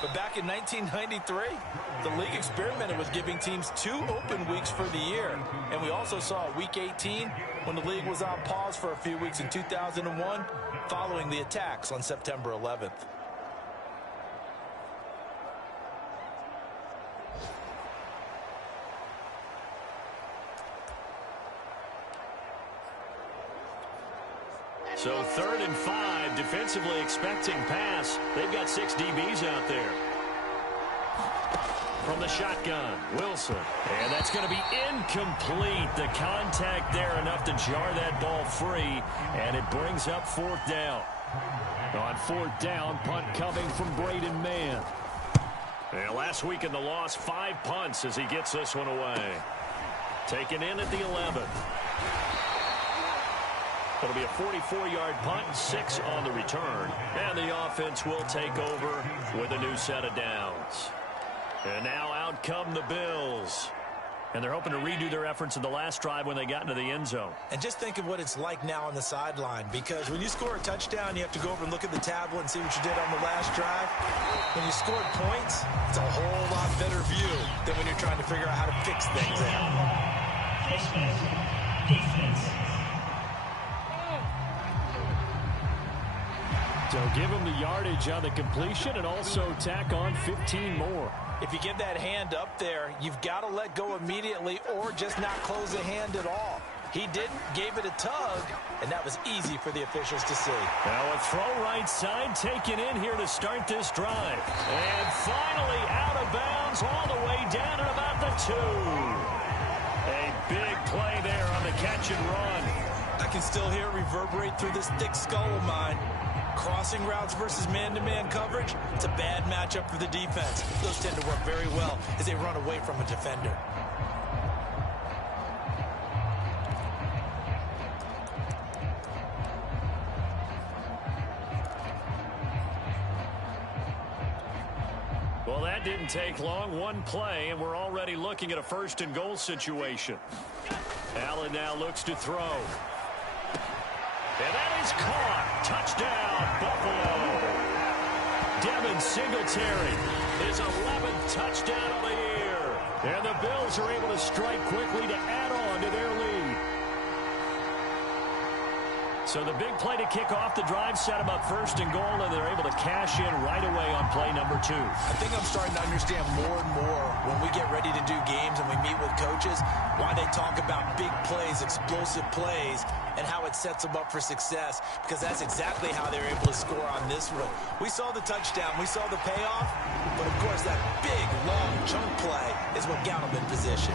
But back in 1993, the league experimented with giving teams 2 open weeks for the year. And we also saw Week 18 when the league was on pause for a few weeks in 2001 following the attacks on September 11th. So 3rd and 5, defensively expecting pass. They've got 6 DBs out there. From the shotgun, Wilson. And that's going to be incomplete. The contact there enough to jar that ball free. And it brings up 4th down. On 4th down, punt coming from Braden Mann. And last week in the loss, 5 punts as he gets this one away. Taken in at the 11th. It'll be a 44-yard punt, 6 on the return. And the offense will take over with a new set of downs. And now out come the Bills. And they're hoping to redo their efforts in the last drive when they got into the end zone. And just think of what it's like now on the sideline, because when you score a touchdown, you have to go over and look at the tablet and see what you did on the last drive. When you scored points, it's a whole lot better view than when you're trying to figure out how to fix things out. So give him the yardage on the completion and also tack on 15 more. If you give that hand up there, you've got to let go immediately or just not close the hand at all. He didn't, gave it a tug, and that was easy for the officials to see. Now a throw right side taken in here to start this drive. And finally out of bounds all the way down at about the 2. A big play there on the catch and run. I can still hear it reverberate through this thick skull of mine. Crossing routes versus man-to-man coverage, it's a bad matchup for the defense. Those tend to work very well as they run away from a defender. Well, that didn't take long. One play, and we're already looking at a first and goal situation. Allen now looks to throw. And that is caught. Touchdown, Buffalo. Devin Singletary, his 11th touchdown of the year. And the Bills are able to strike quickly to add on to their lead. So the big play to kick off the drive set them up first and goal, and they're able to cash in right away on play number 2. I think I'm starting to understand more and more when we get ready to do games and we meet with coaches why they talk about big plays, explosive plays, and how it sets them up for success, because that's exactly how they're able to score on this one. We saw the touchdown, we saw the payoff, but of course that big, long chunk play is what got them in position.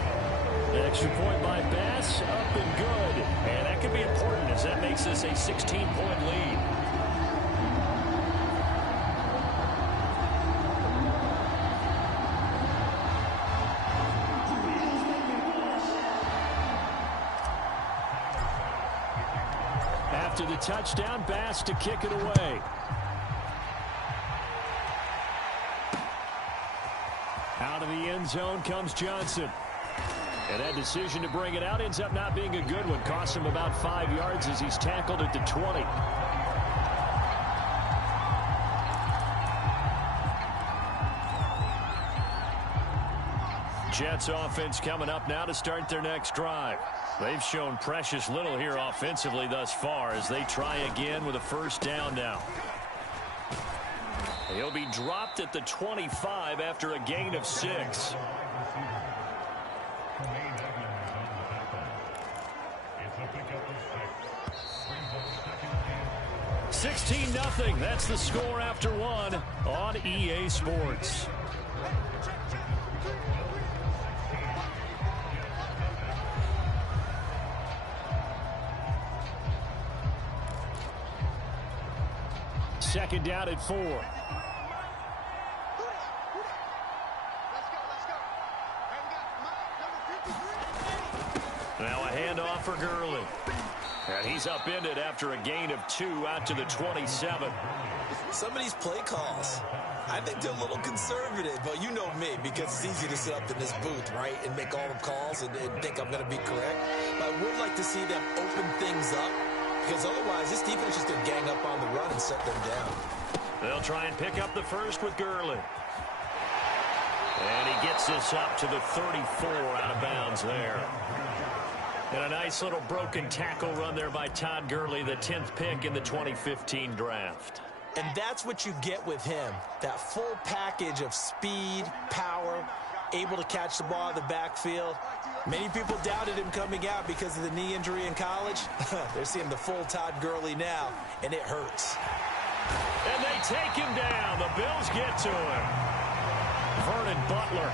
Extra point by Bass, up and good. And that could be important as that makes this a 16-point lead. After the touchdown, Bass to kick it away. Out of the end zone comes Johnson. And that decision to bring it out ends up not being a good one. Costs him about 5 yards as he's tackled at the 20. Jets offense coming up now to start their next drive. They've shown precious little here offensively thus far as they try again with a first down now. He'll be dropped at the 25 after a gain of 6. 16-0. That's the score after 1 on EA Sports. Second down at 4. Now a handoff for Gurley. And he's upended after a gain of 2 out to the 27. Some of these play calls, I think they're a little conservative, but you know me, because it's easy to sit up in this booth, right, and make all the calls and think I'm going to be correct. But I would like to see them open things up, because otherwise this defense is just going to gang up on the run and set them down. They'll try and pick up the first with Gurley. And he gets this up to the 34 out of bounds there. And a nice little broken tackle run there by Todd Gurley, the 10th pick in the 2015 draft. And that's what you get with him, that full package of speed, power, able to catch the ball in the backfield. Many people doubted him coming out because of the knee injury in college. They're seeing the full Todd Gurley now, and it hurts. And they take him down. The Bills get to him. Vernon Butler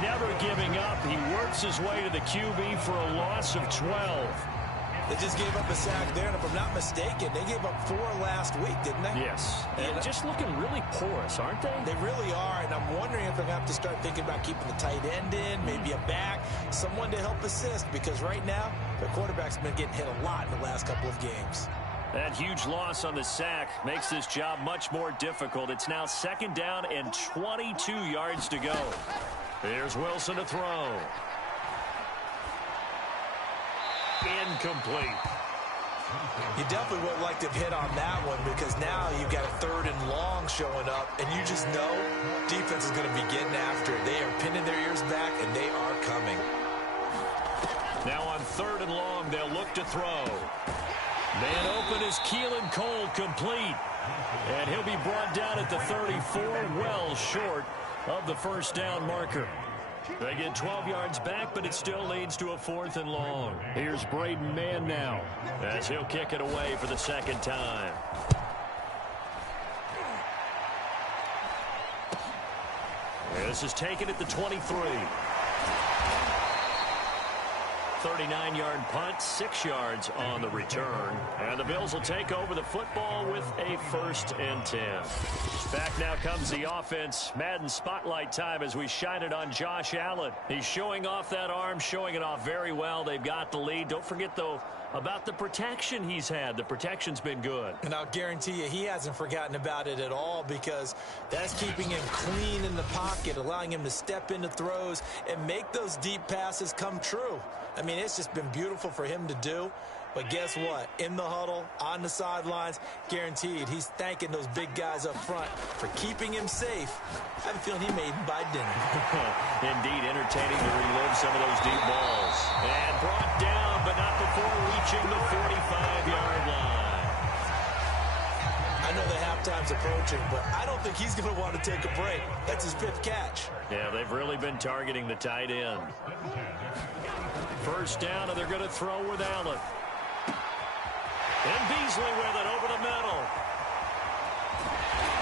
never giving up. He works his way to the QB for a loss of 12. They just gave up a sack there, and if I'm not mistaken, they gave up 4 last week, didn't they? Yes. And just looking really porous, aren't they? They really are, and I'm wondering if they're going to have to start thinking about keeping the tight end in, maybe a back, someone to help assist, because right now, their quarterback's been getting hit a lot in the last couple of games. That huge loss on the sack makes this job much more difficult. It's now second down and 22 yards to go. Here's Wilson to throw. Incomplete. You definitely would like to have hit on that one, because now you've got a 3rd and long showing up, and you just know defense is going to be getting after it. They are pinning their ears back, and they are coming. Now on 3rd and long, they'll look to throw. Man open is Keelan Cole, complete. And he'll be brought down at the 34, well short of the first down marker. They get 12 yards back, but it still leads to a 4th and long. Here's Braden Mann now, as he'll kick it away for the second time. This is taken at the 23. 39-yard punt, 6 yards on the return. And the Bills will take over the football with a 1st and 10. Back now comes the offense. Madden spotlight time as we shine it on Josh Allen. He's showing off that arm, showing it off very well. They've got the lead. Don't forget, though, about the protection he's had. The protection's been good. And I'll guarantee you he hasn't forgotten about it at all, because that's keeping him clean in the pocket, allowing him to step into throws and make those deep passes come true. I mean, it's just been beautiful for him to do. But guess what? In the huddle, on the sidelines, guaranteed he's thanking those big guys up front for keeping him safe. I have a feeling he may even buy dinner. Indeed, entertaining to relive some of those deep balls. And brought down, but not before reaching the 45-yard line. I know the halftime's approaching, but I don't think he's going to want to take a break. That's his 5th catch. Yeah, they've really been targeting the tight end. First down, and they're going to throw with Allen. And Beasley with it over the middle.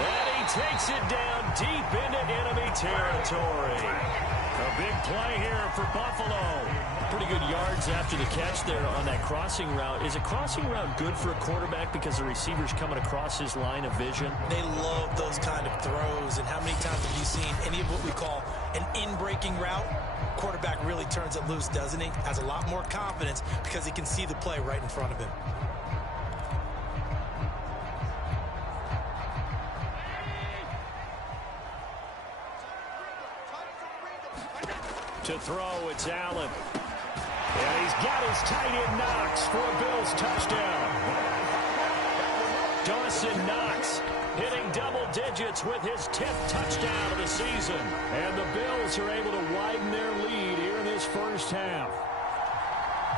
And he takes it down deep into enemy territory. A big play here for Buffalo. Pretty good yards after the catch there on that crossing route. Is a crossing route good for a quarterback because the receiver's coming across his line of vision? They love those kind of throws. And how many times have you seen any of what we call an in-breaking route? Quarterback really turns it loose, doesn't he? Has a lot more confidence because he can see the play right in front of him. To throw, it's Allen. And he's got his tight end Knox for a Bills touchdown. Dawson Knox hitting double digits with his 10th touchdown of the season. And the Bills are able to widen their lead here in this first half.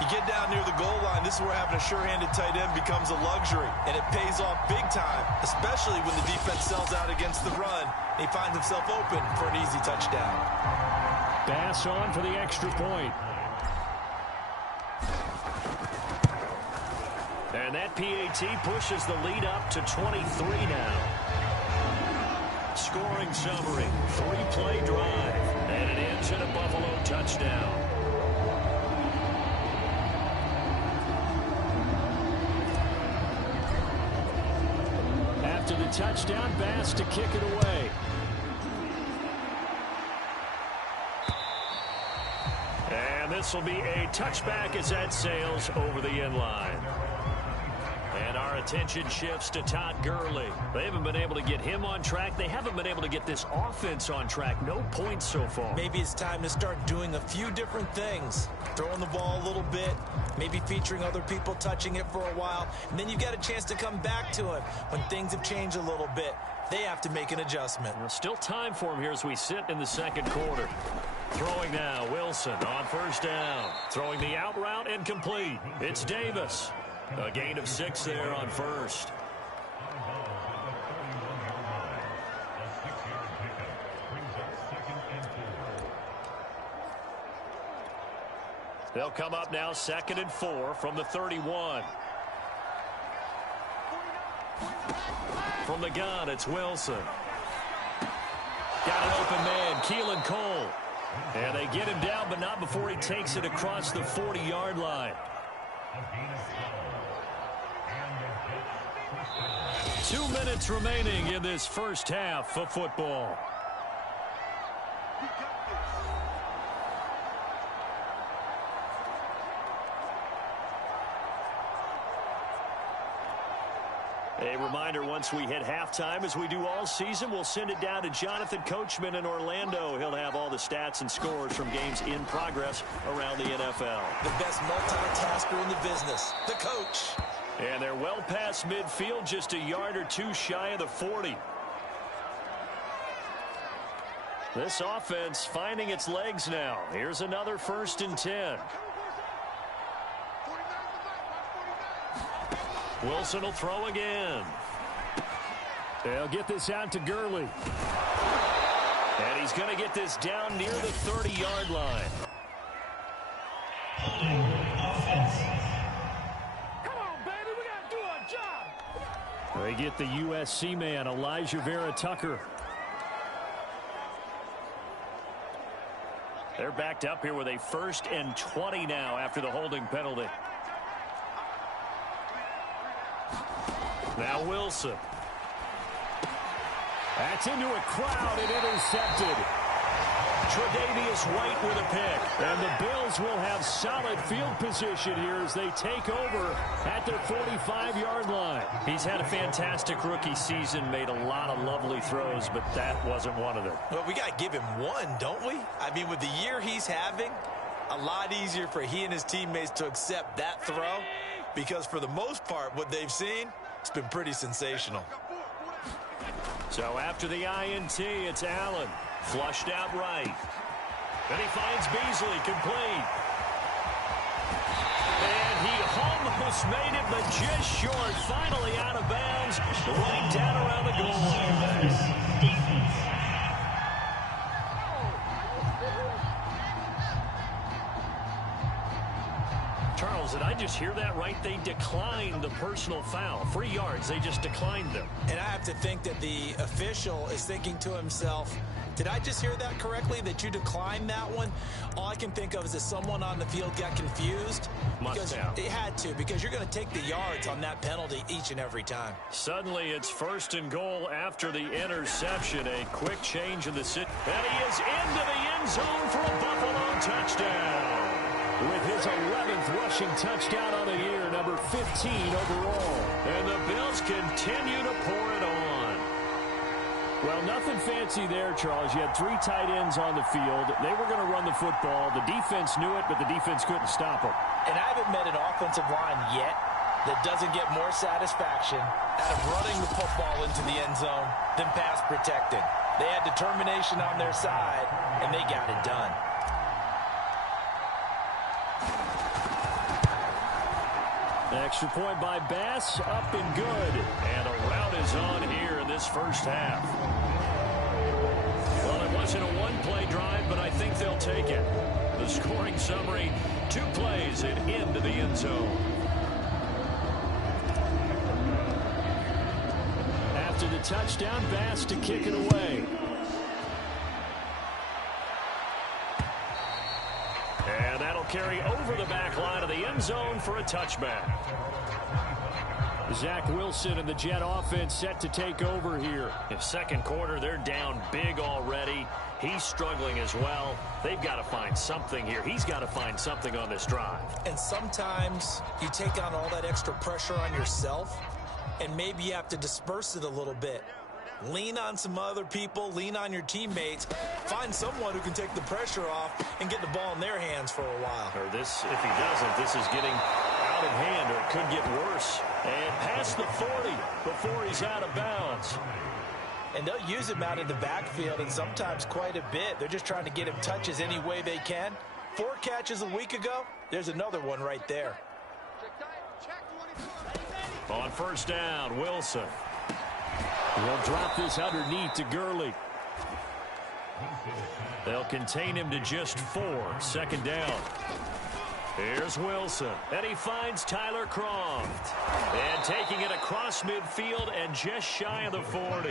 You get down near the goal line, this is where having a sure-handed tight end becomes a luxury. And it pays off big time, especially when the defense sells out against the run. And he finds himself open for an easy touchdown. Pass on for the extra point. And that PAT pushes the lead up to 23 now. Scoring summary, 3-play drive, and it ends in a Buffalo touchdown. After the touchdown, Bass to kick it away. And this will be a touchback as that sails over the end line. And our attention shifts to Todd Gurley. They haven't been able to get him on track. They haven't been able to get this offense on track. No points so far. Maybe it's time to start doing a few different things. Throwing the ball a little bit, maybe featuring other people touching it for a while, and then you get a chance to come back to him when things have changed a little bit. They have to make an adjustment. Well, still time for him here as we sit in the second quarter. Throwing now, Wilson on first down. Throwing the out route and complete. It's Davis. A gain of 6 there on first. They'll come up now 2nd and 4 from the 31. From the gun, it's Wilson. Got an open man, Keelan Cole. And they get him down, but not before he takes it across the 40-yard line. 2 minutes remaining in this first half of football. A reminder, once we hit halftime, as we do all season, we'll send it down to Jonathan Coachman in Orlando. He'll have all the stats and scores from games in progress around the NFL. The best multitasker in the business, the coach. And they're well past midfield, just a yard or two shy of the 40. This offense finding its legs now. Here's another 1st and 10. Wilson will throw again. They'll get this out to Gurley. And he's going to get this down near the 30-yard line. Come on, baby, we got to do our job. They get the USC man, Elijah Vera-Tucker. They're backed up here with a 1st and 20 now after the holding penalty. Now Wilson. That's into a crowd and intercepted. Tre'Davious White with a pick. And the Bills will have solid field position here as they take over at their 45-yard line. He's had a fantastic rookie season, made a lot of lovely throws, but that wasn't one of them. Well, we got to give him one, don't we? I mean, with the year he's having, a lot easier for he and his teammates to accept that throw because for the most part, what they've seen, it's been pretty sensational. So after the INT, it's Allen. Flushed out right. Then he finds Beasley complete. And he almost made it, but just short. Finally out of bounds. Right down around the goal line. Charles, did I just hear that right? They declined the personal foul. 3 yards. They just declined them. And I have to think that the official is thinking to himself, did I just hear that correctly, that you declined that one? All I can think of is that someone on the field got confused. Must have. It had to, because you're going to take the yards on that penalty each and every time. Suddenly it's 1st and goal after the interception. A quick change in the sit. And he is into the end zone for a Buffalo touchdown. With his 11th rushing touchdown on the year, number 15 overall. And the Bills continue to pour it on. Well, nothing fancy there, Charles. You had 3 tight ends on the field. They were going to run the football. The defense knew it, but the defense couldn't stop them. And I haven't met an offensive line yet that doesn't get more satisfaction out of running the football into the end zone than pass protecting. They had determination on their side, and they got it done. Extra point by Bass, up and good. And a rout is on here in this first half. Well, it wasn't a one-play drive, but I think they'll take it. The scoring summary, 2 plays and into the end zone. After the touchdown, Bass to kick it away. And that'll carry over the back line of the end zone for a touchback. Zach Wilson and the Jet offense set to take over here. In second quarter, they're down big already. He's struggling as well. They've got to find something here. He's got to find something on this drive. And sometimes you take on all that extra pressure on yourself, and maybe you have to disperse it a little bit. Lean on some other people, lean on your teammates, find someone who can take the pressure off and get the ball in their hands for a while. Or this, if he doesn't, this is getting out of hand, or it could get worse. And past the 40 before he's out of bounds. And they'll use him out in the backfield, and sometimes quite a bit. They're just trying to get him touches any way they can. 4 catches a week ago, there's another one right there. On first down, Wilson. He'll drop this underneath to Gurley. They'll contain him to just 4. Second down. Here's Wilson. And he finds Tyler Croft. And taking it across midfield and just shy of the 40.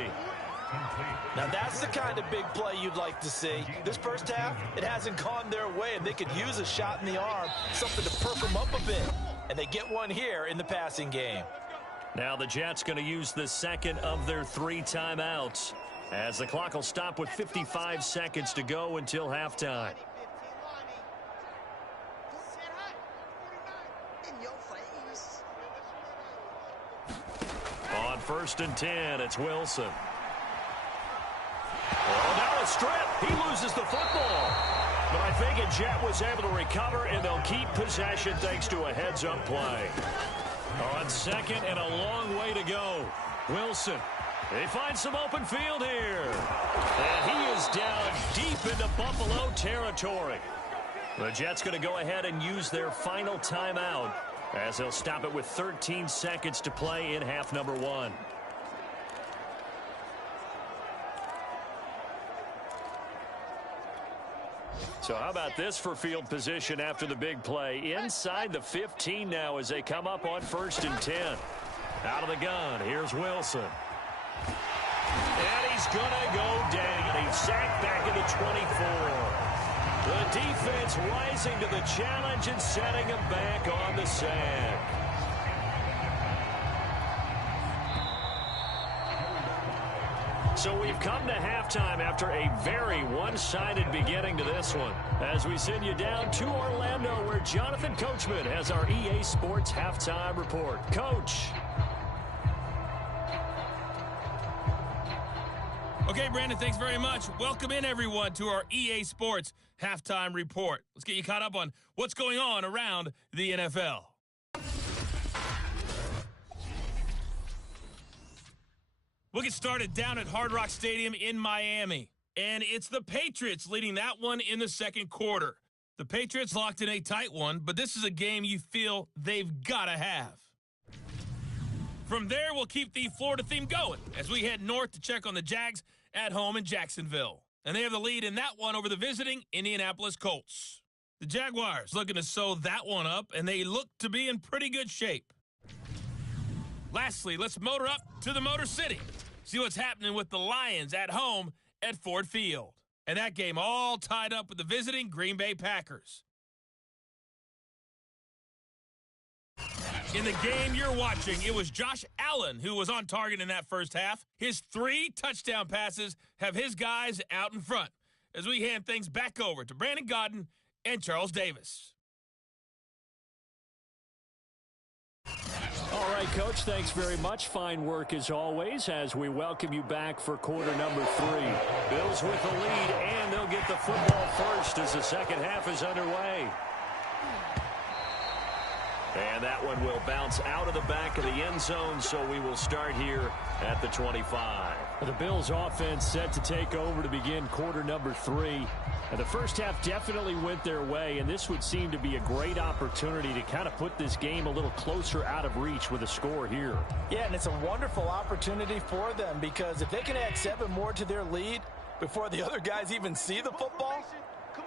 Now that's the kind of big play you'd like to see. This first half, it hasn't gone their way, and they could use a shot in the arm, something to perk them up a bit. And they get one here in the passing game. Now the Jets going to use the second of their 3 timeouts, as the clock will stop with 55 seconds to go until halftime. On first and 10, it's Wilson. Oh, now a strip. He loses the football. But I think a Jet was able to recover, and they'll keep possession thanks to a heads-up play. On second and a long way to go. Wilson. They find some open field here. And he is down deep into Buffalo territory. The Jets going to go ahead and use their final timeout, as they'll stop it with 13 seconds to play in half number 1. So how about this for field position after the big play? Inside the 15 now as they come up on 1st and 10. Out of the gun, here's Wilson. And he's going to go down. He's sacked back at the 24. The defense rising to the challenge and setting him back on the sack. So we've come to halftime after a very one-sided beginning to this one. As we send you down to Orlando, where Jonathan Coachman has our EA Sports Halftime Report. Coach. Okay, Brandon, thanks very much. Welcome in, everyone, to our EA Sports Halftime Report. Let's get you caught up on what's going on around the NFL. We'll get started down at Hard Rock Stadium in Miami. And it's the Patriots leading that one in the second quarter. The Patriots locked in a tight one, but this is a game you feel they've got to have. From there, we'll keep the Florida theme going as we head north to check on the Jags at home in Jacksonville. And they have the lead in that one over the visiting Indianapolis Colts. The Jaguars looking to sew that one up, and they look to be in pretty good shape. Lastly, let's motor up to the Motor City. See what's happening with the Lions at home at Ford Field. And that game all tied up with the visiting Green Bay Packers. In the game you're watching, it was Josh Allen who was on target in that first half. His 3 touchdown passes have his guys out in front as we hand things back over to Brandon Godden and Charles Davis. All right, Coach, thanks very much. Fine work as always as we welcome you back for quarter number 3. Bills with the lead, and they'll get the football first as the second half is underway. And that one will bounce out of the back of the end zone, so we will start here at the 25. The Bills offense set to take over to begin quarter number 3. And the first half definitely went their way, and this would seem to be a great opportunity to kind of put this game a little closer out of reach with a score here. Yeah, and it's a wonderful opportunity for them because if they can add 7 more to their lead before the other guys even see the football,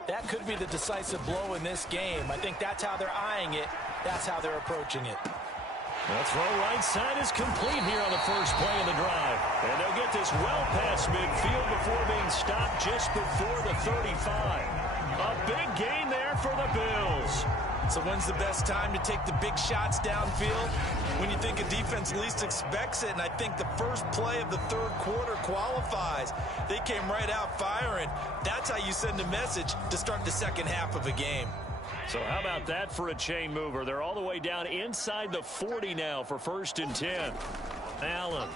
that could be the decisive blow in this game. I think that's how they're eyeing it. That's how they're approaching it. The throw right side is complete here on the first play of the drive. And they'll get this well past midfield before being stopped just before the 35. A big gain there for the Bills. So when's the best time to take the big shots downfield? When you think a defense least expects it, and I think the first play of the third quarter qualifies. They came right out firing. That's how you send a message to start the second half of a game. So how about that for a chain mover? They're all the way down inside the 40 now for 1st and 10. Allen.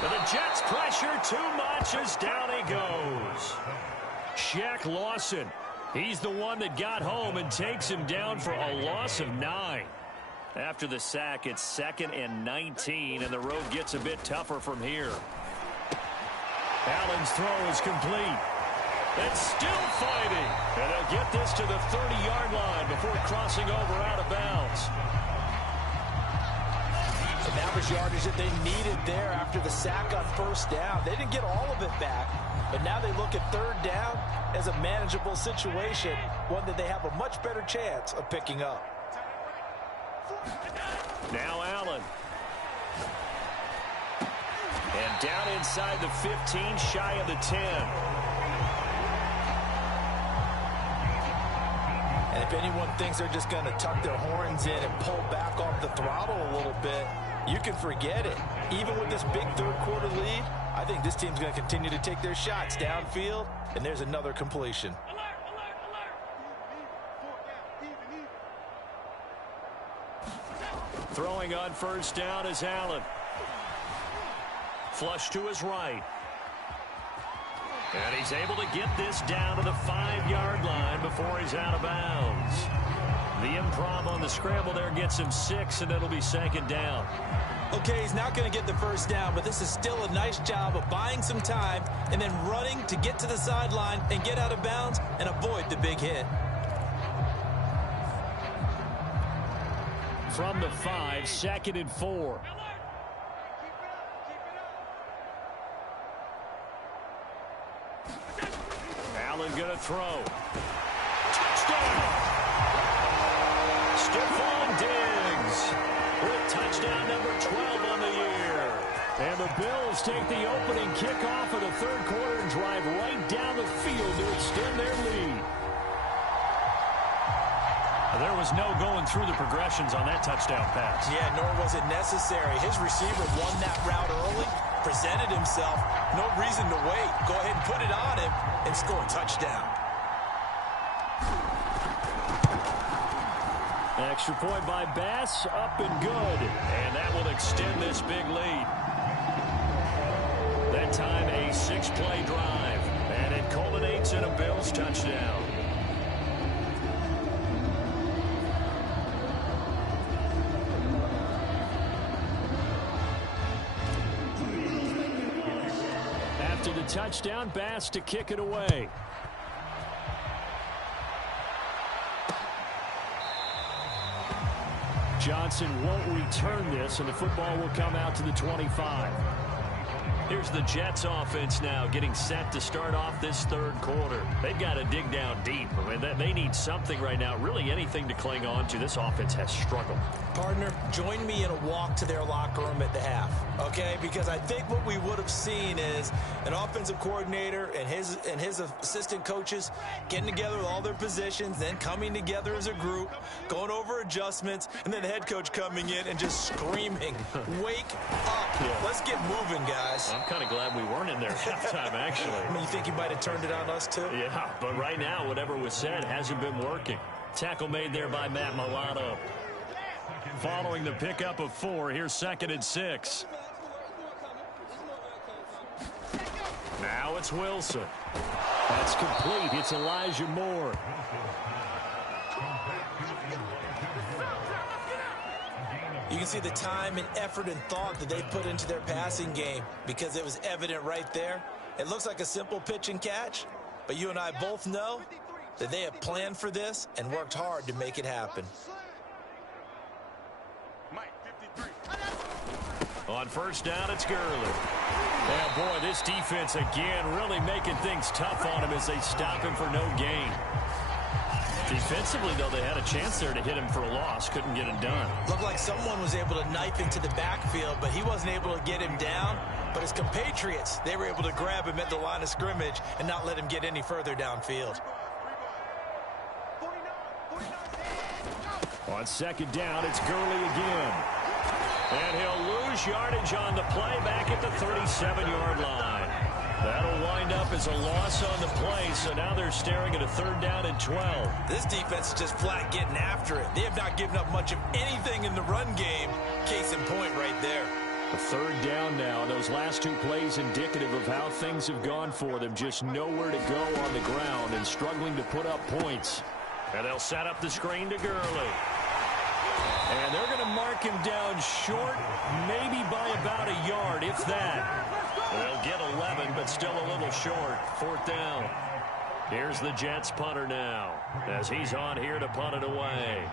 But the Jets pressure too much as down he goes. Shaq Lawson. He's the one that got home and takes him down for a loss of 9. After the sack, it's 2nd and 19, and the road gets a bit tougher from here. Allen's throw is complete. It's still fighting. And they'll get this to the 30-yard line before crossing over out of bounds. Some average yardage that they needed there after the sack on first down. They didn't get all of it back, but now they look at third down as a manageable situation, one that they have a much better chance of picking up. Now Allen. And down inside the 15, shy of the 10. And if anyone thinks they're just going to tuck their horns in and pull back off the throttle a little bit, you can forget it. Even with this big third quarter lead, I think this team's going to continue to take their shots downfield, and there's another completion. Throwing on first down is Allen. Flush to his right. And he's able to get this down to the 5-yard line before he's out of bounds. The improv on the scramble there gets him 6, and it'll be 2nd down. Okay, he's not going to get the first down, but this is still a nice job of buying some time and then running to get to the sideline and get out of bounds and avoid the big hit. From the 5, 2nd and 4. to throw. Touchdown! Stephon Diggs with touchdown number 12 on the year. And the Bills take the opening kickoff of the third quarter and drive right down the field to extend their lead. There was no going through the progressions on that touchdown pass. Yeah, nor was it necessary. His receiver won that route early, presented himself. No reason to wait. Go ahead and put it on him and score a touchdown. Extra point by Bass, up and good. And that will extend this big lead. That time a 6-play drive. And it culminates in a Bills touchdown. After the touchdown, Bass to kick it away. Johnson won't return this, and the football will come out to the 25. Here's the Jets offense now getting set to start off this third quarter. They've got to dig down deep. I mean, they need something right now, really anything to cling on to. This offense has struggled. Partner, join me in a walk to their locker room at the half, okay? Because I think what we would have seen is an offensive coordinator and his assistant coaches getting together with all their positions, then coming together as a group, going over adjustments, and then the head coach coming in and just screaming, wake up. Yeah. Let's get moving, guys. I'm kind of glad we weren't in there at halftime, actually. I mean, you think he might have turned it on us, too? Yeah, but right now, whatever was said hasn't been working. Tackle made there by Matt Milano. Following the pickup of 4, here's 2nd and 6. Now it's Wilson. That's complete. It's Elijah Moore. You can see the time and effort and thought that they put into their passing game because it was evident right there. It looks like a simple pitch and catch, but you and I both know that they have planned for this and worked hard to make it happen. On first down, it's Gurley. Yeah, boy, this defense again really making things tough on him as they stop him for no gain. Defensively, though, they had a chance there to hit him for a loss. Couldn't get it done. Looked like someone was able to knife into the backfield, but he wasn't able to get him down. But his compatriots, they were able to grab him at the line of scrimmage and not let him get any further downfield. On second down, it's Gurley again. And he'll lose yardage on the play back at the 37-yard line. That'll wind up as a loss on the play, so now they're staring at a 3rd down and 12. This defense is just flat getting after it. They have not given up much of anything in the run game. Case in point right there. A 3rd down now. Those last 2 plays indicative of how things have gone for them. Just nowhere to go on the ground and struggling to put up points. And they'll set up the screen to Gurley. And they're going to mark him down short, maybe by about a yard, if that. They'll get 11, but still a little short. 4th down. Here's the Jets punter now, as he's on here to punt it away.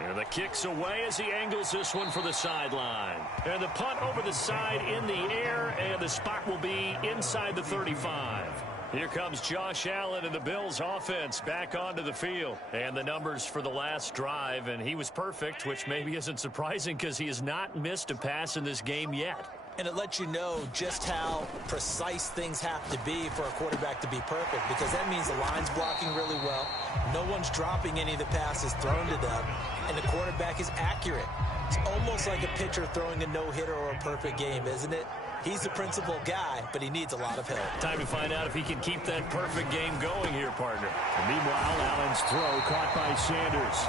And the kick's away as he angles this one for the sideline. And the punt over the side in the air, and the spot will be inside the 35. Here comes Josh Allen and the Bills offense back onto the field. And the numbers for the last drive, and he was perfect, which maybe isn't surprising because he has not missed a pass in this game yet. And it lets you know just how precise things have to be for a quarterback to be perfect, because that means the line's blocking really well. No one's dropping any of the passes thrown to them, and the quarterback is accurate. It's almost like a pitcher throwing a no-hitter or a perfect game, isn't it? He's the principal guy, but he needs a lot of help. Time to find out if he can keep that perfect game going here, partner. And meanwhile, Allen's throw caught by Sanders.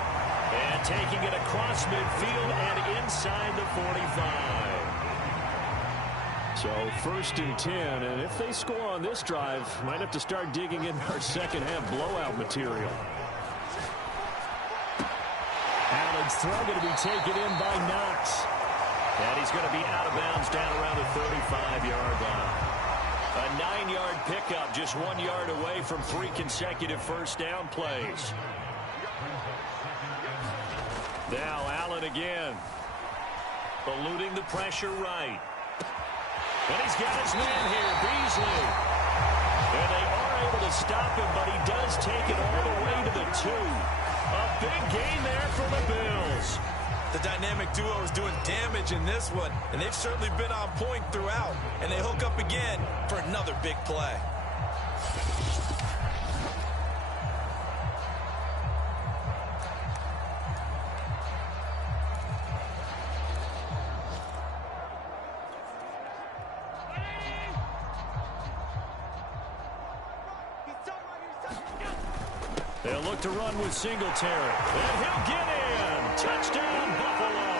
And taking it across midfield and inside the 45. So 1st and 10, and if they score on this drive, might have to start digging in our second half blowout material. Allen's throw going to be taken in by Knox. And he's going to be out of bounds down around the 35-yard line. A 9-yard pickup, just 1 yard away from 3 consecutive first down plays. Now Allen again. Eluding the pressure right. And he's got his man here, Beasley. And they are able to stop him, but he does take it all the way to the 2. A big gain there for the Bills. The dynamic duo is doing damage in this one, and they've certainly been on point throughout. And they hook up again for another big play. They'll look to run with Singletary. And he'll get in. Touchdown, Buffalo.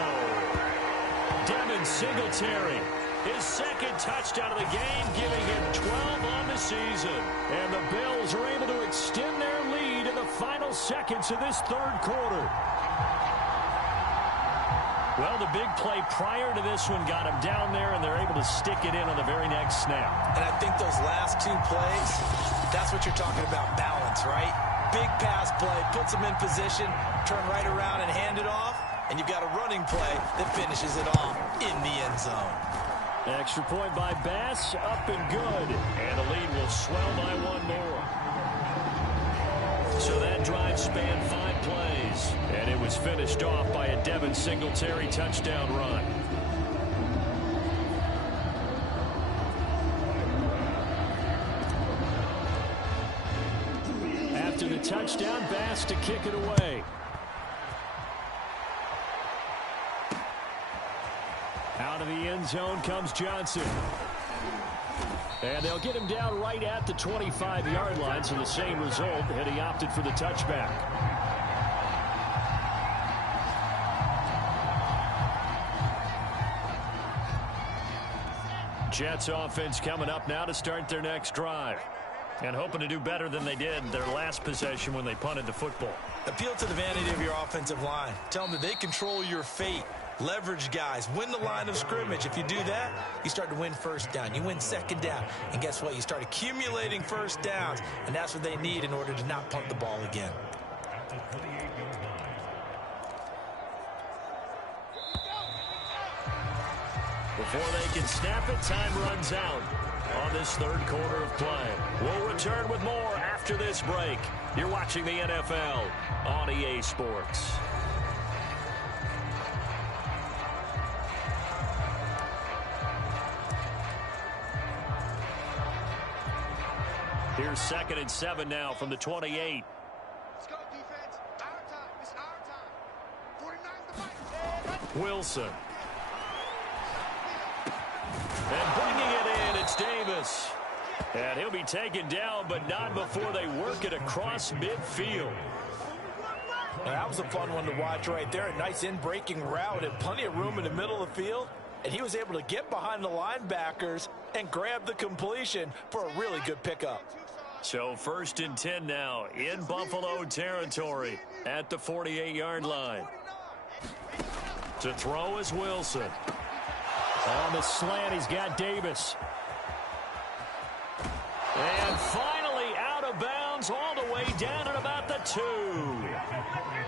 Devin Singletary, his second touchdown of the game, giving him 12 on the season. And the Bills are able to extend their lead in the final seconds of this third quarter. Well, the big play prior to this one got him down there, and they're able to stick it in on the very next snap. And I think those last 2 plays, that's what you're talking about, balance, right? Big pass play, puts him in position, turn right around and hand it off, and you've got a running play that finishes it off in the end zone. Extra point by Bass, up and good. And the lead will swell by 1 more. So that drive spanned 5 plays, and it was finished off by a Devin Singletary touchdown run. After the touchdown, Bass to kick it away. Out of the end zone comes Johnson. And they'll get him down right at the 25-yard line, so the same result, and he opted for the touchback. Jets offense coming up now to start their next drive. And hoping to do better than they did their last possession when they punted the football. Appeal to the vanity of your offensive line. Tell them that they control your fate. Leverage guys. Win the line of scrimmage. If you do that, you start to win first down. You win second down. And guess what? You start accumulating first downs. And that's what they need in order to not punt the ball again. Before they can snap it, time runs out on this third quarter of play. We'll return with more after this break. You're watching the NFL on EA Sports. Here's 2nd and 7 now from the 28. Let's go, defense. Our time. It's our time. 49 the mic. Wilson. And bringing it in, it's Davis. And he'll be taken down, but not before they work it across midfield. Now, that was a fun one to watch right there. A nice in-breaking route and plenty of room in the middle of the field. And he was able to get behind the linebackers and grab the completion for a really good pickup. So 1st and 10 now in Buffalo territory at the 48-yard line. To throw is Wilson. On the slant, he's got Davis. And finally out of bounds all the way down at about the 2.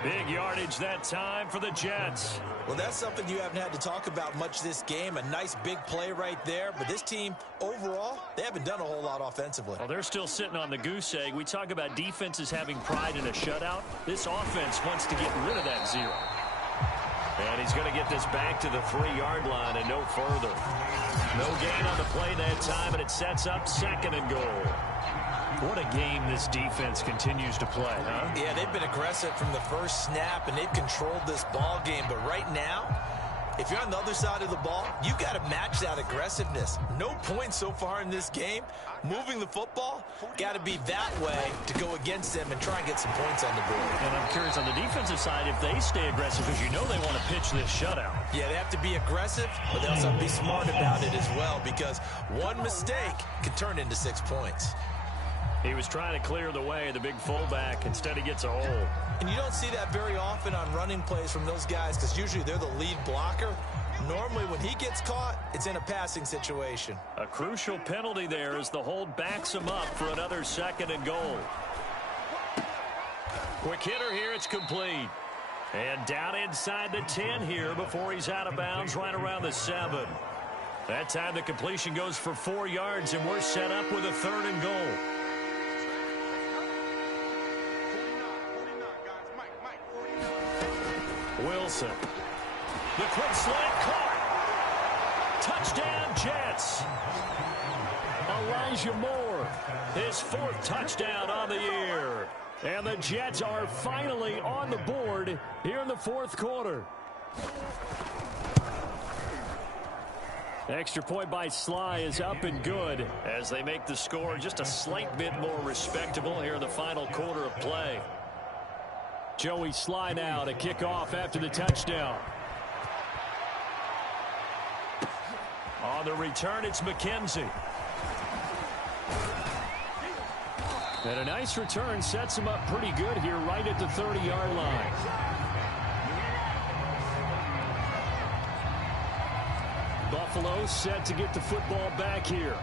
Big yardage that time for the Jets. Well, that's something you haven't had to talk about much this game. A nice big play right there. But this team, overall, they haven't done a whole lot offensively. Well, they're still sitting on the goose egg. We talk about defenses having pride in a shutout. This offense wants to get rid of that 0. And he's going to get this back to the 3-yard line and no further. No gain on the play that time, and it sets up 2nd and goal. What a game this defense continues to play, huh? Yeah, they've been aggressive from the first snap, and they've controlled this ball game. But right now, if you're on the other side of the ball, you've got to match that aggressiveness. No points so far in this game. Moving the football, got to be that way to go against them and try and get some points on the board. And I'm curious on the defensive side if they stay aggressive, because you know they want to pitch this shutout. Yeah, they have to be aggressive, but they also have to be smart about it as well, because one mistake can turn into 6 points. He was trying to clear the way, the big fullback. Instead, he gets a hole. And you don't see that very often on running plays from those guys, because usually they're the lead blocker. Normally, when he gets caught, it's in a passing situation. A crucial penalty there as the hold backs him up for another 2nd and goal. Quick hitter here, it's complete. And down inside the 10 here before he's out of bounds right around the 7. That time the completion goes for 4 yards, and we're set up with a 3rd and goal. 49, guys. Mike, 49. Wilson. The quick slant caught. Touchdown, Jets. Elijah Moore, his 4th touchdown on the year. And the Jets are finally on the board here in the 4th quarter. Extra point by Sly is up and good as they make the score just a slight bit more respectable here in the final quarter of play. Joey Sly now to kick off after the touchdown. On the return, it's McKenzie. And a nice return sets him up pretty good here right at the 30-yard line. Buffalo set to get the football back here.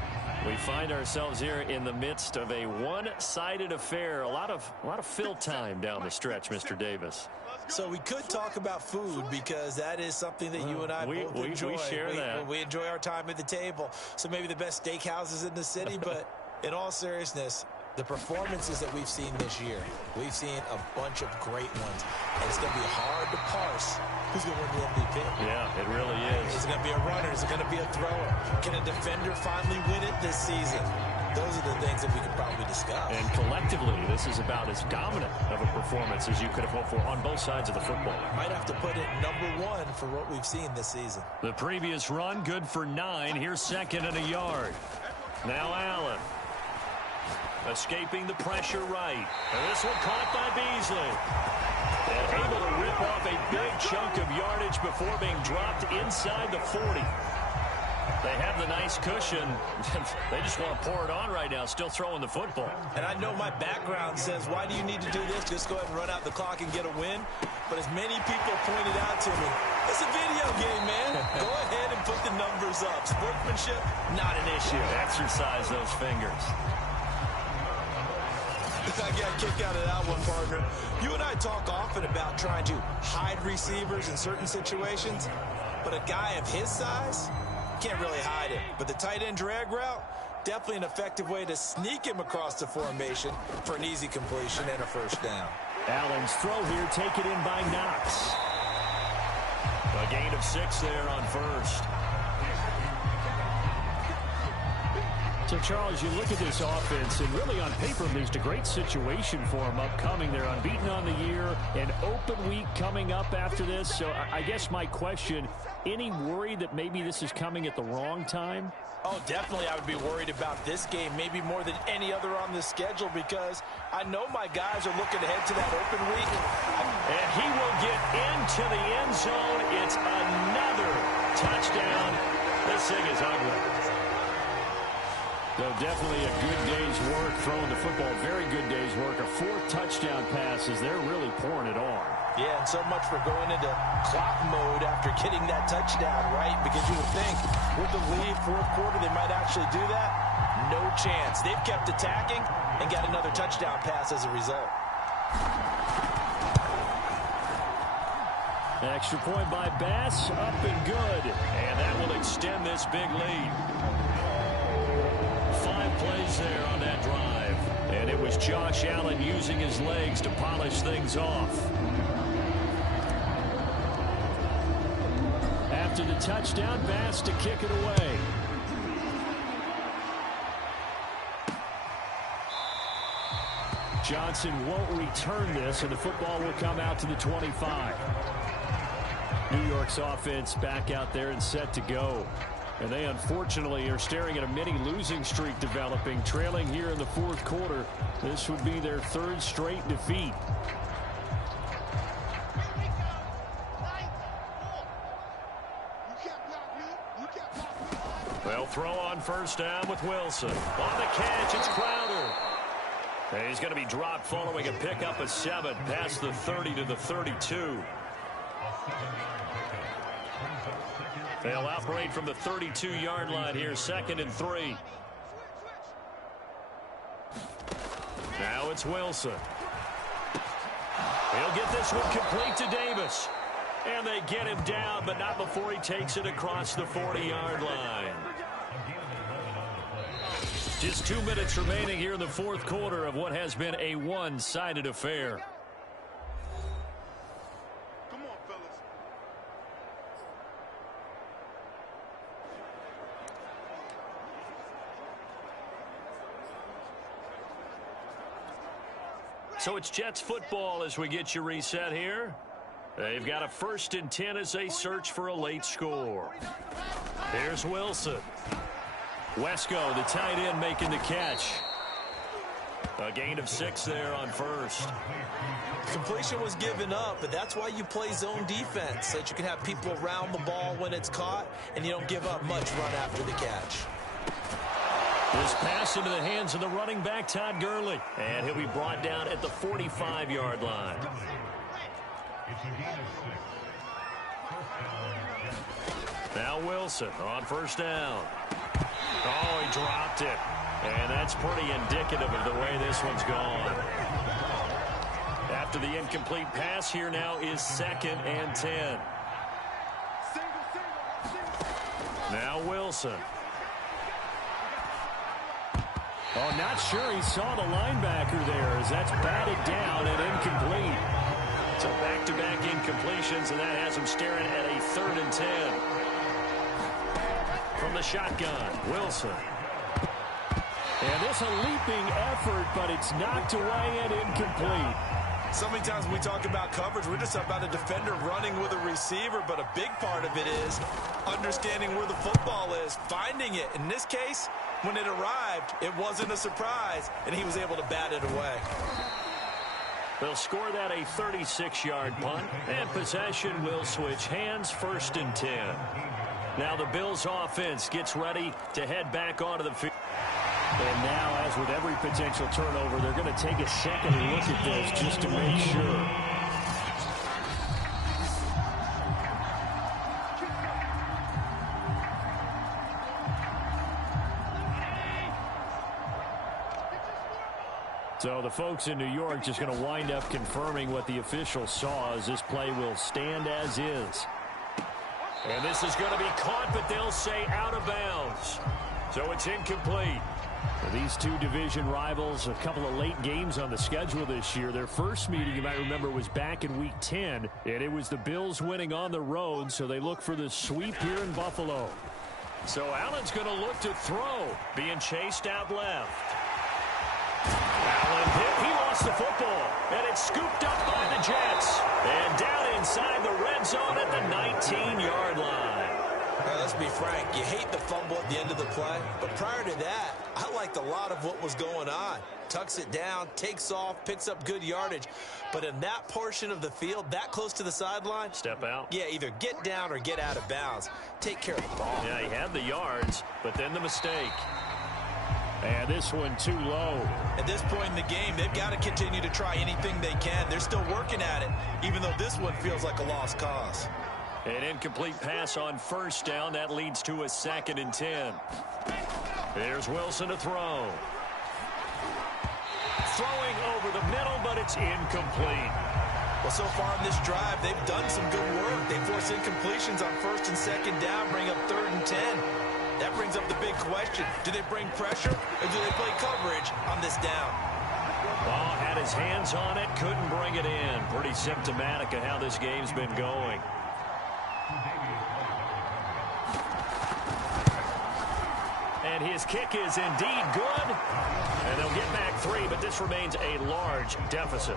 We find ourselves here in the midst of a one-sided affair. A lot of fill time down the stretch, Mr. Davis. So we could talk about food because that is something that you and I both enjoy. We share that. We enjoy our time at the table. So maybe the best steakhouses in the city, but in all seriousness, the performances that we've seen this year, we've seen a bunch of great ones. And it's going to be hard to parse who's going to win the MVP. Yeah, it really is. Is it going to be a runner? Is it going to be a thrower? Can a defender finally win it this season? Those are the things that we could probably discuss. And collectively, this is about as dominant of a performance as you could have hoped for on both sides of the football. Might have to put it #1 for what we've seen this season. The previous run, good for 9. Here's 2nd and a yard. Now Allen. Escaping the pressure right. And this one caught by Beasley. And able to rip off a big chunk of yardage before being dropped inside the 40. They have the nice cushion. They just want to pour it on right now, still throwing the football. And I know my background says, why do you need to do this? Just go ahead and run out the clock and get a win. But as many people pointed out to me, it's a video game, man. Go ahead and put the numbers up. Sportsmanship, not an issue. Exercise those fingers. I got a kick out of that one, partner. You and I talk often about trying to hide receivers in certain situations, but a guy of his size can't really hide it. But the tight end drag route, definitely an effective way to sneak him across the formation for an easy completion and a 1st down. Allen's throw here taken in by Knox. A gain of 6 there on 1st. So, Charles, you look at this offense, and really on paper, there's a great situation for them upcoming. They're unbeaten on the year, an open week coming up after this. So I guess my question, any worry that maybe this is coming at the wrong time? Oh, definitely I would be worried about this game, maybe more than any other on the schedule, because I know my guys are looking ahead to that open week. And he will get into the end zone. It's another touchdown. This thing is ugly. So definitely a good day's work throwing the football. Very good day's work. A 4th touchdown pass as they're really pouring it on. Yeah, and so much for going into clock mode after getting that touchdown, right? Because you would think with the lead 4th quarter they might actually do that. No chance. They've kept attacking and got another touchdown pass as a result. Extra point by Bass, up and good. And that will extend this big lead. 5 plays there on that drive. And it was Josh Allen using his legs to polish things off. After the touchdown, Bass to kick it away. Johnson won't return this, and the football will come out to the 25. New York's offense back out there and set to go. And they unfortunately are staring at a mini losing streak developing, trailing here in the 4th quarter. This would be their 3rd straight defeat. They'll throw on 1st down with Wilson. On the catch, it's Crowder. And he's going to be dropped following a pickup of 7 past the 30 to the 32. They'll operate from the 32-yard line here, 2nd and 3. Now it's Wilson. He'll get this one complete to Davis. And they get him down, but not before he takes it across the 40-yard line. Just 2 minutes remaining here in the fourth quarter of what has been a one-sided affair. Come on, fellas. So it's Jets football as we get you reset here. They've got a 1st and 10 as they search for a late score. Here's Wilson. Wesco, the tight end, making the catch. A gain of 6 there on first. Completion was given up, but that's why you play zone defense, so that you can have people around the ball when it's caught, and you don't give up much run after the catch. This pass into the hands of the running back, Todd Gurley. And he'll be brought down at the 45-yard line. Now Wilson on first down. Oh, he dropped it. And that's pretty indicative of the way this one's gone. After the incomplete pass, here now is 2nd and 10. Now Wilson. Oh, not sure he saw the linebacker there as that's batted down and incomplete. So back-to-back incompletions, and that has him staring at a 3rd and 10. From the shotgun, Wilson. And this a leaping effort, but it's knocked away and incomplete. So many times when we talk about coverage, we're just about a defender running with a receiver, but a big part of it is understanding where the football is, finding it. In this case, when it arrived, it wasn't a surprise, and he was able to bat it away. They'll score that a 36-yard punt, and possession will switch hands, 1st and 10. Now the Bills offense gets ready to head back onto the field. And now, as with every potential turnover, they're going to take a second look at this just to make sure. So the folks in New York just going to wind up confirming what the official saw as this play will stand as is. And this is going to be caught, but they'll say out of bounds. So it's incomplete. For these two division rivals, a couple of late games on the schedule this year. Their first meeting, you might remember, was back in Week 10, and it was the Bills winning on the road, so they look for the sweep here in Buffalo. So Allen's going to look to throw, being chased out left. Allen hit, he lost the football, and it's scooped up by the Jets. And down inside the red zone at the 19-yard line. Let's be frank, you hate the fumble at the end of the play, but prior to that, I liked a lot of what was going on. Tucks it down, takes off, picks up good yardage, but in that portion of the field, that close to the sideline, step out. Yeah, either get down or get out of bounds. Take care of the ball. Yeah, he had the yards, but then the mistake. And this one too low. At this point in the game, they've got to continue to try anything they can. They're still working at it, even though this one feels like a lost cause. An incomplete pass on first down. That leads to a 2nd and 10. There's Wilson to throw. Throwing over the middle, but it's incomplete. Well, so far in this drive, they've done some good work. They force incompletions on 1st and 2nd down, bring up 3rd and 10. That brings up the big question. Do they bring pressure, or do they play coverage on this down? Ball had his hands on it, couldn't bring it in. Pretty symptomatic of how this game's been going. And his kick is indeed good. And they'll get back 3, but this remains a large deficit.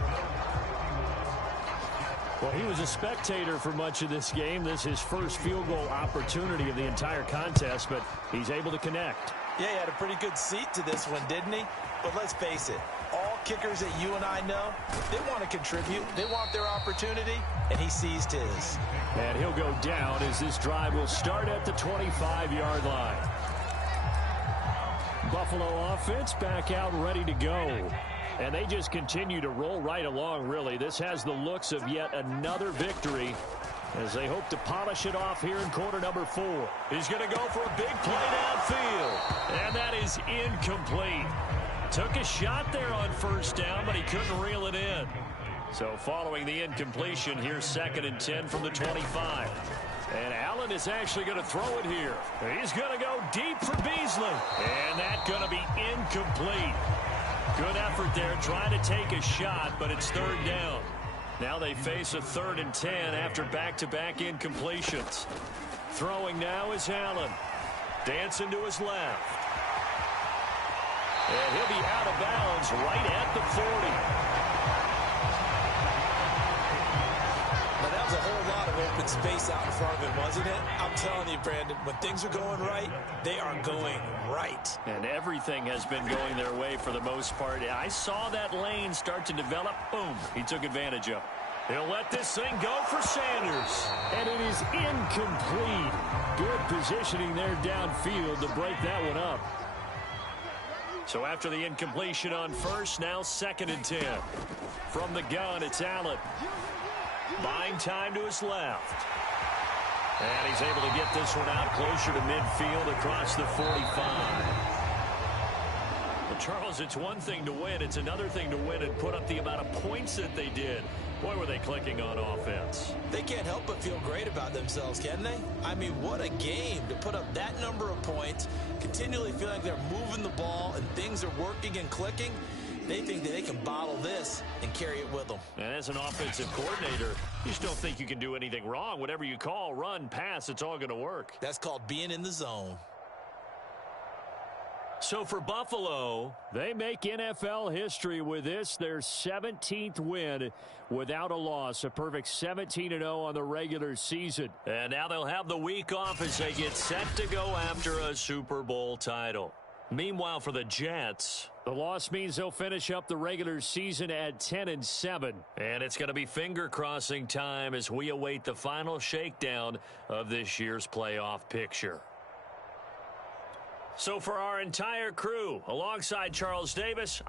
Well, he was a spectator for much of this game. This is his first field goal opportunity of the entire contest, but he's able to connect. Yeah, he had a pretty good seat to this one, didn't he? But let's face it, all kickers that you and I know, they want to contribute. They want their opportunity, and he seized his. And he'll go down as this drive will start at the 25-yard line. Buffalo offense back out ready to go. And they just continue to roll right along, really. This has the looks of yet another victory as they hope to polish it off here in quarter number 4. He's going to go for a big play downfield. And that is incomplete. Took a shot there on first down, but he couldn't reel it in. So following the incompletion, here's 2nd and 10 from the 25. And Allen is actually going to throw it here. He's going to go deep for Beasley. And that's going to be incomplete. Good effort there trying to take a shot, but it's 3rd down. Now they face a 3rd and 10 after back-to-back incompletions. Throwing now is Allen. Dancing to his left. And he'll be out of bounds right at the 40. Now, that was a whole lot of open space out in front of him, wasn't it? I'm telling you, Brandon, when things are going right, they are going right. And everything has been going their way for the most part. I saw that lane start to develop. Boom. He took advantage of it. He'll let this thing go for Sanders. And it is incomplete. Good positioning there downfield to break that one up. So after the incompletion on first, now 2nd and 10. From the gun, it's Allen. Buying time to his left. And he's able to get this one out closer to midfield across the 45. Well, Charles, it's one thing to win. It's another thing to win and put up the amount of points that they did. Boy, were they clicking on offense. They can't help but feel great about themselves, can they? I mean, what a game to put up that number of points, continually feel like they're moving the ball and things are working and clicking. They think that they can bottle this and carry it with them. And as an offensive coordinator, you just don't think you can do anything wrong. Whatever you call, run, pass, it's all going to work. That's called being in the zone. So for Buffalo, they make NFL history with this, their 17th win without a loss. A perfect 17-0 on the regular season. And now they'll have the week off as they get set to go after a Super Bowl title. Meanwhile, for the Jets, the loss means they'll finish up the regular season at 10-7. And it's going to be finger-crossing time as we await the final shakedown of this year's playoff picture. So for our entire crew, alongside Charles Davis,